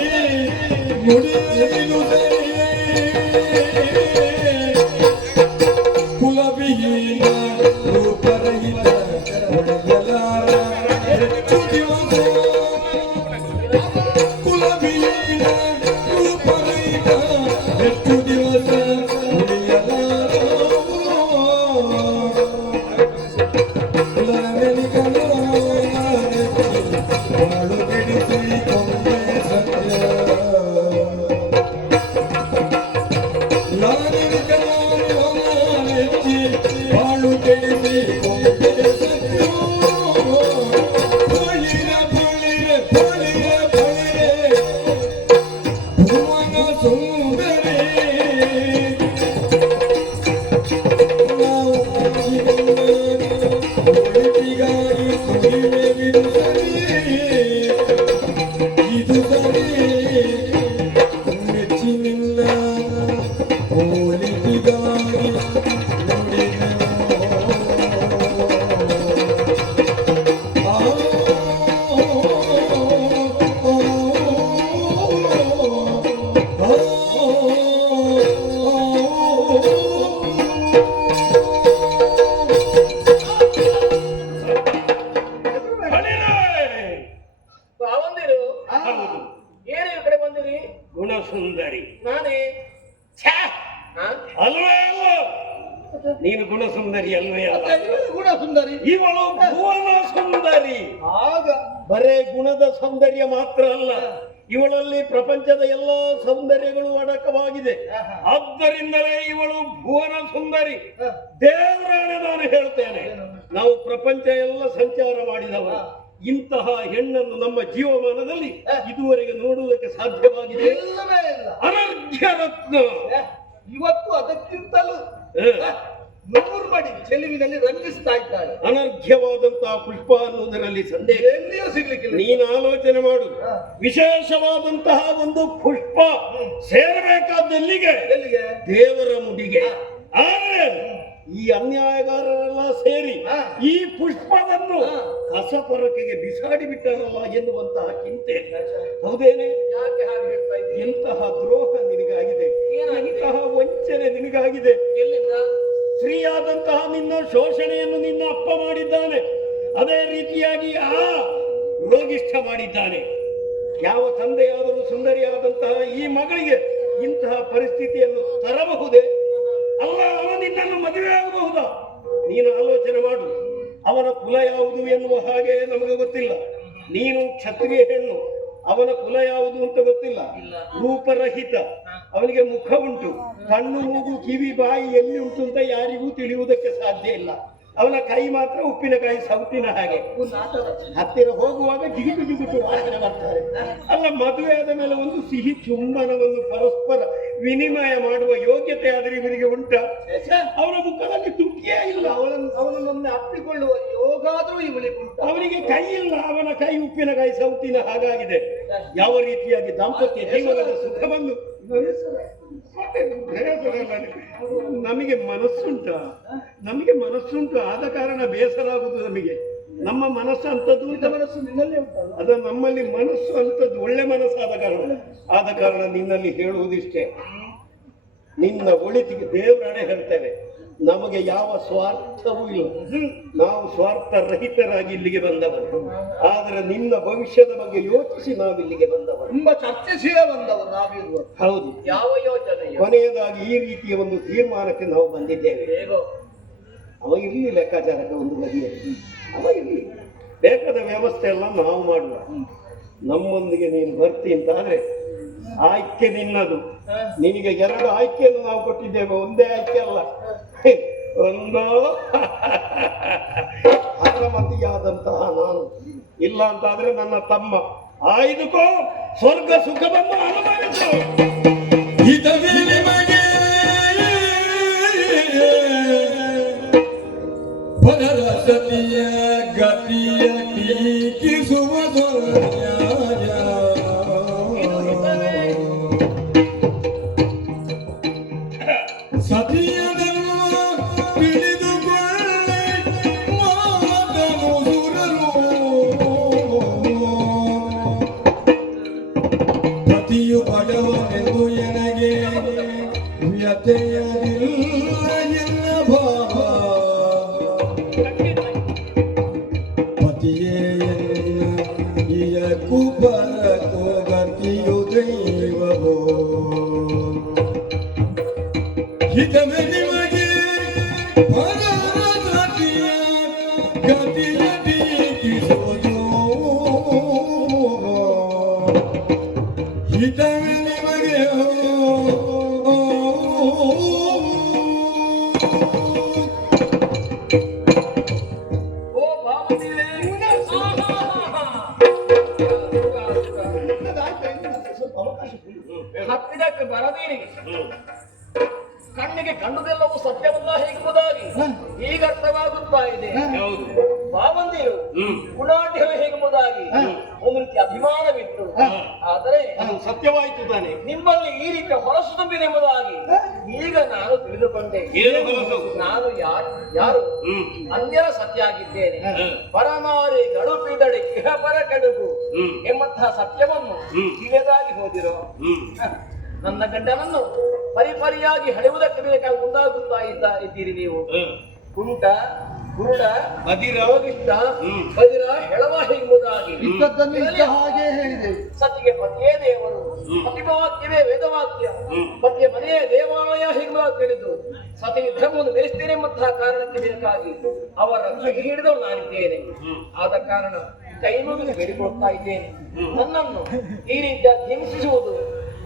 ನುಡಿಯುವುದು ಸರಿ ಕುಲವಿಹೀನ ರೂಪರಹಿತ ಒಡೆಯಲಾರ ಹೆಚ್ಚು ದಿವಸ ಕುಲವಿಹೀನ ರೂಪರಹಿತ ಹೆಚ್ಚು ದಿವಸ ಉಳಿಯಲಾರ ಕುಲವೆನಿಕನು ಬಾಳು ಕೆಡಿಸಿ ಕೊಂಬೆ ಸತ್ಯ ಬಾಳು ಕೆಡಿಸಿ ಕೊಂಬೆ ಸತ್ಯ ಬಳಿರೆ ಬಳಿರೆ ಬಳಿರೆ ಬಳಿರೆ ಭುವನ ಸುಂದರಿ ನಾವು ಒಳಿತಿಗಾಗಿ ಕುಡಿಯುವೆವಿದು ಸರಿ ಇದು ಸರಿ ಮೆಚ್ಚಿನಿಲ್ಲ ಒಳಿತಿಗಾಗಿ ಬಾವಂದಿರು ಹೌದು, ಏನು ಈ ಕಡೆ ಬಂದಿರಿ? ಗುಣಸುಂದರಿ. ನಾನೇ ಛೇ, ಹಾ? ಅಲ್ವೇ ಅಲ್ಲ, ನೀನು ಗುಣಸುಂದರಿ ಅಲ್ವೇ ಅಲ್ಲ, ಗುಣ ಸುಂದರಿ. ಇವಳು ಭುವನ ಸುಂದರಿ. ಆಗ ಬರೇ ಗುಣದ ಸೌಂದರ್ಯ ಮಾತ್ರ ಅಲ್ಲ, ಇವಳಲ್ಲಿ ಪ್ರಪಂಚದ ಎಲ್ಲ ಸೌಂದರ್ಯಗಳು ಅಡಕವಾಗಿದೆ. ಆದ್ದರಿಂದಲೇ ಇವಳು ಭುವನ ಸುಂದರಿ. ದೇವರಾಣೆ ನಾನು ಹೇಳ್ತೇನೆ, ನಾವು ಪ್ರಪಂಚ ಎಲ್ಲ ಸಂಚಾರ ಮಾಡಿದವರು, ಇಂತಹ ಹೆಣ್ಣನ್ನು ನಮ್ಮ ಜೀವಮಾನದಲ್ಲಿ ಇದುವರೆಗೆ ನೋಡುವುದಕ್ಕೆ ಸಾಧ್ಯವಾಗಿದೆ. ಇಲ್ಲವೇ ಇಲ್ಲ. ಅನರ್ಘ್ಯ ರತ್ನ. ಇವತ್ತು ಅದಕ್ಕಿಂತಲೂ ಹ. 100 ಮಡಿ ಚೆಲುವಿನಲ್ಲಿ ರಂಜಿಸ್ತಾ ಇದ್ದಾಳೆ. ಅನರ್ಘ್ಯವಾದಂತಹ ಪುಷ್ಪ ಅನ್ನುವುದರಲ್ಲಿ ಸಂದೇಹ ಎಲ್ಲಿಯೂ ಸಿಗ್ಲಿಕ್ಕಿಲ್ಲ. ನೀನು ಆಲೋಚನೆ ಮಾಡು. ವಿಶೇಷವಾದಂತಹ ಒಂದು ಪುಷ್ಪ ಸೇರಬೇಕಾದ್ದೆಲ್ಲಿಗೆ? ಎಲ್ಲಿಗೆ? ದೇವರ ಮುಡಿಗೆ. ಆದರೆ ಈ ಅನ್ಯಾಯಗಾರರೆಲ್ಲ ಸೇರಿ ಈ ಪುಷ್ಪವನ್ನು ಕಸಪರಕೆಗೆ ಬಿಸಾಡಿ ಬಿಟ್ಟರಲ್ಲ ಎನ್ನುವಂತಹ ಚಿಂತೆ. ಹೌದೇನೆ? ಯಾಕೆ ಹಾಗೆ ಹೇಳ್ತಾ ಇದ್ದೀರಿ? ಎಂತಹ ದ್ರೋಹ ನಿನಗಾಗಿದೆ, ಏನಾಗಿದೆ? ಎಂತಹ ವಂಚನೆ ನಿನಗಾಗಿದೆ. ಎಲ್ಲಿಂದ? ಸ್ತ್ರೀಯಾದಂತಹ ನಿನ್ನ ಶೋಷಣೆಯನ್ನು ನಿನ್ನ ಅಪ್ಪ ಮಾಡಿದ್ದಾನೆ, ಅದೇ ರೀತಿಯಾಗಿ ಆ ರೋಗಿಷ್ಠ ಮಾಡಿದ್ದಾನೆ. ಯಾವ ತಂದೆಯಾದರೂ ಸುಂದರಿಯಾದಂತಹ ಈ ಮಗಳಿಗೆ ಇಂತಹ ಪರಿಸ್ಥಿತಿಯನ್ನು ತರಬಹುದೇ? ಅಲ್ಲ, ಅವನು ನಿನ್ನನ್ನು ಮದುವೆ ಆಗಬಹುದಾ? ನೀನು ಆಲೋಚನೆ ಮಾಡು. ಅವನ ಕುಲ ಯಾವುದು ಎನ್ನುವ ಹಾಗೆ ನಮಗೆ ಗೊತ್ತಿಲ್ಲ. ನೀನು ಕ್ಷತ್ರಿಯ ಹೆಣ್ಣು, ಅವನ ಕುಲ ಯಾವುದು ಅಂತ ಗೊತ್ತಿಲ್ಲ. ರೂಪರಹಿತ, ಅವನಿಗೆ ಮುಖ ಉಂಟು, ಕಣ್ಣು ಮೂಗು ಕಿವಿ ಬಾಯಿ ಎಲ್ಲಿ ಉಂಟು ಅಂತ ಯಾರಿಗೂ ತಿಳಿಯುವುದಕ್ಕೆ ಸಾಧ್ಯ ಇಲ್ಲ. ಅವನ ಕೈ ಮಾತ್ರ ಉಪ್ಪಿನಕಾಯಿ ಸೌತಿನ ಹಾಗೆ. ಹತ್ತಿರ ಹೋಗುವಾಗ ಜಿಗುಟು ಜಿಗುಟು ವಾಸನೆ ಬರ್ತಾರೆ. ಅಲ್ಲ, ಮದುವೆ ಆದ ಮೇಲೆ ಒಂದು ಸಿಹಿ ಚುಂಬನವನ್ನು ಪರಸ್ಪರ ವಿನಿಮಯ ಮಾಡುವ ಯೋಗ್ಯತೆ ಆದ್ರೆ ಇವರಿಗೆ ಉಂಟ? ಅವನ ಮುಖದಲ್ಲಿ ದುಃಖಿಯೇ ಇಲ್ಲ. ಅವನನ್ನೊಮ್ಮೆ ಅಪ್ಪಿಕೊಳ್ಳುವ ಯೋಗಾದ್ರೂ ಇವಳಿಗೆ ಉಂಟು. ಅವನಿಗೆ ಕೈ ಇಲ್ಲ, ಅವನ ಕೈ ಉಪ್ಪಿನಕಾಯಿ ಸೌತಿನ ಹಾಗಾಗಿದೆ. ಯಾವ ರೀತಿಯಾಗಿ ದಾಂಪತ್ಯ ಜೀವನದ ಸುಖವನ್ನು ನಮಗೆ ಮನಸ್ಸುಂಟ, ನಮಗೆ ಮನಸ್ಸುಂಟು, ಆದ ಕಾರಣ ಬೇಸರ ಆಗುದು ನಮಗೆ. ನಮ್ಮ ಮನಸ್ಸು ಅಂತದ್ದು ಮನಸ್ಸು ನಿನ್ನಲ್ಲೇ ಉಂಟಲ್ಲ. ಅದ ನಮ್ಮಲ್ಲಿ ಮನಸ್ಸು ಅಂತದ್ದು ಒಳ್ಳೆ ಮನಸ್ಸಾದ ಕಾರಣ ನಿನ್ನಲ್ಲಿ ಹೇಳುವುದಿಷ್ಟೇ, ನಿನ್ನ ಒಳಿತಿಗೆ ದೇವರಾಣೆ ಹೇಳ್ತೇವೆ. ನಮಗೆ ಯಾವ ಸ್ವಾರ್ಥವೂ ಇಲ್ಲ, ನಾವು ಸ್ವಾರ್ಥ ರಹಿತರಾಗಿ ಇಲ್ಲಿಗೆ ಬಂದವರು. ಆದರೆ ನಿನ್ನ ಭವಿಷ್ಯದ ಬಗ್ಗೆ ಯೋಚಿಸಿ ನಾವಿಲ್ಲಿಗೆ ಬಂದವರು, ತುಂಬಾ ಚರ್ಚಿಸಿಯೇ ಬಂದವರು ನಾವಿರುವ. ಹೌದು. ಯಾವ ಯೋಚನೆ? ಕೊನೆಯದಾಗಿ ಈ ರೀತಿಯ ಒಂದು ತೀರ್ಮಾನಕ್ಕೆ ನಾವು ಬಂದಿದ್ದೇವೆ. ಹೇಗೋ ಅವ ಇರಲಿ ಲೆಕ್ಕಾಚಾರಕ್ಕೆ ಒಂದು ಬದಿಯಲ್ಲಿ, ಅವ ಇರಲಿ, ಬೇಕಾದ ವ್ಯವಸ್ಥೆ ಎಲ್ಲ ನಾವು ಮಾಡುವ. ನಮ್ಮೊಂದಿಗೆ ನೀನು ಬರ್ತಿ ಅಂತ ಆದ್ರೆ ಆಯ್ಕೆ ನಿನ್ನದು. ನಿನಗೆ 2 ಆಯ್ಕೆಯನ್ನು ನಾವು ಕೊಟ್ಟಿದ್ದೇವೆ, ಒಂದೇ ಆಯ್ಕೆ ಅಲ್ಲ. ಒಂದು ಅಕ್ರಮತಿಯಾದಂತಹ ನಾನು, ಇಲ್ಲ ಅಂತಾದ್ರೆ ನನ್ನ ತಮ್ಮ. ಆಯ್ದುಕೋ, ಸ್ವರ್ಗ ಸುಖವನ್ನು ಅನುಭವಿಸು. ಇದವೇ ನಿಮಗೆ ಪರರ ಸತಿಯ ಗತಿಯ ಟೀಕಿಸುವ ನ್ಯಾಯ. ಸತಿಯದನ್ನು ತಿಳಿದುಕೊಳ್ಳಿ ಮಾತನು ಸುರರು. ಪತಿಯು ಬಡವನೆಂದು ಎನಗೆ ವ್ಯತೆಯದಿಲ್ಲ ಎನ್ನ ಭಾವ ಪತಿಯೇ ಎನ್ನ ಇಯಕು ಬರಕೋ ಗತಿಯು ದೈವವೋ ಹಿತವೇ ನಿಮಗೆ ಪರರ ಗತಿಯ ಗತಿಯ ಟೀಕಿಸೋದು ಹಿತವೇ ನಿಮಗೆ ಓ ಭಾವತಿಯೇ, ಸ್ವಲ್ಪ ಅವಕಾಶ ಕೊಡಿ. ಹತ್ತಿರಕ್ಕೆ ಬರದೇನೆ ಕಣ್ಣಿಗೆ ಕಂಡುದೆಲ್ಲವೂ ಸತ್ಯವಲ್ಲ ಹೇಗುವುದಾಗಿ ಈಗ ಅರ್ಥವಾಗುತ್ತಾ ಇದೆ. ಭಾವಂದಿರು ಗುಣಾಢ್ಯರು ಹೇಗುವುದಾಗಿ ಒಂದು ರೀತಿ ಅಭಿಮಾನವಿತ್ತು. ಆದರೆ ಅದು ಸತ್ಯವಾಯಿತು ತಾನೆ. ನಿಮ್ಮಲ್ಲಿ ಈ ರೀತಿಯ ಹೊಲಸು ತುಂಬಿದೆಂಬುದಾಗಿ ಈಗ ನಾನು ತಿಳಿದುಕೊಂಡೆ. ಏನು ಹೊಲಸು? ನಾನು ಯಾರು ಅನ್ಯರ ಸತ್ಯ ಆಗಿದ್ದೇನೆ. ಪರನಾರಿ ಗಳುಪಿದಡೆ ಇಹ ಪರ ಕಡುಗು ಎಂಬಂತಹ ಸತ್ಯವನ್ನು ತಿಳಿದಾಗಿ ಹೋದಿರೋ ನನ್ನ ಗಂಡನನ್ನು ಪರಿಪರಿಯಾಗಿ ಹಳೆಯುವುದಕ್ಕೆ ಬೇಕಾಗಿ ಮುಂದಾಗುತ್ತಾ ಇದ್ದೀರಿ ನೀವು. ಕುಂಟ ಕುರುಡ ರೋಗಿಷ್ಟ ಬದಿರ ಹೆಳವ ಎಂಬುದಾಗಿ ಇದ್ದದ್ದನ್ನು ಇದ್ದ ಹಾಗೆ ಹೇಳಿದೆ. ಸತಿಗೆ ಪತಿಯೇ ದೇವರು, ಪತಿವಾಕ್ಯವೇ ವೇದವಾಕ್ಯ, ಪತಿಯ ಮನೆಯೇ ದೇವಾಲಯ ಎಂಬುದಾಗಿ ತಿಳಿದು ಸತಿ ಧರ್ಮವನ್ನು ಮೆರೆಸ್ತೇನೆ ಎಂಬಂತಹ ಕಾರಣಕ್ಕೆ ಬೇಕಾಗಿ ಅವರ ಕೈ ಹಿಡಿದವಳು ನಾನಿದ್ದೇನೆ. ಆದ ಕಾರಣ ಕೈ ಮುಗಿದು ಬೇಡಿಕೊಳ್ತಾ ಇದ್ದೇನೆ. ನನ್ನನ್ನು ಈ ರೀತಿಯಾಗಿ ಹಿಂಸಿಸುವುದು,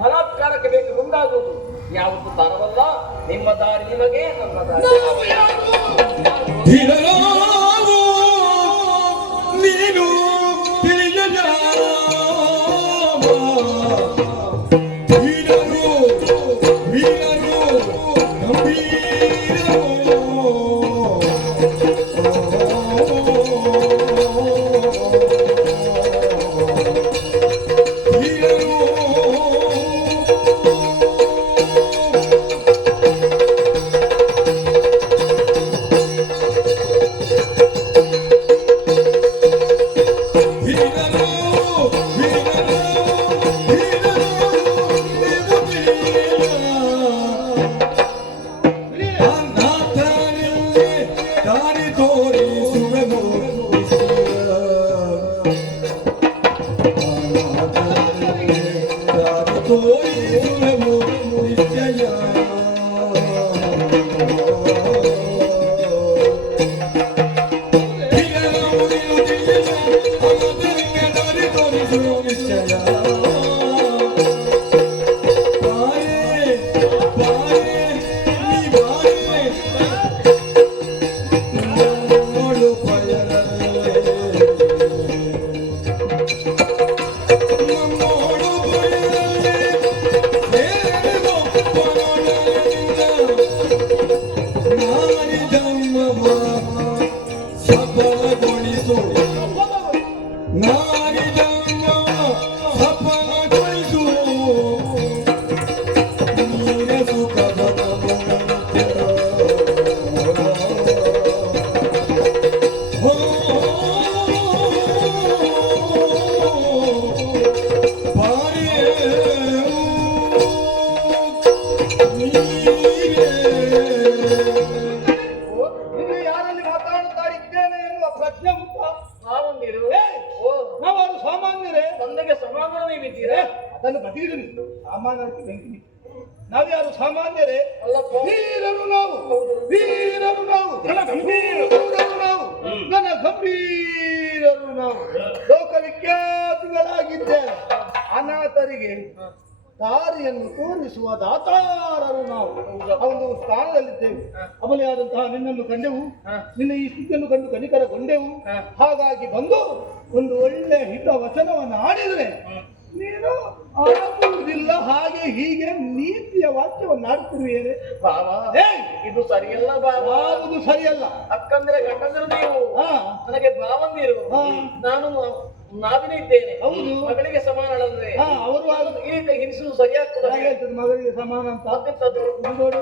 ಬಲಾತ್ಕಾರಕ್ಕೆ ಬೇಕು ಮುಂದಾಗುವುದು ಯಾವುದು ತರವಲ್ಲ. ನಿಮ್ಮ ದಾರಿ ನಿಮಗೆ, ನನ್ನ ದಾರಿ ಧೀರರಾಗು ನೀನು ತಿಳಿಯಲ ಧೀರರು ವೀರರು ಗಂಭೀರರು ಅದನ್ನು ಬದಿಗಿಡು ನೀವು. ಸಾಮಾನ್ಯಕ್ಕೆ ಬೆಂಕಿ ಬಿತ್ತು. ನಾವ್ಯಾರು ಸಾಮಾನ್ಯರೇ ಅಲ್ಲಪ್ಪ. ವೀರರು ನಾವು, ವೀರರು ನಾವು, ರಣಗಂಭೀರರು ನಾವು, ರಣಗಂಭೀರರು ನಾವು, ಲೋಕವಿಖ್ಯಾತಿಗಳಾಗಿದ್ದೇವೆ. ಅನಾಥರಿಗೆ ದಾರಿಯನ್ನು ತೋರಿಸುವ ದಾತಾರರು ನಾವು. ಆ ಒಂದು ಸ್ಥಾನದಲ್ಲಿದ್ದೇವೆ. ಅಬಲೆಯಾದಂತಹ ನಿನ್ನನ್ನು ಕಂಡೆವು, ನಿನ್ನ ಈ ಸ್ಥಿತಿಯನ್ನು ಕಂಡು ಕನಿಕರಗೊಂಡೆವು. ಹಾಗಾಗಿ ಬಂದು ಒಂದು ಒಳ್ಳೆ ಹಿತ ವಚನವನ್ನು ಆಡಿದ್ರೆ ನೀನು ಆಗುವುದಿಲ್ಲ, ಹಾಗೆ ಹೀಗೆ ನೀತಿಯ ವಾಕ್ಯವನ್ನು ಆಡ್ತಿರುವೇನೆ. ಬಾಬಾ ಇದು ಸರಿಯಲ್ಲ ಬಾಬಾ. ಯಾವುದು ಸರಿಯಲ್ಲ. ಅಕ್ಕಂದ್ರೆ ಗಂಡಂದ್ರೆ ನೀವು, ಹಾ ನನಗೆ ಭಾವಂದಿರು, ಹಾ. ನಾನು ನಾದಿನೇ ಇದ್ದೇನೆ. ಹೌದು. ಮಗಳಿಗೆ ಸಮಾನಳಂದ್ರೆ ಹಾ, ಅವರು ಈ ರೀತಿ ಹಿರಿಸುವುದು ಸರಿಯಾಗ್ತದೆ. ಹಾಗಾಗ್ತದೆ, ಮಗಳಿಗೆ ಸಮಾನ ಅಂತ. ಮತ್ತೆಂತದ್ದು? ಇದು ನೋಡು,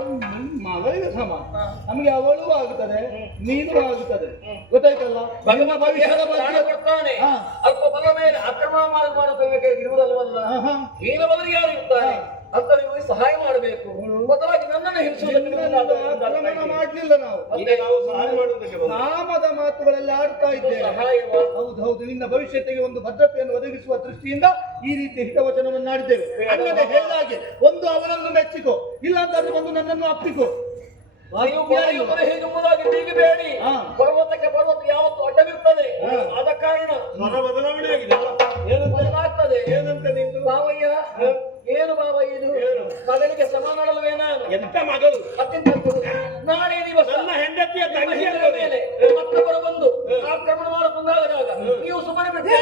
ಮಗಳಿಗೆ ಸಮಾನ, ನಮಗೆ ಅವಳು ಆಗುತ್ತದೆ, ನೀನು ಆಗುತ್ತದೆ, ಗೊತ್ತಾಯ್ತಲ್ಲ? ನಿಮ್ಮ ಭವಿಷ್ಯದ ಬಗ್ಗೆ ಕೊಡ್ತಾನೆ. ಹಾ. ಅಲ್ಪ ಬಲ ಮೇಲೆ ಆಕ್ರಮಣ ಮಾಡಬೇಕಿರುವುದಲ್ವಲ್ಲ. ಆಹಾ. ಹೀನ ಬದಲಿಗೆ ಯಾರು ಇರ್ತಾರೆ ಅಂತ ನೀವು ಸಹಾಯ ಮಾಡಬೇಕು. ಬದಲಾಗಿ ನನ್ನನ್ನು ಹಿರಿಸುವುದಕ್ಕೆ ಆಕ್ರಮಣ ಮಾಡ್ಲಿಲ್ಲ ನಾವು, ನಾವು ಸಹಾಯ ಮಾಡುವುದಕ್ಕೆ ನಾಮದ ಮಾತುಗಳೆಲ್ಲ ಆಡ್ತಾ ಇದ್ದೇವೆ. ಸಹಾಯವ ಹೌದು ಹೌದು, ನಿನ್ನ ಭವಿಷ್ಯತೆಗೆ ಒಂದು ಭದ್ರತೆಯನ್ನು ಒದಗಿಸುವ ದೃಷ್ಟಿಯಿಂದ ಈ ರೀತಿ ಹಿತವಚನವನ್ನು ಆಡಿದ್ದೇವೆ. ಅಣ್ಣನೇ ಹೇಳಿದಾಗೆ ಒಂದು ಅವನನ್ನು ಮೆಚ್ಚಿಕೋ, ಇಲ್ಲ ಅಂತಂದ್ರೆ ಒಂದು ನನ್ನನ್ನು ಅಪ್ಪಿಕೋ. ಹೇಗೆಂಬುದಾಗಿ ಬೇಡಿ. ಹಾ. ಪರ್ವತಕ್ಕೆ ಪರ್ವತ ಯಾವತ್ತು ಅಡ್ಡವಿರ್ತದೆ. ಹಾ. ಆದ ಕಾರಣ ಸ್ವರ ಬದಲಾವಣೆ ಆಗಿದೆ. ಬದಲಾಗ್ತದೆ. ಏನಂತ ನಿಂದು ಬಾವಯ್ಯ, ಏನು ಬಾವಯ್ಯ ಇದು? ಮಗಳಿಗೆ ಸಮಾನವೇ ನಾನು? ಎಂತ ಮಗಳು? ಮತ್ತೆಂತದ್ದು? ನಾಳೆ ದಿವಸ ನನ್ನ ಹೆಂಡತಿಯ ತಂಗಿಯ ಮೇಲೆ ಮತ್ತೊಬ್ಬರು ಬಂದು ಆಕ್ರಮಣ ಮಾಡಲು ಮುಂದಾದಾಗ ನೀವು ಸುಮ್ಮನೆ ಬಿಟ್ಟು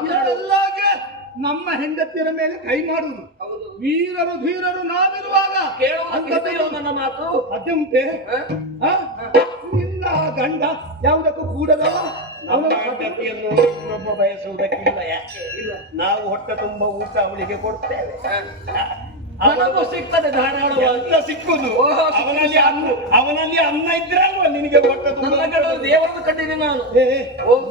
ಇದೆಲ್ಲಾಗೆ ನಮ್ಮ ಹೆಂಡತಿಯರ ಮೇಲೆ ಕೈ ಮಾಡುವುದು. ವೀರರು ಧೀರರು ನಾವಿರುವಾಗ ಕೇಳುವ ನನ್ನ ಮಾತು ಸಾಧ್ಯ ಉಂಟೆ? ಆ? ನಿನ್ನ ಗಂಡ ಯಾವುದಕ್ಕೂ ಕೂಡದವ. ನಮ್ಮ ಹೆಂಡತಿಯನ್ನು ಇನ್ನೊಬ್ಬ ಬಯಸುವುದಕ್ಕಿಲ್ಲ. ಯಾಕೆ ಇಲ್ಲ, ನಾವು ಹೊಟ್ಟೆ ತುಂಬ ಊಟ ಅವಳಿಗೆ ಕೊಡ್ತೇವೆ. ನನಗೂ ಸಿಗ್ತದೆ ಧಾರಾಳವಾಗಿ. ಎಂತ ಸಿಕ್ಕುದು? ಅವನಲ್ಲಿ ಅನ್ನ ಇದ್ರೆ ಅಲ್ವಾ ನಿನಗೆ ಹೊಟ್ಟೆ ತುಂಬ? ನನ್ನ ಗಂಡ ದೇವರನ್ನು ಕಂಡಿದ್ದೀನಿ ನಾನು.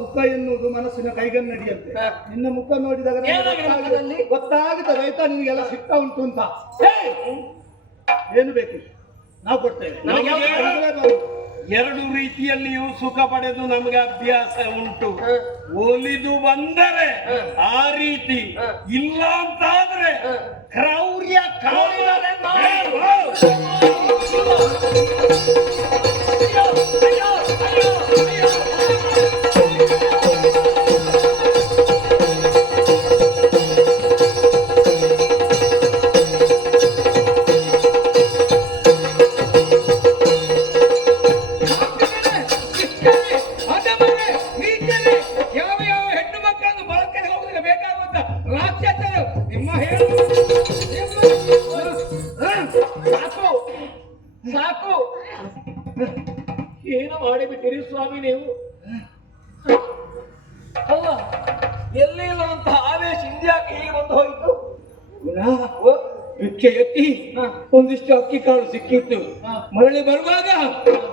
ಮುಖ ಎನ್ನುವುದು ಮನಸ್ಸಿನ ಕೈಗನ್ನಡಿಯಂತೆ. ನಿನ್ನ ಮುಖ ನೋಡಿದಾಗ ನನಗೆ ಏನಾಗಿದೆ ಮುಖದಲ್ಲಿ? ಗೊತ್ತಾಗುತ್ತದೆ ಆಯ್ತಾ, ನಿನಗೆಲ್ಲ ಸಿಗ್ತಾ ಉಂಟು ಅಂತ. ಏನು ಬೇಕು ನಾವು ಕೊಡ್ತೇವೆ. ನಮಗೆ ಎರಡು ರೀತಿಯಲ್ಲಿಯೂ ಸುಖ ಪಡೆದು ನಮಗೆ ಅಭ್ಯಾಸ ಉಂಟು. ಒಲಿದು ಬಂದರೆ ಆ ರೀತಿ, ಇಲ್ಲ ಅಂತಾದ್ರೆ ಕ್ರೌರ್ಯ ಯಾವ ಯಾವ ಹೆಣ್ಣು ಮಕ್ಕಳನ್ನು ಬಳಕೆ ಹೋಗಲಿಕ್ಕೆ ಬೇಕಾಗುವಂತ ರಾಕ್ಷಸರು ನಿಮ್ಮ ಹೇಳು. ಸಾಕು ಸಾಕು, ಏನು ಮಾಡಿಬಿಟ್ಟಿರಿ ಸ್ವಾಮಿ ನೀವು? ಅಲ್ಲ, ಎಲ್ಲಿ ಇಲ್ಲದಂತಹ ಆವೇಶ ಇಂದ್ಯಾಕೆ ಹೀಗೆ ಬಂದು ಹೋಯಿತು? ಭಿಕ್ಷೆ ಎತ್ತಿ ಒಂದಿಷ್ಟು ಅಕ್ಕಿ ಕಾಳು ಸಿಕ್ಕಿತ್ತು. ಮರಳಿ ಬರುವಾಗ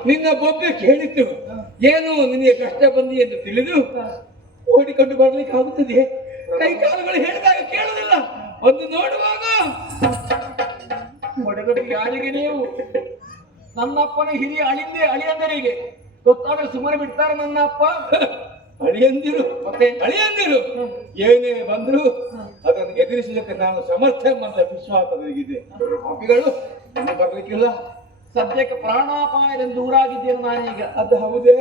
ನಿನ್ನ ಬೊಬ್ಬೆ ಕೇಳಿತ್ತು. ಏನು ನಿನಗೆ ಕಷ್ಟ ಬಂದಿ ಎಂದು ತಿಳಿದು ಓಡಿಕೊಂಡು ಬರ್ಲಿಕ್ಕೆ ಆಗುತ್ತದೆ. ಕೈ ಕಾಲುಗಳು ಹೇಳಿದಾಗ ಕೇಳುವುದಿಲ್ಲ. ಒಂದು ನೋಡುವಾಗ ಹೊಡೆಗಟ್ಟು ಯಾರಿಗೆ ನೀವು? ನನ್ನಪ್ಪನ ಹಿರಿಯ ಅಳಿಯಂದರಿಗೆ ಗೊತ್ತಾದ್ರೆ ಸುಮ್ಮನೆ ಬಿಡ್ತಾರೆ ನನ್ನ ಅಪ್ಪ? ಅಳಿಯಂದಿರು ಮತ್ತೆ ಅಳಿಯಂದಿರು ಏನೇ ಬಂದ್ರು ಅದನ್ನು ಎದುರಿಸಲಿಕ್ಕೆ ನಾನು ಸಮರ್ಥ ಎಂಬಂತ ವಿಶ್ವಾಸ ನನಗಿದೆ. ಪಾಪಿಗಳು ಬರ್ಲಿಕ್ಕಿಲ್ಲ. ಸದ್ಯಕ್ಕೆ ಪ್ರಾಣಾಪಾಯದಿಂದ ದೂರಾಗಿದ್ದೇನೆ ನಾನೀಗ. ಅದು ಹೌದೇ?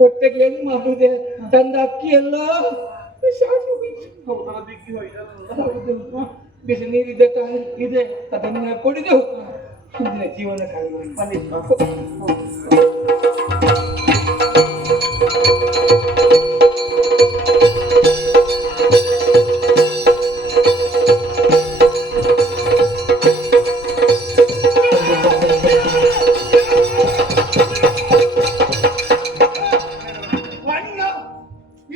ಹೊಟ್ಟೆಗೆ ಏನು ಮಾಡುವುದೇ? ತಂದ ಅಕ್ಕಿ ಎಲ್ಲ ಬಿಸಿ ನೀರಿದ್ದ ತಾಯಿ ಇದೆ, ಅದನ್ನ ಕುಡಿದು ಮುಂದಿನ ಜೀವನ ಕಾಲ.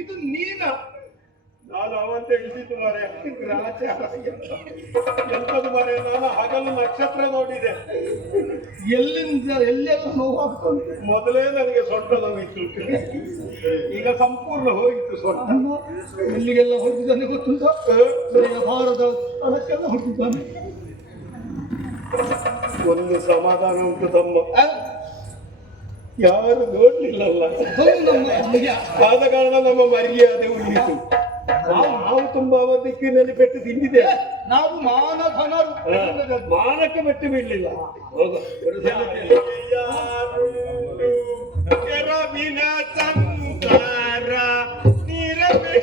ಇದು ನೀನ? ನಾನು ಅವಂತೆ ಇಳಿಸಿದ್ದು ಮಾರೆ. ಎಂತದು ಮಾರೆ, ನಾನು ಹಗಲು ನಕ್ಷತ್ರ ನೋಡಿದೆ. ಎಲ್ಲೆಲ್ಲ ನೋವಾಗ್ತದೆ. ಮೊದಲೇ ನನಗೆ ಸೊಂಟ ನೋವಿತ್ತು, ಈಗ ಸಂಪೂರ್ಣ ಹೋಗಿತ್ತು ಸೊಂಟ. ಎಲ್ಲಿಗೆಲ್ಲ ಹೊರಟಿದ್ದಾನೆ ಗೊತ್ತುಂಟ? ಭಾರದ ಸ್ಥಳಕ್ಕೆಲ್ಲ ಹೊರಟಿದ್ದಾನೆ. ಒಂದು ಸಮಾಧಾನ ಉಂಟು ತಮ್ಮ, ಯಾರು ನೋಡ್ಲಿಲ್ಲಲ್ಲ. ಆದ ಕಾರಣ ನಮ್ಮ ಮರ್ಯಾದೆ ಉಳಿಯಿತು. ನಾವು ತುಂಬಾ ದಿಕ್ಕಿನಲ್ಲಿ ಪೆಟ್ಟು ತಿಂದಿದೆ. ನಾವು ಮಾನಧನರು, ಮಾನಕ್ಕೆ ಮೆಟ್ಟು ಬೀಳಲಿಲ್ಲ. ಸಂಸಾರ ನೀರವೇ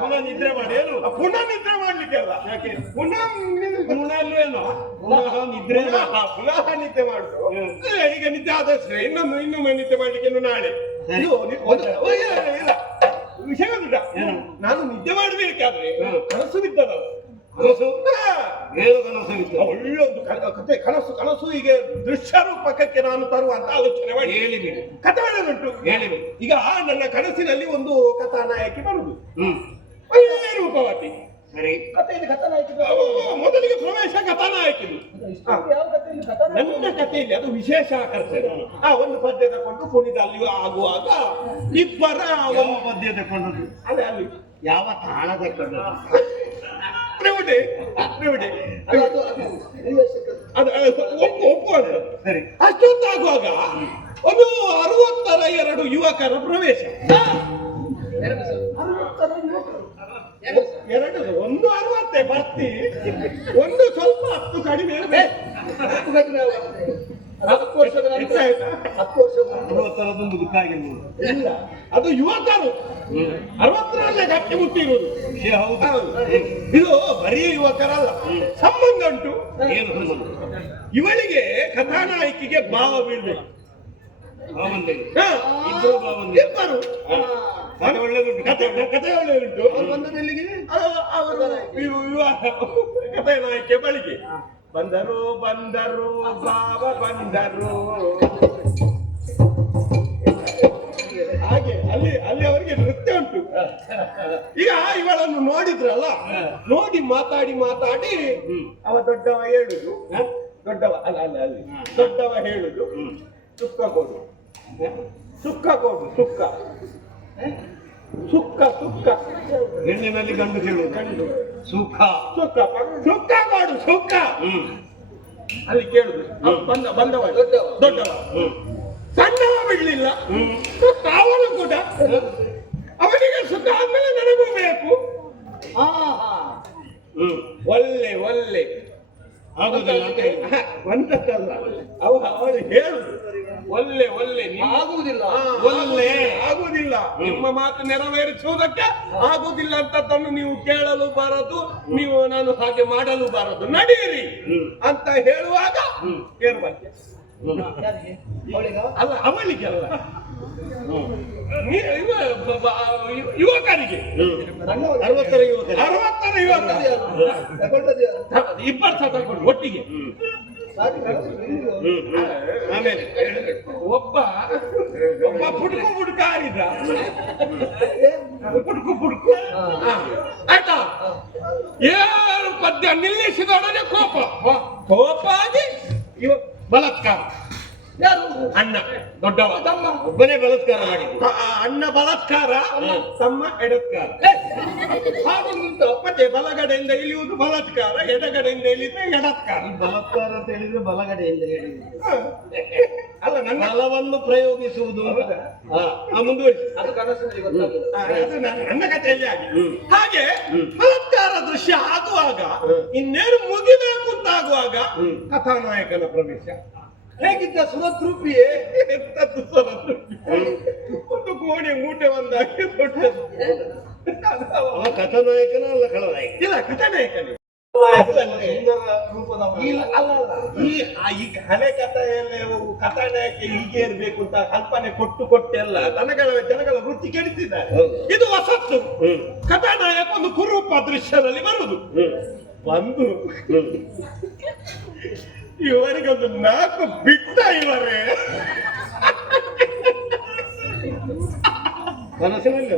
ಪುನಃ ನಿದ್ರೆ ಮಾಡಿ ಏನು ಪುನಃ ನಿದ್ರೆ ಮಾಡ್ಲಿಕ್ಕೆಲ್ಲ ಯಾಕೆ ಪುನಃ ಪುನಃ ಅಲ್ವೇನೋ ಪುನಃ ನಿದ್ರೆ ಪುನಃ ನಿದ್ದೆ ಮಾಡುದು ಈಗ ನಿದ್ದೆ ಆದಷ್ಟೇ ಇನ್ನೊಮ್ಮೆ ನಿದ್ದೆ ಮಾಡ್ಲಿಕ್ಕೆ ಇನ್ನು ನಾಳೆ ಇದು ಇಲ್ಲ ವಿಷಯ ಗೊತ್ತುಂಟಾ? ನಾನು ನಿದ್ದೆ ಮಾಡಬೇಕಾದ್ರೆ ಕನಸು ಬಿದ್ದದ ಕನಸು ಏನು ಕನಸು ಬಿತ್ತು ಒಳ್ಳೆ ಒಂದು ಕತೆ ಕನಸು ಈಗ ದೃಶ್ಯ ರೂಪಕಕ್ಕೆ ನಾನು ತರುವಂತ ಆಲೋಚನೆ ಮಾಡಿ ಹೇಳಿ ಬಿಡಿ ಕಥೆ ಒಳ್ಳೆದುಂಟು ಹೇಳಿ ಬಿಡಿ ಈಗ ನನ್ನ ಕನಸಿನಲ್ಲಿ ಒಂದು ಕಥಾನಾಯಕಿ ಬರುದು ಒಳ್ಳೆ ರೂಪವತಿ ಸರಿ ಕಥೆಯಲ್ಲಿ ಕಥಾನಾಯಕಿ ಮೊದಲಿಗೆ ಪ್ರವೇಶ ಕಥಾನಾಯಕಿದು ಯಾವ ಕಥೆಯಲ್ಲಿ ಕಥಾನಾಯಕಿ ನನ್ನ ಕಥೆಯಲ್ಲಿ ಅದು ವಿಶೇಷ ಆಕರ್ಷಣೆ ಒಂದು ಪದ್ಯ ತಕೊಂಡು ಕುಣಿತ ಅಲ್ಲಿ ಆಗುವಾಗ ಇಬ್ಬರ ಯಾವ ಪದ್ಯ ತಕೊಂಡದ್ದು ಅದೇ ಅಲ್ಲಿ ಯಾವ ತಾಳ ತಕೊಂಡದ್ದು ತ್ರಿವಿಡೆ ಅದು ಒಪ್ಪುವಂತ ಸರಿ ಅಷ್ಟೊತ್ತಾಗುವಾಗ ಒಂದು 62 ಯುವಕರ ಪ್ರವೇಶ ಎರಡು ಒಂದು 60 ಬರ್ತಿ ಒಂದು ಸ್ವಲ್ಪ 10 ಕಡಿಮೆ ಇರ್ಬೇಕು. 10 ವರ್ಷದ ನಂತರ 10 ವರ್ಷದ ಅರವತ್ತರದೊಂದು ಗೊತ್ತಾಗಿರ್ಬೋದು ಇಲ್ಲ ಅದು ಯುವಕರು 60ರಲ್ಲೇ ಗಟ್ಟಿ ಮುಟ್ಟಿರುವುದು ವಿಷಯ ಹೌದು ಹೌದು. ಇದು ಬರೀ ಯುವಕರಲ್ಲ ಸಂಬಂಧ ಉಂಟು ಏನು ಸಂಬಂಧ ಇವಳಿಗೆ ಕಥಾನಾಯಕಿಗೆ ಭಾವ ಬೀಳ್ಬೇಕು ಭಾವಂದೆ ಹಾ, ಇಬ್ಬರು ಭಾವಂದೆ ಇಬ್ಬರು ಕಥೆ ಒಳ್ಳೆದುಂಟು ಕಥೆ ಒಳ್ಳೆದುಂಟು ಬಂದದಲ್ಲಿಗೆ ಅವರು ಕಥಾನಾಯಕಿಯ ಬಳಿಗೆ ಬಂದರು ಭಾವ ಬಂದರು ಹಾಗೆ ಅಲ್ಲಿ ಅವರಿಗೆ ನೃತ್ಯ ಉಂಟು ಈಗ ಇವಳನ್ನು ನೋಡಿದ್ರಲ್ಲ ನೋಡಿ ಮಾತಾಡಿ ಅವ ದೊಡ್ಡವ ಹೇಳುದು ದೊಡ್ಡವ ಅಲ್ಲಿ ದೊಡ್ಡವ ಹೇಳುದು ಸುಕ್ಕ ಕೊಡು ಸುಕ್ಕ ಹೆಣ್ಣಿನಲ್ಲಿ ಗಂಡು ಕೇಳುವುದು ಸುಖ ಸುಕ್ಕ ಅಲ್ಲಿ ಕೇಳುದು ಬಂದವ ದೊಡ್ಡವ ಸಣ್ಣವ ಬಿಡ್ಲಿಲ್ಲ ಅವನು ಕೂಡ ಅವನಿಗೆ ಸುಖ ಆದ್ಮೇಲೆ ನನಗೂ ಬೇಕು ಒಳ್ಳೆ ಆಗುದಿಲ್ಲ ಅಂತ ಹೇಳಿ ಒಂದಲ್ಲ ಅವಳು ಹೇಳುದು ಒಳ್ಳೆ ಆಗುವುದಿಲ್ಲ ಆಗುವುದಿಲ್ಲ ನಿಮ್ಮ ಮಾತು ನೆರವೇರಿಸುವುದಕ್ಕೆ ಆಗುವುದಿಲ್ಲ ಅಂತದನ್ನು ನೀವು ಕೇಳಲು ಬಾರದು ನೀವು ನಾನು ಹಾಗೆ ಮಾಡಲು ಬಾರದು ನಡೀರಿ ಅಂತ ಹೇಳುವಾಗ ಏರ್ಬಾರ್ದು ಅಲ್ಲ ಅವಳಿಗೆ ಅಲ್ಲ ಯುವಕರಿಗೆ 60ರ ಯುವಕರು 60ರ ಯುವಕ ಇಬ್ಬರು ಸಹ ತಗೊಂಡು ಒಟ್ಟಿಗೆ ಆಮೇಲೆ ಒಬ್ಬ ಪುಡುಕು ಆರಿದ ಪುಡುಕು ಆಯ್ತಾ 7 ಪದ್ಯ ನಿಲ್ಲಿಸಿದೊಡನೆ ಕೋಪ ಆಗಿ ಬಲಾತ್ಕಾರ ಯಾರು ಅಣ್ಣ ದೊಡ್ಡವ ತಮ್ಮ ಒಬ್ಬನೇ ಬಲಾತ್ಕಾರ ಮಾಡಿದ್ದು ಅಣ್ಣ ಬಲಾತ್ಕಾರ ತಮ್ಮ ಎಡತ್ಕಾರ ಹಾಗೊಂದುಂಟು ಮತ್ತೆ ಬಲಗಡೆಯಿಂದ ಇಳಿಯುವುದು ಬಲಾತ್ಕಾರ ಎಡಗಡೆಯಿಂದ ಇಳಿದ್ರೆ ಎಡತ್ಕಾರ ಬಲಾತ್ಕಾರ ಅಂತ ಹೇಳಿದ್ರೆ ಬಲಗಡೆಯಿಂದ ಹೇಳಿದ್ರು ಅಲ್ಲ ನನ್ನ ಬಲವನ್ನು ಪ್ರಯೋಗಿಸುವುದು ಮುಂದುವರಿಸಿ ಅದು ಕನಸಿನಲ್ಲಿ ಗೊತ್ತಾಗುದು ಅದು ನನ್ನ ಕಥೆಯಲ್ಲಿ ಆಗಿದೆ ಹಾಗೆ ಬಲಾತ್ಕಾರ ದೃಶ್ಯ ಆಗುವಾಗ ಇನ್ನೇನು ಮುಗಿಬೇಕು ಅಂತ ಆಗುವಾಗ ಕಥಾನಾಯಕನ ಪ್ರವೇಶ ಹೇಗಿದ್ದ ಸುರದ್ರೂಪಿಯೇ ಎಂತದ್ದು ಸರದು. ಒಂದು ಕೋಣೆ ಮೂಟೆ ಒಂದಾಗಿ ದೊಡ್ಡದು ಕಥಾನಾಯಕನ ಅಲ್ಲ ಖಳನಾಯಕ ಇಲ್ಲ ಕಥಾನಾಯಕನೇ ಸುಂದರ ರೂಪದ ಈ ಹಳೆ ಕಥೆಯಲ್ಲೇ ಕಥಾನಾಯಕ ಹೀಗೆ ಇರ್ಬೇಕು ಅಂತ ಕಲ್ಪನೆ ಕೊಟ್ಟೆಲ್ಲ ಜನಗಳ ವೃತ್ತಿ ಕೆಡಿಸಿದ್ದಾರೆ ಇದು ಹೊಸತ್ತು ಕಥಾನಾಯಕ ಒಂದು ಕುರೂಪ ದೃಶ್ಯದಲ್ಲಿ ಬರುವುದು ಬಂದು ಇವರಿಗೊಂದು 4 ಬಿಟ್ಟ ಇವರೇ ಕನಸಿನಲ್ಲಿ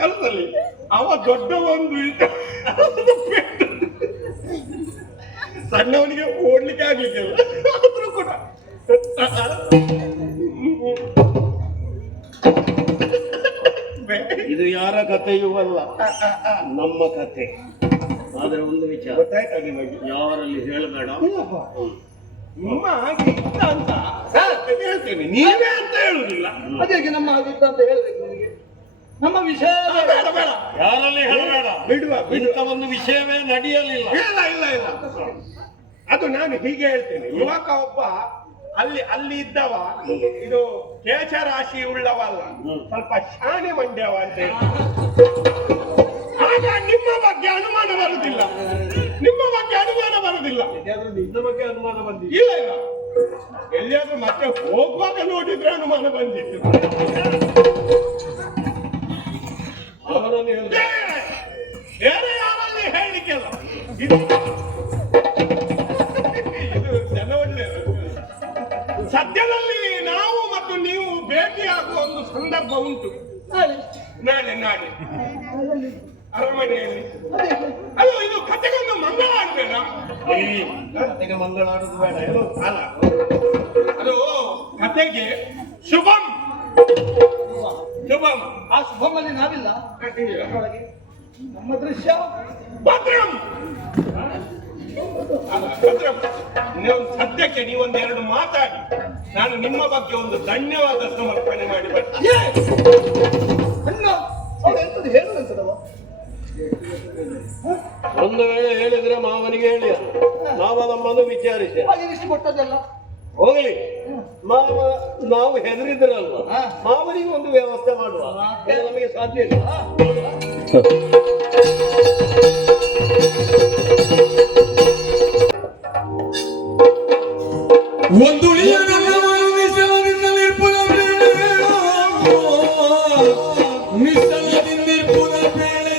ಕನಸಲ್ಲಿ ಅವ ದೊಡ್ಡ ಒಂದು ಸಣ್ಣವನಿಗೆ ಓಡ್ಲಿಕ್ಕೆ ಆಗ್ಲಿಕ್ಕಿಲ್ಲ ಆದ್ರೂ ಕೂಡ ಇದು ಯಾರ ಕಥೆಯೂ ಅಲ್ಲ ನಮ್ಮ ಕಥೆ ಆದ್ರೆ ಒಂದು ವಿಚಾರ ಗೊತ್ತಾಯ್ತಾ ನಿಮಗೆ ಯಾರಲ್ಲಿ ಹೇಳಬೇಡ ನಿಮ್ಮ ಹಾಗೆ ಇತ್ತ ಅಂತ ಹೇಳ್ತೇನೆ ನೀವೇ ಅಂತ ಹೇಳುದಿಲ್ಲ ಅದೇ ನಮ್ಮ ಆಗಿದ್ದ ಅಂತ ಹೇಳ್ಬೇಕು ನಿಮಗೆ ನಮ್ಮ ವಿಷಯ ಬೇಡ ಬೇಡ ಯಾರಲ್ಲಿ ಹೇಳಬೇಡ ಬಿಡುವ ಇಂಥ ಒಂದು ವಿಷಯವೇ ನಡೆಯಲಿಲ್ಲ ಇಲ್ಲ ಅದು ನಾನು ಹೀಗೆ ಹೇಳ್ತೇನೆ ಯುವಕ ಒಬ್ಬ ಅಲ್ಲಿ ಇದ್ದವ ಇದು ಕೇಶ ರಾಶಿ ಉಳ್ಳವ ಅಲ್ಲ ಸ್ವಲ್ಪ ಶಾಣೆ ಮಂಡ್ಯವ ಅಂತ ಹೇಳಿ ಆಗ ನಿಮ್ಮ ಬಗ್ಗೆ ಅನುಮಾನ ಬರುವುದಿಲ್ಲ, ನಿಮ್ಮ ಬಗ್ಗೆ ಅನುಮಾನ ಬರುವುದಿಲ್ಲ. ಯಾವ್ದು ನಿನ್ನ ಬಗ್ಗೆ ಅನುಮಾನ ಬಂದಿದೆ? ಇಲ್ಲ ಇಲ್ಲ, ಎಲ್ಲಿಯಾದ್ರೂ ಮತ್ತೆ ಹೋಗುವಾಗ ನೋಡಿದ್ರೆ ಅನುಮಾನ ಬಂದಿತ್ತು. ಅವನನ್ನು ಹೇಳುದು ಬೇರೆ ಯಾರಲ್ಲಿ ಹೇಳಲಿಕ್ಕೆ ಅಲ್ಲ, ಇದು ಜನ ಒಳ್ಳೆಯದು. ಸದ್ಯದಲ್ಲಿ ನಾವು ಮತ್ತು ನೀವು ಭೇಟಿಯಾಗುವ ಒಂದು ಸಂದರ್ಭ ಉಂಟು. ನಾಳೆ ನಾಳೆ ಅರಮನೆಯಲ್ಲಿ. ಅಲ್ಲ, ಇದು ಕತೆಗೊಂದು ಮಂಗಳ ಆಡ್ಬೇಡ. ಈಗ ಮಂಗಳಾಡುದು ಬೇಡ ಏನು? ಅಲ್ಲ, ಅದು ಕತೆಗೆ ಶುಭಂ ಶುಭಂ. ಆ ಶುಭಮಲ್ಲಿ ನಾವಿಲ್ಲ. ಅದರೊಳಗೆ ನಮ್ಮ ದೃಶ್ಯ ಭದ್ರಂ. ಅಲ್ಲ, ಭದ್ರಂ. ನೀವು ಸದ್ಯಕ್ಕೆ ನೀವೊಂದೆರಡು ಮಾತಾಡಿ, ನಾನು ನಿಮ್ಮ ಬಗ್ಗೆ ಒಂದು ಧನ್ಯವಾದ ಸಮರ್ಪಣೆ ಮಾಡಿ ಬರ್ತೇನೆ. ಎಂತದ್ದು ಹೇಳುವಂತದವ? ಒಂದು ವೇಳೆ ಹೇಳಿದ್ರೆ ಮಾವನಿಗೆ ಹೇಳಿ, ಮಾವ ನಮ್ಮನ್ನು ವಿಚಾರಿಸಿ ಹಾಗೆ ಇಷ್ಟು ಕೊಟ್ಟದಲ್ಲ ಹೋಗಲಿ. ನಾವು ಹೆದರಿದ್ರಲ್ವ, ಮಾವನಿಗೆ ಒಂದು ವ್ಯವಸ್ಥೆ ಮಾಡುವ. ಇದು ನಮಗೆ ಸಾಧ್ಯ ಇಲ್ಲ. ಒಂದುಳಿಯ ಗಂಧವನ್ನು ನಿಸಲದಿಂದಲಿರ್ಪುದ ಬೇಳೆ, ನಿಸಲದಿಂದಿರ್ಪುದ ಬೇಳೆ.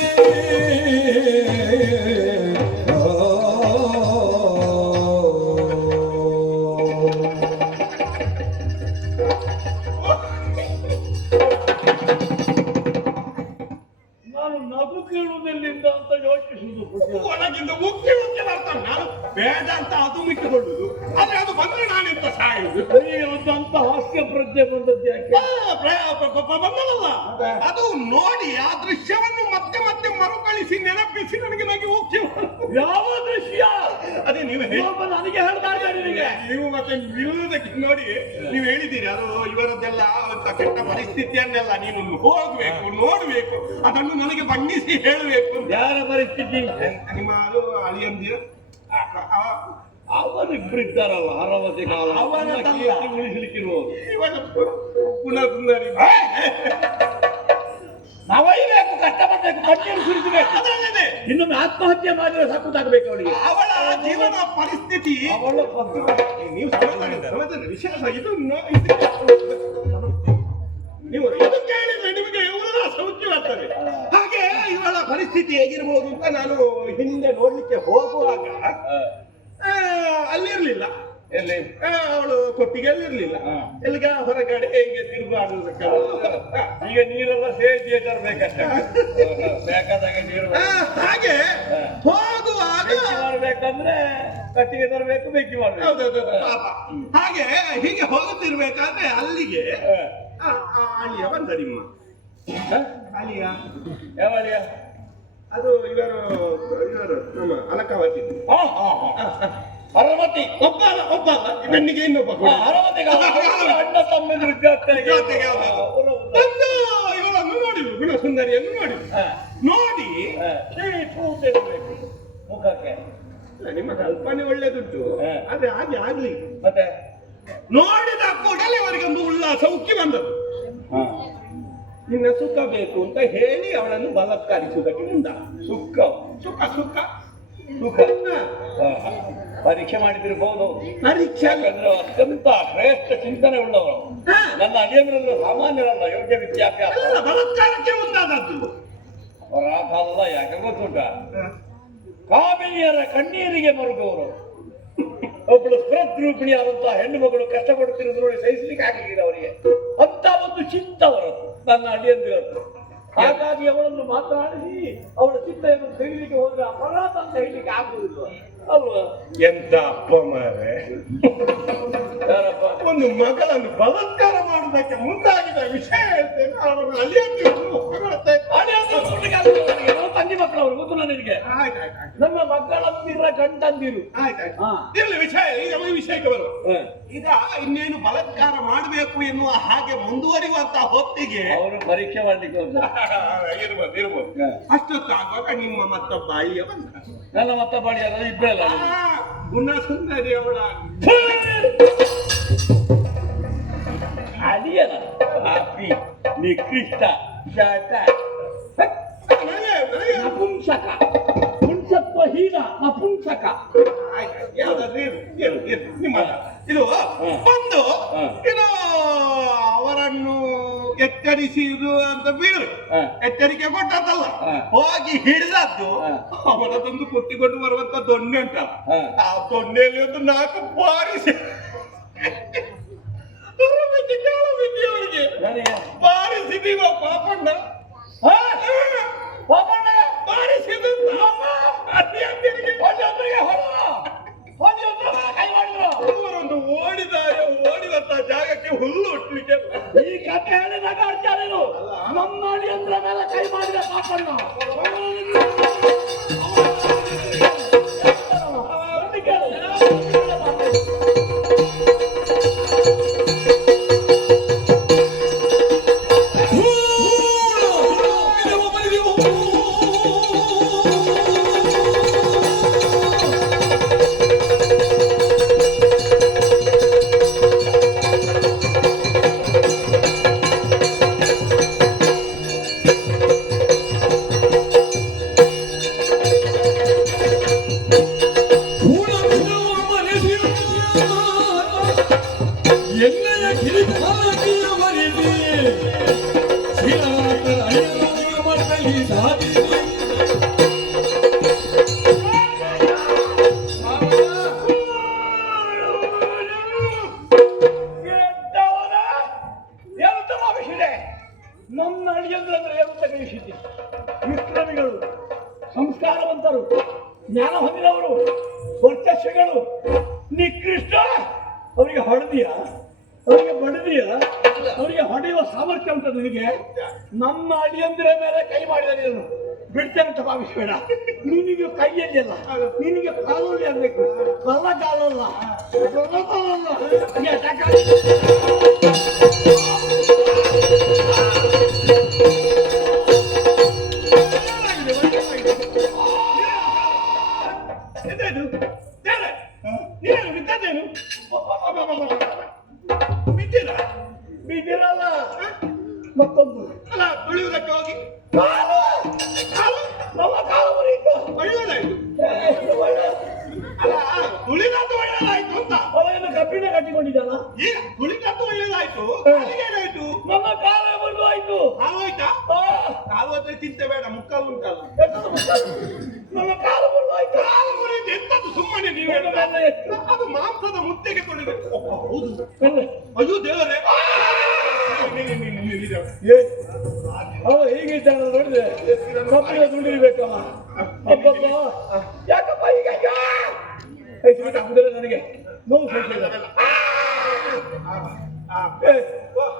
ನಾನು ನಗು ಕೇಳುವುದೆಲ್ಲಿಂದ ಅಂತ ಯೋಚಿಸುವುದು. ಒಳಗಿಂದ ಮುಖ್ಯ ಮುಖ್ಯ ಬರ್ತಾನೆ. ನಾನು ಬೇಡ ಅಂತ ಅದು ಮಿಟ್ಟುಕೊಳ್ಳುದು, ಆದ್ರೆ ಅದು ಬಂದ್ರೆ ನಾನೆಂತ ಸಾಯುದು. ಅಂತ ಹಾಸ್ಯ ಪ್ರಜ್ಞೆ ಬಂದದ್ದು ಯಾಕೆ? ಬಂದಲ್ಲ, ಅದು ನೋಡಿ ಆ ದೃಶ್ಯವನ್ನು ಮತ್ತೆ ಮತ್ತೆ ಮರುಕಳಿಸಿ ನೆನಪಿಸಿ ನನಗೆ ಮುಖ್ಯ. ಯಾವ ದೃಶ್ಯ? ಅದೇ ನೀವು ನನಗೆ ಹೇಳ್ತಾ ನಿನಗೆ. ನೀವು ಮತ್ತೆ ನಿಲ್ಲುವುದಕ್ಕೆ ನೋಡಿ ನೀವು ಹೇಳಿದ್ದೀರಿ, ಅದು ಇವರದ್ದೆಲ್ಲ ಅಂತ ಕೆಟ್ಟ ಪರಿಸ್ಥಿತಿಯನ್ನೆಲ್ಲ ನೀನು ಹೋಗ್ಬೇಕು, ನೋಡ್ಬೇಕು, ಅದನ್ನು ನನಗೆ ಬಣ್ಣಿಸಿ ಹೇಳಬೇಕು. ಯಾರ ಪರಿಸ್ಥಿತಿ? ನಿಮ್ಮ ಅದು ಅಳಿಯಂದಿರ ಅವರಿಬ್ಬರಿದ್ದಾರಲ್ಲ, ಅರವತಿ ಕಾಲ ಉಳಿಸಲಿಕ್ಕಿರುವುದು. ಇವಾಗ ಪುನಃ ಸುಂದರಿ ನಾವೈಬೇಕು, ಕಷ್ಟಪಡ್ಬೇಕು, ಕಣ್ಣೀರು ಸುರಿಸಬೇಕು. ಅದಲ್ಲದೆ ಇನ್ನೊಮ್ಮೆ ಆತ್ಮಹತ್ಯೆ ಮಾಡಿದ್ರೆ ಸಾಕುತ್ತಾಗಬೇಕು ಅವಳಿಗೆ. ಅವಳ ಜೀವನ ಪರಿಸ್ಥಿತಿ ಅವಳ ನೀವು ಸಮಾಧಾನ ವಿಷಯ ಇದು ನೀವು ಇದು ಕೇಳಿದ್ರೆ ನಿಮಗೆ ಉಲ್ಲಾಸ ಬರ್ತದೆ. ಹಾಗೆ ಇವಳ ಪರಿಸ್ಥಿತಿ ಹೇಗಿರ್ಬೋದು ಅಂತ ನಾನು ಹಿಂದೆ ನೋಡ್ಲಿಕ್ಕೆ ಹೋಗುವಾಗ ಅಲ್ಲಿರ್ಲಿಲ್ಲ. ಎಲ್ಲಿ? ಅವಳು ಕೊಟ್ಟಿಗೆಲ್ಲಿರ್ಲಿಲ್ಲ, ಎಲ್ಲಿಗ ಹೊರಗಡೆ ಹೇಗೆ ತಿರುಗಾಡುವುದಕ್ಕೆ. ಈಗ ನೀರೆಲ್ಲ ಸೇರಿಸಿ ತರಬೇಕಷ್ಟೇ, ಬೇಕಾದಾಗ ನೀರು. ಹಾಗೆ ಹೋಗುವಾಗ ಮಾಡ್ಬೇಕಂದ್ರೆ ಕಟ್ಟಿಗೆ ತರಬೇಕು, ಬೆಂಕಿ ಮಾಡ್ಬೇಕು. ಹೌದೌದು ಪಾಪ. ಹಾಗೆ ಹೀಗೆ ಹೋಗುತ್ತಿರ್ಬೇಕಾದ್ರೆ ಅಲ್ಲಿಗೆ ಅಳಿಯ ಬಂದ. ನಿಮ್ಮ ಅಳಿಯ ಯಾವ ಅಳಿಯ? ಅದು ಇವರು ನಮ್ಮ ಅಲಕಾವತಿ ಅರವತಿ. ಒಬ್ಬ ಬೆನ್ನಿಗೆ ಇನ್ನೊಬ್ಬ ಅಣ್ಣ ತಮ್ಮಿದ್ರು ಬಂದು ಇವಳನ್ನು ನೋಡಿದ್ರು, ಗುಣಸುಂದರಿಯನ್ನು ನೋಡಿದ್ರು. ನೋಡಿ ಮುಖಕ್ಕೆ ನಿಮ್ಮ ಕಲ್ಪನೆ ಒಳ್ಳೇದುಂಟು, ಆದ್ರೆ ಹಾಗೆ ಆಗ್ಲಿ. ಮತ್ತೆ ನೋಡಿದ ಕೂಡಲೇ ಅವರಿಗೊಂದು ಉಲ್ಲಾಸ ಉಕ್ಕಿ ಬಂದದ್ದು. ನಿನ್ನ ಸುಖ ಬೇಕು ಅಂತ ಹೇಳಿ ಅವಳನ್ನು ಬಲಾತ್ಕಾರಿಸುವುದಕ್ಕೆ ಮುಂದ. ಸುಖ ಸುಖ ಸುಖ ಸುಖ ಪರೀಕ್ಷೆ ಮಾಡಿದಿರಬಹುದು. ಪರೀಕ್ಷೆ ಯಾಕಂದ್ರೆ ಅತ್ಯಂತ ಶ್ರೇಷ್ಠ ಚಿಂತನೆ ಉಳ್ಳವರು. ನನ್ನ ಅಳಿಯಂದ್ರಂದ್ರೆ ಸಾಮಾನ್ಯರಲ್ಲ, ಯೋಗ್ಯ ವಿದ್ಯಾಭ್ಯಾಸ. ಬಲಾತ್ಕಾರಕ್ಕೆ ಮುಂದಾದದ್ದು ಅವರ ಕಾಲ ಯಾಕೆ ಗೊತ್ತುಂಟ? ಕಾಮಿನಿಯರ ಕಣ್ಣೀರಿಗೆ ಮರುಗುವರು. ಒಬ್ಬಳು ಸ್ಪೃದ್ರೂಪಿಣಿಯಾದಂತಹ ಹೆಣ್ಣು ಮಗಳು ಕಷ್ಟಪಡುತ್ತಿರುವುದು ನೋಡಿ ಸಹಿಸಲಿಕ್ಕೆ ಆಗಲಿಲ್ಲ ಅವರಿಗೆ. ಅಂತ ಒಂದು ಚಿತ್ತ ಅವರದ್ದು, ನನ್ನ ಅಳಿಯಂದಿರದ್ದು. ಹಾಗಾಗಿ ಅವಳನ್ನು ಮಾತನಾಡಿಸಿ ಅವಳ ಚಿಂತೆಯನ್ನು ತೆಗಿಲಿಕ್ಕೆ ಹೋದ್ರೆ ಅಪರಾಧ ಅಂತ ಹೇಳಲಿಕ್ಕೆ ಆಗುವುದಿಲ್ಲ ಅಲ್ವಾ? ಎಂತ ಅಪ್ಪ ಮಾರೆ, ಯಾರಪ್ಪ? ಒಂದು ಮಗಳನ್ನು ಬಲಾತ್ಕಾರ ಮಾಡುವುದಕ್ಕೆ ಮುಂದಾಗಿದ್ದ ವಿಷಯ ಹೇಳ್ತೇನೆ. ಅವರ ತಂಗಿ ಮಕ್ಕಳು ಅವರು ಗೊತ್ತು ನನಗೆ. ನಮ್ಮ ಮಕ್ಕಳಂದಿರ ಗಂಡಂದಿರು. ಇರ್ಲಿ ವಿಷಯ, ಈಗ ಈ ವಿಷಯಕ್ಕೆ ಬರುವ. ಈಗ ಇನ್ನೇನು ಬಲಾತ್ಕಾರ ಮಾಡಬೇಕು ಎನ್ನುವ ಹಾಗೆ ಮುಂದುವರಿಯುವಂತ ಹೊತ್ತಿಗೆ ಅವರು ಪರೀಕ್ಷೆ ಮಾಡ್ಲಿಕ್ಕೆ ಹೋಗ್ತಾರೆ. ಇರ್ಬೋದು ಅಷ್ಟೊತ್ತಾಗುವಾಗ ನಿಮ್ಮ ಮತ್ತೊಬ್ಬ ಅಳಿಯ ಬಂದ. ನನ್ನ ಮತ್ತ ಬಾಳಿಯಾರ ಇಬ್ಬರಲ್ಲ. ಗುಣಸುಂದರಿ ಅವಳ ಅಳಿಯನ ಪಾಪಿ ನಿಕೃಷ್ಟ ಶಾಟ ನನಗೆ ನಪುಂಸಕ, ಪುಂಸತ್ವಹೀನ ನಪುಂಸಕ. ಯಾವ್ದಾದ್ರು ಇರು, ನಿಮ್ಮ ಇದು ಬಂದು ಇದು ಅವರನ್ನು ಎಚ್ಚರಿಸಿರು ಅಂತ ಬೀಳು ಎಚ್ಚರಿಕೆ ಕೊಟ್ಟದ್ದಲ್ಲ, ಹೋಗಿ ಹಿಡಿದದ್ದು ಅವರದೊಂದು ಕೊಟ್ಟಿಕೊಂಡು ಬರುವಂತ ದೊಣ್ಣೆ ಉಂಟ, ಆ ದೊಣ್ಣೆಯಲ್ಲಿ ಒಂದು 4 ಬಾರಿಸಿ ಅವರಿಗೆ ಬಾರಿಸಿದೀವ ಪಾಪಣ್ಣ. ಬಾರಿಸಿದ ಅವರೊಂದು ಓಡಿದಾರೆ, ಓಡಿದಂತ ಜಾಗಕ್ಕೆ ಹುಲ್ಲು ಹುಟ್ಟಲಿಕ್ಕೆ. ಈ ಕಥೆ ಹೇಳಿ ನಗಾಡ್ತಾರೇನು? ನಮ್ಮ ಯಂತ್ರ ಮೇಲೆ ಕೈ ಮಾಡಿದ ಪಾಪಣ್ಣ. ನಮ್ಮ ಅಳಿಯಂದ್ರಂದ್ರೆ ಏನು ತೆಗೆಯಿಸಿದ್ದೆ. ವಿಕ್ರಮಿಗಳು, ಸಂಸ್ಕಾರವಂತರು, ಜ್ಞಾನ ಹೊಂದಿದವರು, ವರ್ಚಸ್ಸುಗಳು, ನಿಕೃಷ್ಟ. ಅವರಿಗೆ ಹೊಡೆದಿಯ, ಅವರಿಗೆ ಬಡದಿಯ, ಅವರಿಗೆ ಹೊಡೆಯುವ ಸಾಮರ್ಥ್ಯ ಉಂಟು ನಿನಗೆ. ನಮ್ಮ ಅಳಿಯಂದಿರ ಮೇಲೆ ಕೈ ಮಾಡಿದ ನೀನು ಬಿಡ್ತೇನೆ ಅಂತ ಭಾವಿಸಬೇಡ. ನಿನಗೆ ಕೈಯಲ್ಲಿ ಅಲ್ಲ, ನಿನಗೆ ಕಾಲಲ್ಲಿ ಆಗ್ಬೇಕು. ಕಲ್ಲ ಕಾಲಲ್ಲ, ಬಿದ್ದಿರಲ್ಲ. ಮತ್ತೊಂದು ಅಲ್ಲ ತುಳಿಯುವುದಕ್ಕೆ ಹೋಗಿ ನಮ್ಮ ಕಾಲು ಮುರಿಯಿತು. ಒಳ್ಳೆದಾಯ್ತು. ಅಲ್ಲ ತುಳಿದದ್ದು ಒಳ್ಳೆದಾಯ್ತು ಅಂತ. ಅವನು ಕಬ್ಬಿಣ ಕಟ್ಟಿಕೊಂಡಿದ್ದಾನ. ಈಗ ತುಳಿದದ್ದು ಒಳ್ಳೆದಾಯ್ತು, ಕಾಲಿಗೆ ಏನಾಯ್ತು? ನಮ್ಮ ಕಾಲ ಬಂದು ಆಯ್ತು. ಕಾಲು ಹೋಯ್ತಾ? ಕಾಲು ಹೋದ್ರೆ ಚಿಂತೆ ಬೇಡ, ಮುಕ್ಕಾಲು ಉಂಟಲ್ಲ. ನಮ್ಮ ಕಾಲ ಬಂದು ಆಯ್ತು. ಕಾಲು ಮುರಿದು ಎಂತದ್ದು ಸುಮ್ಮನೆ ನೀವೇ? ಅದು ಮಾಂಸದ ಮುದ್ದೆಗೆ ತೊಳಿಬೇಕು. ಹೌದು. ಅಯ್ಯೋ ದೇವರೇ, ಅವ ಹೇಗಿದ್ದಾನ ನೋಡಿದ್ರೆ ಕಬ್ಬಿಣ ದುಡಿರ್ಬೇಕಲ್ಲ. ಅಬ್ಬಬ್ಬ, ಯಾಕಪ್ಪ ಈಗ ನನಗೆ ನೋವು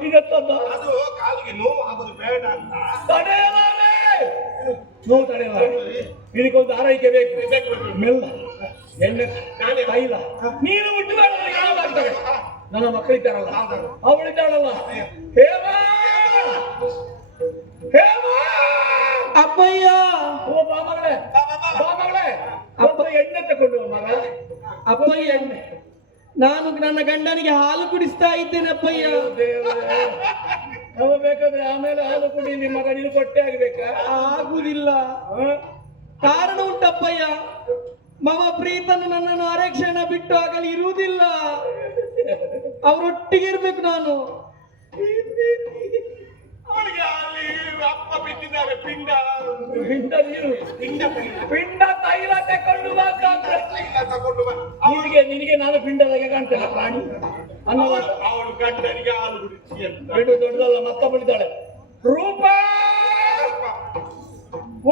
ಈಗತ್ತಮ್ಮ ಅದು ಕಾಲಿಗೆ ನೋವು ಆಗೋದು ಬೇಡ ಅಂತ ತಡೆಯಲಾರೆ, ನೋವು ತಡೆಯಲಾರೆ. ಇದಕ್ಕೊಂದು ಆರೈಕೆ ಬೇಕು. ಮೆಲ್ಲ ಎಣ್ಣೆ ತೈಲ ನೀರು ಮುಟ್ಟಬೇಡ. ಏನಾಗ್ತದೆ? ನನ್ನ ಮಕ್ಕಳಿದ್ದಾರಲ್ಲ, ಅವಳಿದ್ದಾಳಲ್ಲ, ಹೇಮಾ ಹೇಮಾ ಅಪ್ಪಯ್ಯ, ಓ ಬಾ ಮಗಳೇ, ಬಾ ಮಗಳೇ, ಅಪ್ಪ ಎಣ್ಣೆ ತಗೊಂಡು ಮಗ. ಅಪ್ಪಯ್ಯ, ನಾನು ನನ್ನ ಗಂಡನಿಗೆ ಹಾಲು ಕುಡಿಸ್ತಾ ಇದ್ದೇನೆ ಅಪ್ಪಯ್ಯ. ಅವ ಬೇಕಾದ್ರೆ ಆಮೇಲೆ ಹಾಲು ಕುಡಿ, ನಿಮ್ಮ ಮಗ ನೀನು ಕೊಟ್ಟೆ ಆಗ್ಬೇಕಾ? ಆಗುದಿಲ್ಲ. ಕಾರಣ ಉಂಟಪ್ಪಯ್ಯ. ಮವ ಪ್ರೀತನು ನನ್ನನ್ನು ಅರೆಕ್ಷಣ ಬಿಟ್ಟು ಆಗಲಿ ಇರುವುದಿಲ್ಲ. ಅವರೊಟ್ಟಿಗೆ ಇರ್ಬೇಕು ನಾನು. ಅವಳಿಗೆ ಅಲ್ಲಿ ಅಪ್ಪ ಬಿಟ್ಟಿದ್ದಾರೆ ಪಿಂಡ ಪಿಂಡ ನೀರು, ಪಿಂಡ ತೈಲ ತಕೊಂಡು ತಗೊಂಡು ಬಾ. ನಿನಗೆ ನಾನು ಪಿಂಡದಾಗೆ ಕಾಣ್ತೇನೆ ಪ್ರಾಣಿ ಅನ್ನೋ. ಅವಳು ಗಂಡನಿಗೆ ಹಾಲು ಕುಡಿಸಿ ಅಂತ ಬಿಡು, ದೊಡ್ಡದಲ್ಲ, ಮತ್ತ ಬಿಡ್ತಾಳೆ. ರೂಪ,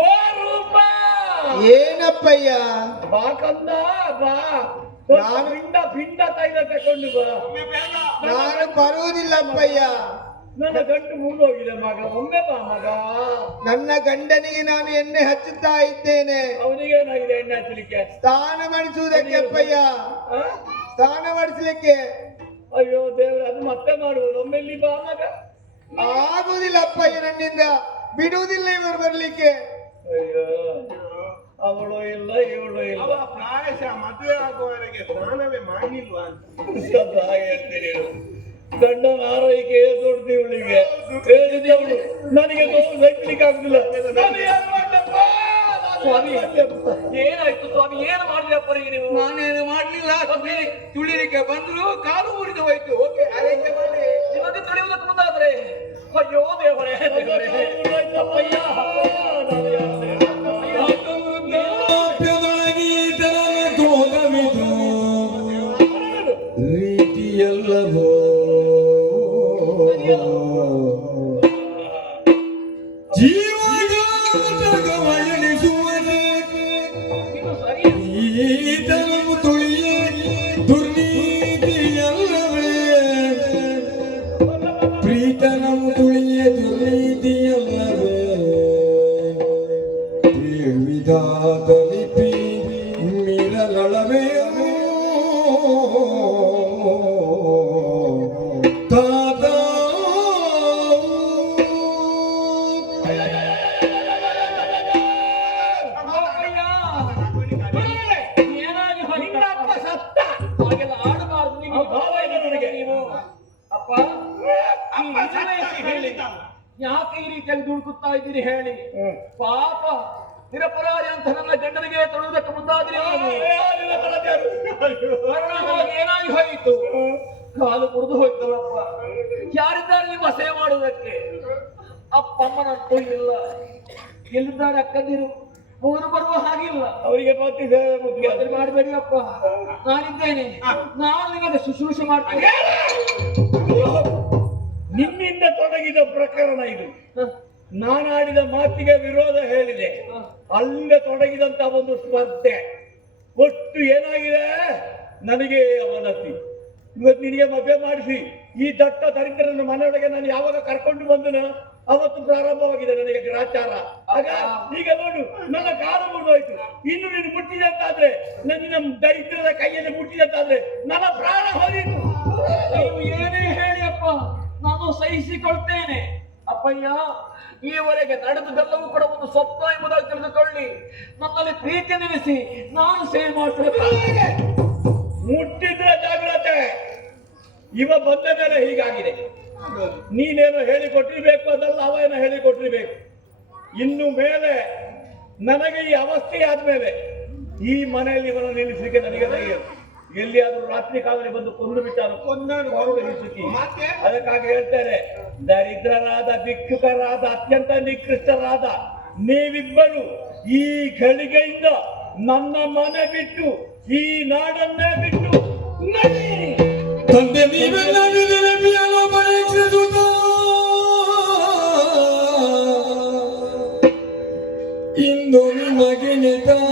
ಓ ರೂಪ, ಏನಪ್ಪಯ್ಯ? ಬಾ ಕಂದ, ಬಾ. ಪಿಂಡ ತೈಲ ತಕೊಂಡು ಬಾ. ನಾನು ಬರುವುದಿಲ್ಲ ಅಪ್ಪಯ್ಯ. ನನ್ನ ಗಂಟು ಮುರಿದೋಗಿದೆ ಮಗ, ಒಮ್ಮೆ ಬಾ ಮಗ. ನನ್ನ ಗಂಡನಿಗೆ ನಾನು ಎಣ್ಣೆ ಹಚ್ಚುತ್ತಾ ಇದ್ದೇನೆ. ಅವನಿಗೇನಾಗಿದೆ ಎಣ್ಣೆ ಹಚ್ಚಲಿಕ್ಕೆ? ಸ್ನಾನ ಮಾಡಿಸುವುದಕ್ಕೆ ಅಪ್ಪಯ್ಯ, ಸ್ನಾನ ಮಾಡಿಸ್ಲಿಕ್ಕೆ. ಅಯ್ಯೋ ದೇವ್ರ, ಅದು ಮತ್ತೆ ಮಾಡುವುದು. ಒಮ್ಮೆಲ್ಲಿ ಬಾ ಮಗ. ಆಗುದಿಲ್ಲ ಅಪ್ಪಯ್ಯ, ನನ್ನಿಂದ ಬಿಡುವುದಿಲ್ಲ ಇವರು ಬರ್ಲಿಕ್ಕೆ. ಅಯ್ಯೋ, ಅವಳು ಇಲ್ಲ, ಇವಳು ಇಲ್ಲ. ಅವ ಪ್ರಾಯಶಃ ಮದುವೆ ಆಗುವವರೆಗೆ ಸ್ನಾನವೇ ಮಾಡಿಲ್ವಾ ಅಂತ ಹೇಳ್ತೀನಿ. ಗಂಡನ ಆರೈಕೆ ದೊಡ್ಡದು ಇವಳಿಗೆ. ಹೇಳಿದವಳು ನನಗೆ ನೋವು ಸಹಿಸಲಿಕ್ಕೆ ಆಗುದಿಲ್ಲ. ನಾನು ಏನು ಮಾಡಪ್ಪ? ಏನಾಯ್ತು ಸ್ವಾಮಿ, ಏನು ಮಾಡಿದ್ರಿ ಅಪ್ಪರಿಗೆ ನೀವು? ನಾನೇನು ಮಾಡ್ಲಿಲ್ಲ, ತುಳಿಲಿಕ್ಕೆ ಬಂದ್ರು, ಕಾಲು ಮುರಿದು ಹೋಯ್ತು. ಹೋಗಿ ಆರೈಕೆ ಮಾಡಿ. ನಿಮಗೆ ತುಳಿಯುವುದಕ್ಕೆ ಮುಂದಾದ್ರೆ ಅಯ್ಯೋ ದೇವರೇ, ದೇವರೇ. ಅಪ್ಪಯ್ಯ, ವೃದ್ಧಾಪ್ಯದೊಳಗೀತನ ಕೋಲವಿದು ರೀತಿಯಲ್ಲವೋ ಜೀವಜಾತಕವ ಎಣಿಸುವನೆ ಈತನನ್ನು ತುಳಿಯ ದುರ್ನೀತಿಯಲ್ಲವೇ ಪ್ರೀತನವು ತುಳಿಯ ದುರ್ನೀತಿಯಲ್ಲವೇ ವಿಧಾತ ಲಿಪಿ ಮೀರಲಳವೇ ತಾತ ಏನಾಗಿ ಹೋಯ್ತು? ಸತ್ತ ಹಾಗೆಲ್ಲ ಆಡಬಾರ್ದು. ನೀವು ಭಾವ ಇದೆ ನನಗೆ. ನೀವು ಅಪ್ಪ ಈ ನಿರ್ಣಯಿಸಿ ಹೇಳಿ, ಯಾಕೆ ಈ ರೀತಿಯಾಗಿ ದುಡುಕುತ್ತಾ ಇದ್ದೀರಿ ಹೇಳಿ? ಪಾಪ ನಿರಪರಾಧಿ ಅಂತ ನನ್ನ ಗಂಡನಿಗೆ ತೊಳೆಯುವುದಕ್ಕೆ ಮುಂದಾದ್ರಿ. ಪರಿಣಾಮವಾಗಿ ಏನಾಗಿ ಹೋಯಿತು? ಕಾಲು ಮುರಿದು ಹೋಯ್ತಲ್ಲಪ್ಪ. ಯಾರಿದ್ದಾರೆ ನಿಮ್ಮ ಸೇವೆ ಮಾಡುವುದಕ್ಕೆ? ಅಪ್ಪಮ್ಮನಂತೂ ಇಲ್ಲ. ಎಲ್ಲಿದ್ದಾರೆ ಅಕ್ಕಂದಿರು? ಅವರು ಬರುವ ಹಾಗಿಲ್ಲ. ಅವರಿಗೆ ಮುಖ್ಯ ಮಾಡಬೇಡಿ ಅಪ್ಪ, ನಾನಿದ್ದೇನೆ. ನಾನು ನಿಮಗೆ ಶುಶ್ರೂಷೆ ಮಾಡ್ತೇನೆ. ನಿಮ್ಮಿಂದ ತೊಡಗಿದ ಪ್ರಕರಣ ಇದು. ನಾನಾಡಿದ ಮಾತಿಗೆ ವಿರೋಧ ಹೇಳಿದೆ. ಅಲ್ಲಿಂದ ತೊಡಗಿದಂತ ಒಂದು ಸ್ಪರ್ಧೆ. ಒಟ್ಟು ಏನಾಗಿದೆ, ನನಗೆ ಅವನತಿ. ಇವತ್ತು ನಿನಗೆ ಮದುವೆ ಮಾಡಿಸಿ ಈ ದಟ್ಟ ದರಿದ್ರನ ಮನೆಯೊಳಗೆ ನಾನು ಯಾವಾಗ ಕರ್ಕೊಂಡು ಬಂದನ ಅವತ್ತು ಪ್ರಾರಂಭವಾಗಿದೆ ನನಗೆ ಗ್ರಾಚಾರ. ಆಗ ಈಗ ನೋಡು, ನನ್ನ ಕಾಲು ಮುರಿದೋಯ್ತು. ಇನ್ನು ನೀನು ಮುಟ್ಟಿದಂತಾದ್ರೆ, ನನ್ನ ದರಿದ್ರದ ಕೈಯಲ್ಲಿ ಮುಟ್ಟಿದಂತಾದ್ರೆ ನನ್ನ ಪ್ರಾಣ ಹೋಗಿತ್ತು. ನೀವು ಏನೇ ಹೇಳಿ ಅಪ್ಪ, ನಾನು ಸಹಿಸಿಕೊಳ್ತೇನೆ. ಅಪ್ಪಯ್ಯ, ಈವರೆಗೆ ನಡೆದುದೆಲ್ಲವೂ ಕೂಡ ಒಂದು ಸ್ವಪ್ನ ಎಂಬುದಾಗಿ ತಿಳಿದುಕೊಳ್ಳಿ. ನನ್ನಲ್ಲಿ ಪ್ರೀತಿ ನಿಲ್ಲಿಸಿ ನಾನು ಸೇವೆ ಮಾಡ್ತೇನೆ. ಮುಟ್ಟಿದ್ರೆ ಜಾಗ್ರತೆ. ಇವ ಬಂದ ಮೇಲೆ ಹೀಗಾಗಿದೆ. ನೀನೇನೋ ಹೇಳಿಕೊಟ್ಟಿರ್ಬೇಕು, ಅದಲ್ಲ ಅವೇನೋ ಹೇಳಿಕೊಟ್ಟಿರ್ಬೇಕು. ಇನ್ನು ಮೇಲೆ ನನಗೆ ಈ ಅವಸ್ಥೆ ಆದ್ಮೇಲೆ ಈ ಮನೆಯಲ್ಲಿ ಇವನು ನಿಲ್ಲಿಸಲಿಕ್ಕೆ ನನಗೆ ಧೈರ್ಯ. ಎಲ್ಲಿಯಾದ್ರೂ ರಾತ್ರಿ ಕಾಲದಲ್ಲಿ ಬಂದು ಕೊಂದು ಬಿಟ್ಟಾರು ಅದಕ್ಕಾಗಿ ಹೇಳ್ತೇನೆ, ದರಿದ್ರರಾದ, ಭಿಕ್ಷುಕರಾದ, ಅತ್ಯಂತ ನಿಕೃಷ್ಟರಾದ ನೀವಿಬ್ಬರು ಈ ಗಳಿಗೆಯಿಂದ ನನ್ನ ಮನೆ ಬಿಟ್ಟು ಈ ನಾಡನ್ನೇ ಬಿಟ್ಟು ನಡೀರಿ. ತಂದೆ ನೀವೆಲ್ಲ ನೆನಪಿಯಲು ಪರೀಕ್ಷಿಸುತ್ತ ಇಂದು ನಿಮಗೆ ನೆತಾಗೆ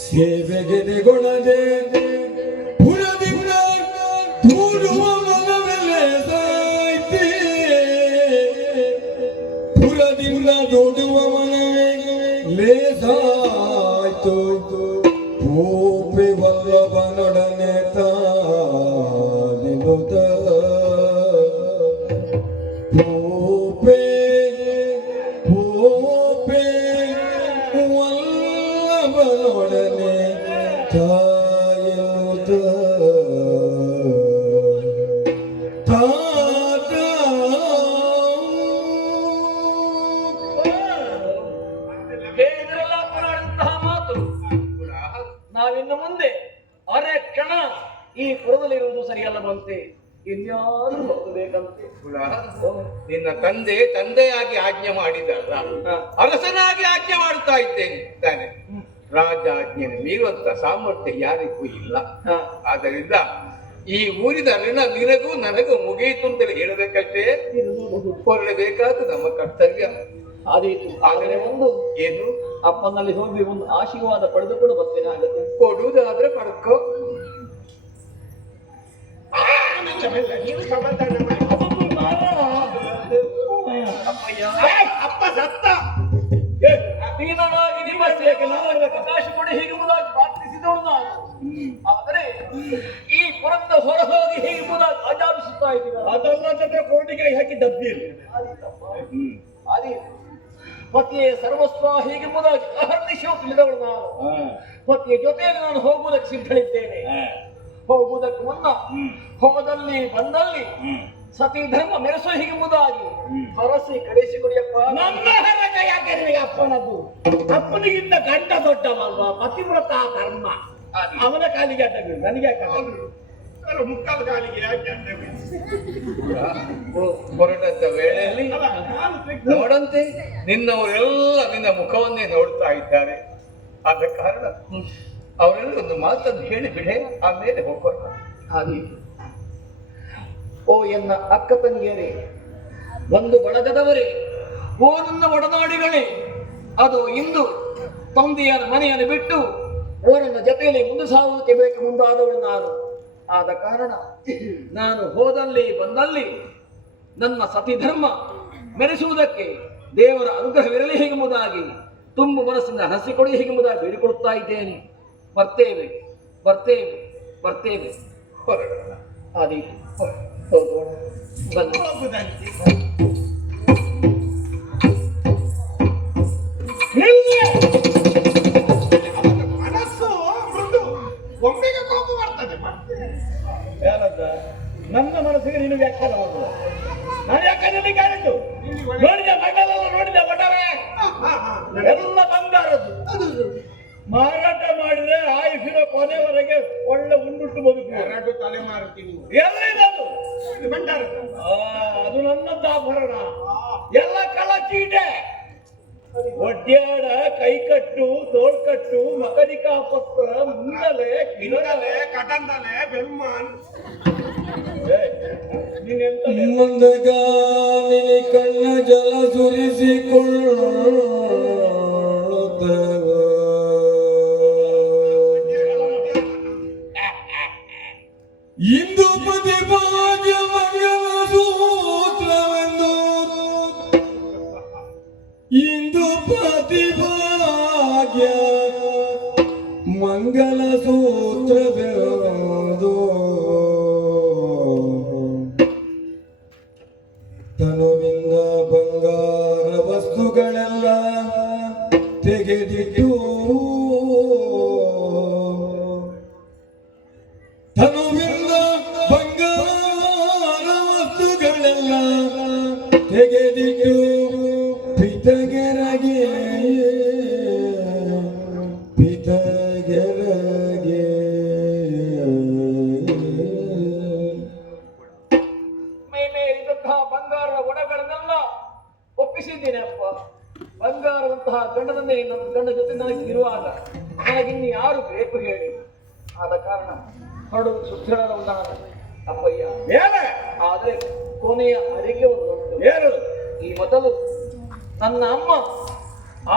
ಸೇವೆಗೆದೆಗೊಳ್ಳದೆ ಪುರದಿಂದ ದೂಡುವ ಮನವೆಲೆ ಸಾಯ್ತಿ. ಪುರದಿಂದ ದೂಡುವ ಮನವೇ ಲೇಸಾಯ್ತು. ಭೂಪಿ ವಲ್ಲಭನೊಡನೆ ತಾನಿನುತ ಭೂಪೆ ಭೂಪೆ ವಲ್ಲಭನೊಡನೆ ತಾಯಿನುತ ಹೇಳಿದ್ರಲ್ಲ ಮಾತಾಡಿದಂತಹ ಮಾತು. ನಾವಿನ್ನು ಮುಂದೆ ಅರೆ ಕ್ಷಣ ಈ ಪುರದಲ್ಲಿರುವುದು ಸರಿಯಲ್ಲ ಬಂತೆ. ಇನ್ಯಾರು ಹೋಗಬೇಕಂತೆ. ನಿನ್ನ ತಂದೆ ತಂದೆಯಾಗಿ ಆಜ್ಞೆ ಮಾಡಿದಲ್ಲ, ಅರಸನಾಗಿ ಆಜ್ಞೆ ಮಾಡುತ್ತಾ ಇದ್ದೇನೆ ತಾನೆ. ರಾಜ ಆಜ್ಞೆಯನ್ನು ಮೀರುವಂತ ಸಾಮರ್ಥ್ಯ ಯಾರಿಗೂ ಇಲ್ಲ. ಆದ್ದರಿಂದ ಈ ಊರಿನ ಋಣ ನಿನಗೂ ನನಗೂ ಮುಗಿಯಿತು ಅಂತೇಳಿ ಹೇಳಬೇಕಷ್ಟೇ. ಹೊರಡಬೇಕಾದ ನಮ್ಮ ಕರ್ತವ್ಯ. ಆದೀತು. ಆದರೆ ಒಂದು ಏನು, ಅಪ್ಪನಲ್ಲಿ ಹೋಗಿ ಒಂದು ಆಶೀರ್ವಾದ ಪಡೆದುಕೊಂಡು ಬರ್ತೇನೆ. ಆಗತ್ತೆ ಕೊಡುವುದಾದ್ರೆ ಪಡ್ಕೋ. ಅಪ್ಪ ಸತ್ತ. ದೀನನಾಗಿ ನಿಮ್ಮ ಸೇವೆಗೆ ನನಗೆ ಅವಕಾಶ ಕೊಡಿ ಹೀಗೆ ಮುಂದಾಗಿ ಪ್ರಾರ್ಥಿಸಿದವಳು ನಾನು. ಆದರೆ ಈ ಪುರಂದ ಹೊರ ಹೋಗಿ ಹೀಗೆ ಮುಂದಾಗಿ ಆಜಾಬಿಸುತ್ತಾ ಇದ್ದೀವಿ. ಅದನ್ನ ಕೋರ್ಟಿಗೆ ಹಾಕಿ ಡಬ್ಬಿಯಲ್ಲಿ ಆದೀತು. ಪತಿಯೇ ಸರ್ವಸ್ವ ಹೀಗೆ ಮುಂದಾಗಿ ಅಹರ್ನಿಶವು ತಿಳಿದವಳು ನಾನು. ಪತಿಯ ಜೊತೆಯಲ್ಲಿ ನಾನು ಹೋಗುವುದಕ್ಕೆ ಸಿದ್ಧಳಿದ್ದೇನೆ. ಹೋಗುವುದಕ್ಕೆ ಮುನ್ನ ಹೋದಲ್ಲಿ ಬಂದಲ್ಲಿ ಸತಿ ಧರ್ಮ ಮೆರೆಸೋ ಹೀಗೆಂಬುದಾಗಿ ಹರಸಿ ಕಳಿಸಿಕೊಡಿಯಪ್ಪ. ನನ್ನ ಹರಗ ಯಾಕೆ ನಿನಗೆ ಅಪ್ಪನದ್ದು? ಅಪ್ಪನಿಗಿಂತ ಗಂಡ ದೊಡ್ಡವಲ್ವಾ? ಪತಿವ್ರತ ಧರ್ಮ. ಅವನ ಕಾಲಿಗೆ ಅಡ್ಡ ಬೀಳು, ನನಗೆ ಯಾಕೆ ಅಡ್ಡ ಬೀಳು? ಮುಕ್ಕಾಲು ಕಾಲಿಗೆ ಯಾಕೆ ಅಡ್ಡ ಹೊರಟಂತ ವೇಳೆಯಲ್ಲಿ ನೋಡಂತೆ ನಿನ್ನವರೆಲ್ಲ ನಿನ್ನ ಮುಖವನ್ನೇ ನೋಡ್ತಾ ಇದ್ದಾರೆ. ಆದ ಕಾರಣ ಅವರೆಲ್ಲ ಒಂದು ಮಾತನ್ನು ಹೇಳಿ ಬಿಡೆ, ಆಮೇಲೆ ಹೋಗೋಣ. ಆದೀತು. ಓ ಎನ್ನ ಅಕ್ಕ ತಂಗಿಯರೇ, ಒಂದು ಬಳಗದವರೇ, ಓ ನನ್ನ ಒಡನಾಡಿಗಳೇ, ಅದು ಇಂದು ತಂದೆಯ ಮನೆಯನ್ನು ಬಿಟ್ಟು ಓರನ್ನ ಜೊತೆಯಲ್ಲಿ ಮುಂದೆ ಸಾಗುವುದಕ್ಕೆ ಬೇಕು ಮುಂದಾದವಳು ನಾನು. ಆದ ಕಾರಣ ನಾನು ಹೋದಲ್ಲಿ ಬಂದಲ್ಲಿ ನನ್ನ ಸತಿ ಧರ್ಮ ಮೆರೆಸುವುದಕ್ಕೆ ದೇವರ ಅನುಗ್ರಹವಿರಲಿ ಹೀಗೆಂಬುದಾಗಿ ತುಂಬ ಮನಸ್ಸಿಂದ ಹಸಿಕೊಡಿ ಹೀಗೆಂಬುದಾಗಿ ಬೇಡಿಕೊಳ್ಳುತ್ತಾ ಇದ್ದೇನೆ. ಬರ್ತೇವೆ ಬರ್ತೇವೆ ಬರ್ತೇವೆ. ಹೊರಡೋಣ. ಆದೀತು, ಹೋಗೋಣ. ಬನ್ನಿ. ಮನಸ್ಸು ಮೃದು, ಒಮ್ಮೆಗೆ ಕೋಪ ಬರ್ತದೆ. ಏನಂತ? ನನ್ನ ಮನಸ್ಸಿಗೆ ನೀನು ವ್ಯಾಖ್ಯಾನ ಮಾಡುವ. ನಾನು ಯಾಕೆ ನಿನಗೆ ಹೇಳಿದ್ದು? ನೋಡಿದ ಮಗಳೆಲ್ಲ ನೋಡಿದ ಒಡವೆ ಎಲ್ಲ ಬಂಗಾರದ್ದು. ಮಾರಾಟ ಮಾಡಿದ್ರೆ ಆಯುಷಿನ ಕೊನೆವರೆಗೆ ಒಳ್ಳೆ ಉಂಡುಟ್ಟು ಬದುಕು. ಎರಡು ತಲೆ ಮಾರುತ್ತೀನಿ. ಎಲ್ಲಿದದು? ಭಂಡಾರ. ಅದು ನನ್ನದ್ದು ಆಭರಣ. ಎಲ್ಲ ಕಳಚೀಟೆ. ಒಡ್ಯಾಡ, ಕೈಕಟ್ಟು, ತೋಳ್ಕಟ್ಟು, ಮಕರಿಕಾ ಪತ್ರ, ಮುಂದಲೆ, ಕಿನ್ನಲೆ, ಕಟಂದಲೆ, ಬೆಲ್ಮಾನ್. ನೀನೆಂತ ಮಂದಗಾಮಿನಿ ಕಣ್ಣ ಜಲ ಸುರಿಸಿಕೊಳ್ಳುತ್ತೇವ. ಇಂದು ಪತಿ ಭಾಗ್ಯ ಮಂಗಲ ಸೂತ್ರವೆಂದು, ಇಂದು ಪತಿ ಭಾಗ್ಯ ಮಂಗಲ ಸೂತ್ರವೆಂದು, ತನುವಿಂದ ಬಂಗಾರ ವಸ್ತುಗಳೆಲ್ಲ ತೆಗೆದಿಟ್ಟು, ತನುವಿಂದ ಬಂಗಾರ ವಸ್ತುಗಳೆಲ್ಲ ತೆಗೆದಿಟ್ಟು ಪಿತಗೆರಗೆ ಪಿತಗೆರಗೆ ಮೇಲಿದ್ದಂತಹ ಬಂಗಾರದ ಒಡಗಳನ್ನೆಲ್ಲ ಒಪ್ಪಿಸಿದ್ದೇನೆ ಅಪ್ಪ. ಬಂಗಾರದಂತಹ ಗಂಡನನ್ನೇ ನನ್ನ ಗಂಡ ಜೊತೆ ನನಗೆ ಇರುವಾಗ ನನಗಿನ್ನು ಯಾರು ಬೇಕು ಹೇಳಿ? ಆದ ಕಾರಣ ಹೊರಡುವ ಸುತ್ತಿರಲು ನಾನು ಅಪ್ಪಯ್ಯ. ಏನ? ಆದ್ರೆ ಕೊನೆಯ ಅರಿಕೆ ಒಂದು ಉಂಟು. ಏನು? ಈ ಮೊದಲು ನನ್ನ ಅಮ್ಮ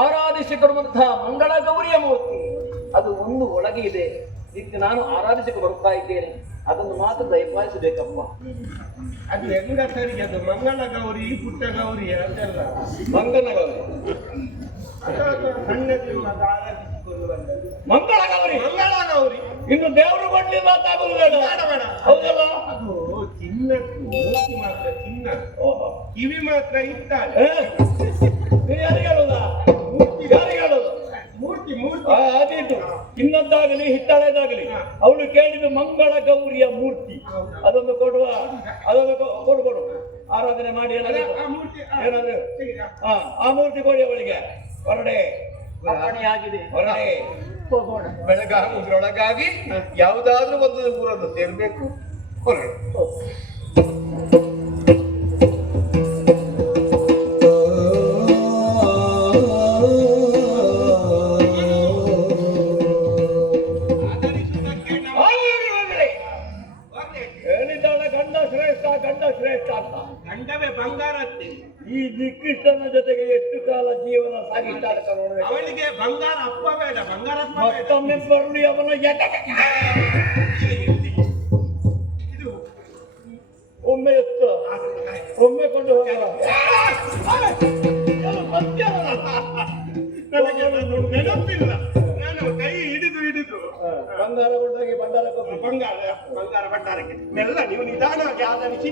ಆರಾಧಿಸಿ ಕೊಡುವಂತಹ ಮಂಗಳ ಗೌರಿಯ ಮೂರ್ತಿ ಅದು ಒಂದು ಒಳಗೆ ಇದೆ. ಇದಕ್ಕೆ ನಾನು ಆರಾಧಿಸಿಕೊಂಡು ಬರುತ್ತಾ ಇದ್ದೇನೆ. ಅದನ್ನು ಮಾತ್ರ ದಯಪಾಲಿಸಬೇಕಪ್ಪ. ಅದು ಹೆಂಗ ಸರಿ? ಅದು ಮಂಗಳ ಗೌರಿ, ಪುಟ್ಟ ಗೌರಿ ಅದೆಲ್ಲ ಮಂಗನ ಗೌರಿ, ಸಣ್ಣ ಜೀವನದ ಆರಾಧಿಸಿಕೊಂಡು ಬಂದದ್ದು ಮಂಗಳ ಗೌರಿ. ಮಂಗಳ ಗೌರಿ. ಇನ್ನು ದೇವರು ಕೊಡ್ಲಿ ಮಾತಾಗೋದು ಬೇಡ. ಬೇಡ ಬೇಡ. ಹೌದಲ್ಲ? ಅದು ಚಿನ್ನದ್ದು, ಮೂರ್ತಿ ಮಾತ್ರ ಚಿನ್ನ, ಕಿವಿ ಮಾತ್ರ ಇದ್ದಾಳೆ. ನೀನು ಯಾರಿಗೆ ಹೇಳುದಾ? ಯಾರಿಗೆ ಹೇಳುದು? ಮೂರ್ತಿ ಮೂರ್ತಿ. ಅದಿಟ್ಟು ಇನ್ನೊಂದಾಗಲಿ ಹಿತ್ತಾಳೆದಾಗಲಿ ಅವಳು ಕೇಳಿದ ಮಂಗಳ ಗೌರಿಯ ಮೂರ್ತಿ ಅದೊಂದು ಕೊಡುವ. ಅದೊಂದು ಕೊಡು ಕೊಡು, ಆರಾಧನೆ ಮಾಡಿ. ಏನಾದ್ರೆ ಆ ಮೂರ್ತಿ ಏನಾದ್ರೆ ಆ ಮೂರ್ತಿ ಕೊಡಿ ಅವಳಿಗೆ. ಹೊರಡೆ ಅಪ್ಪಣೆಯಾಗಿದೆ. ಹೊರಡೆ. ಹೋಗೋಣ. ಬೆಳಗಾಗುವುದರೊಳಗಾಗಿ ಯಾವುದಾದ್ರೂ ಒಂದು ಊರನ್ನು ಸೇರ್ಬೇಕು. ಹೊರಡು. ಹೇಳಿದ್ದಾಳೆ ಗಂಡ ಶ್ರೇಷ್ಠ, ಗಂಡ ಶ್ರೇಷ್ಠ ಅಂತ. ಗಂಡವೇ ಬಂಗಾರತ್ತೆ. ಈ ನಿಕೃಷ್ಟನ ಜೊತೆಗೆ ಎಷ್ಟು ಕಾಲ ಜೀವನ ಸಾಗಿಸ್ತಾಳೆ ನೋಡಬೇಕು. ಅವಳಿಗೆ ಬಂಗಾರ ಅಪ್ಪ ಬೇಡ, ಬಂಗಾರ ಅಪ್ಪ ಬೇಡ. ಮತ್ತೊಮ್ಮೆ ಬರಲಿ ಅವನ ಇದು ಒಮ್ಮೆ ಎತ್ತು, ಒಮ್ಮೆ ಕೊಂಡು ಹೋಗಲ್ಲ. ನನಗೆ ಅದು ನೆನಪಿಲ್ಲ. ನಾನು ಕೈ ಹಿಡಿದು ಹಿಡಿದು ಬಂಗಾರ ಕೊಂಡೋಗಿ ಬಂಗಾರ ಕೊಟ್ಟು ಬಂಗಾರ ಬಂಗಾರ ಭಂಡಾರಕ್ಕೆ ಎಲ್ಲ ನೀವು ನಿಧಾನವಾಗಿ ಆಧರಿಸಿ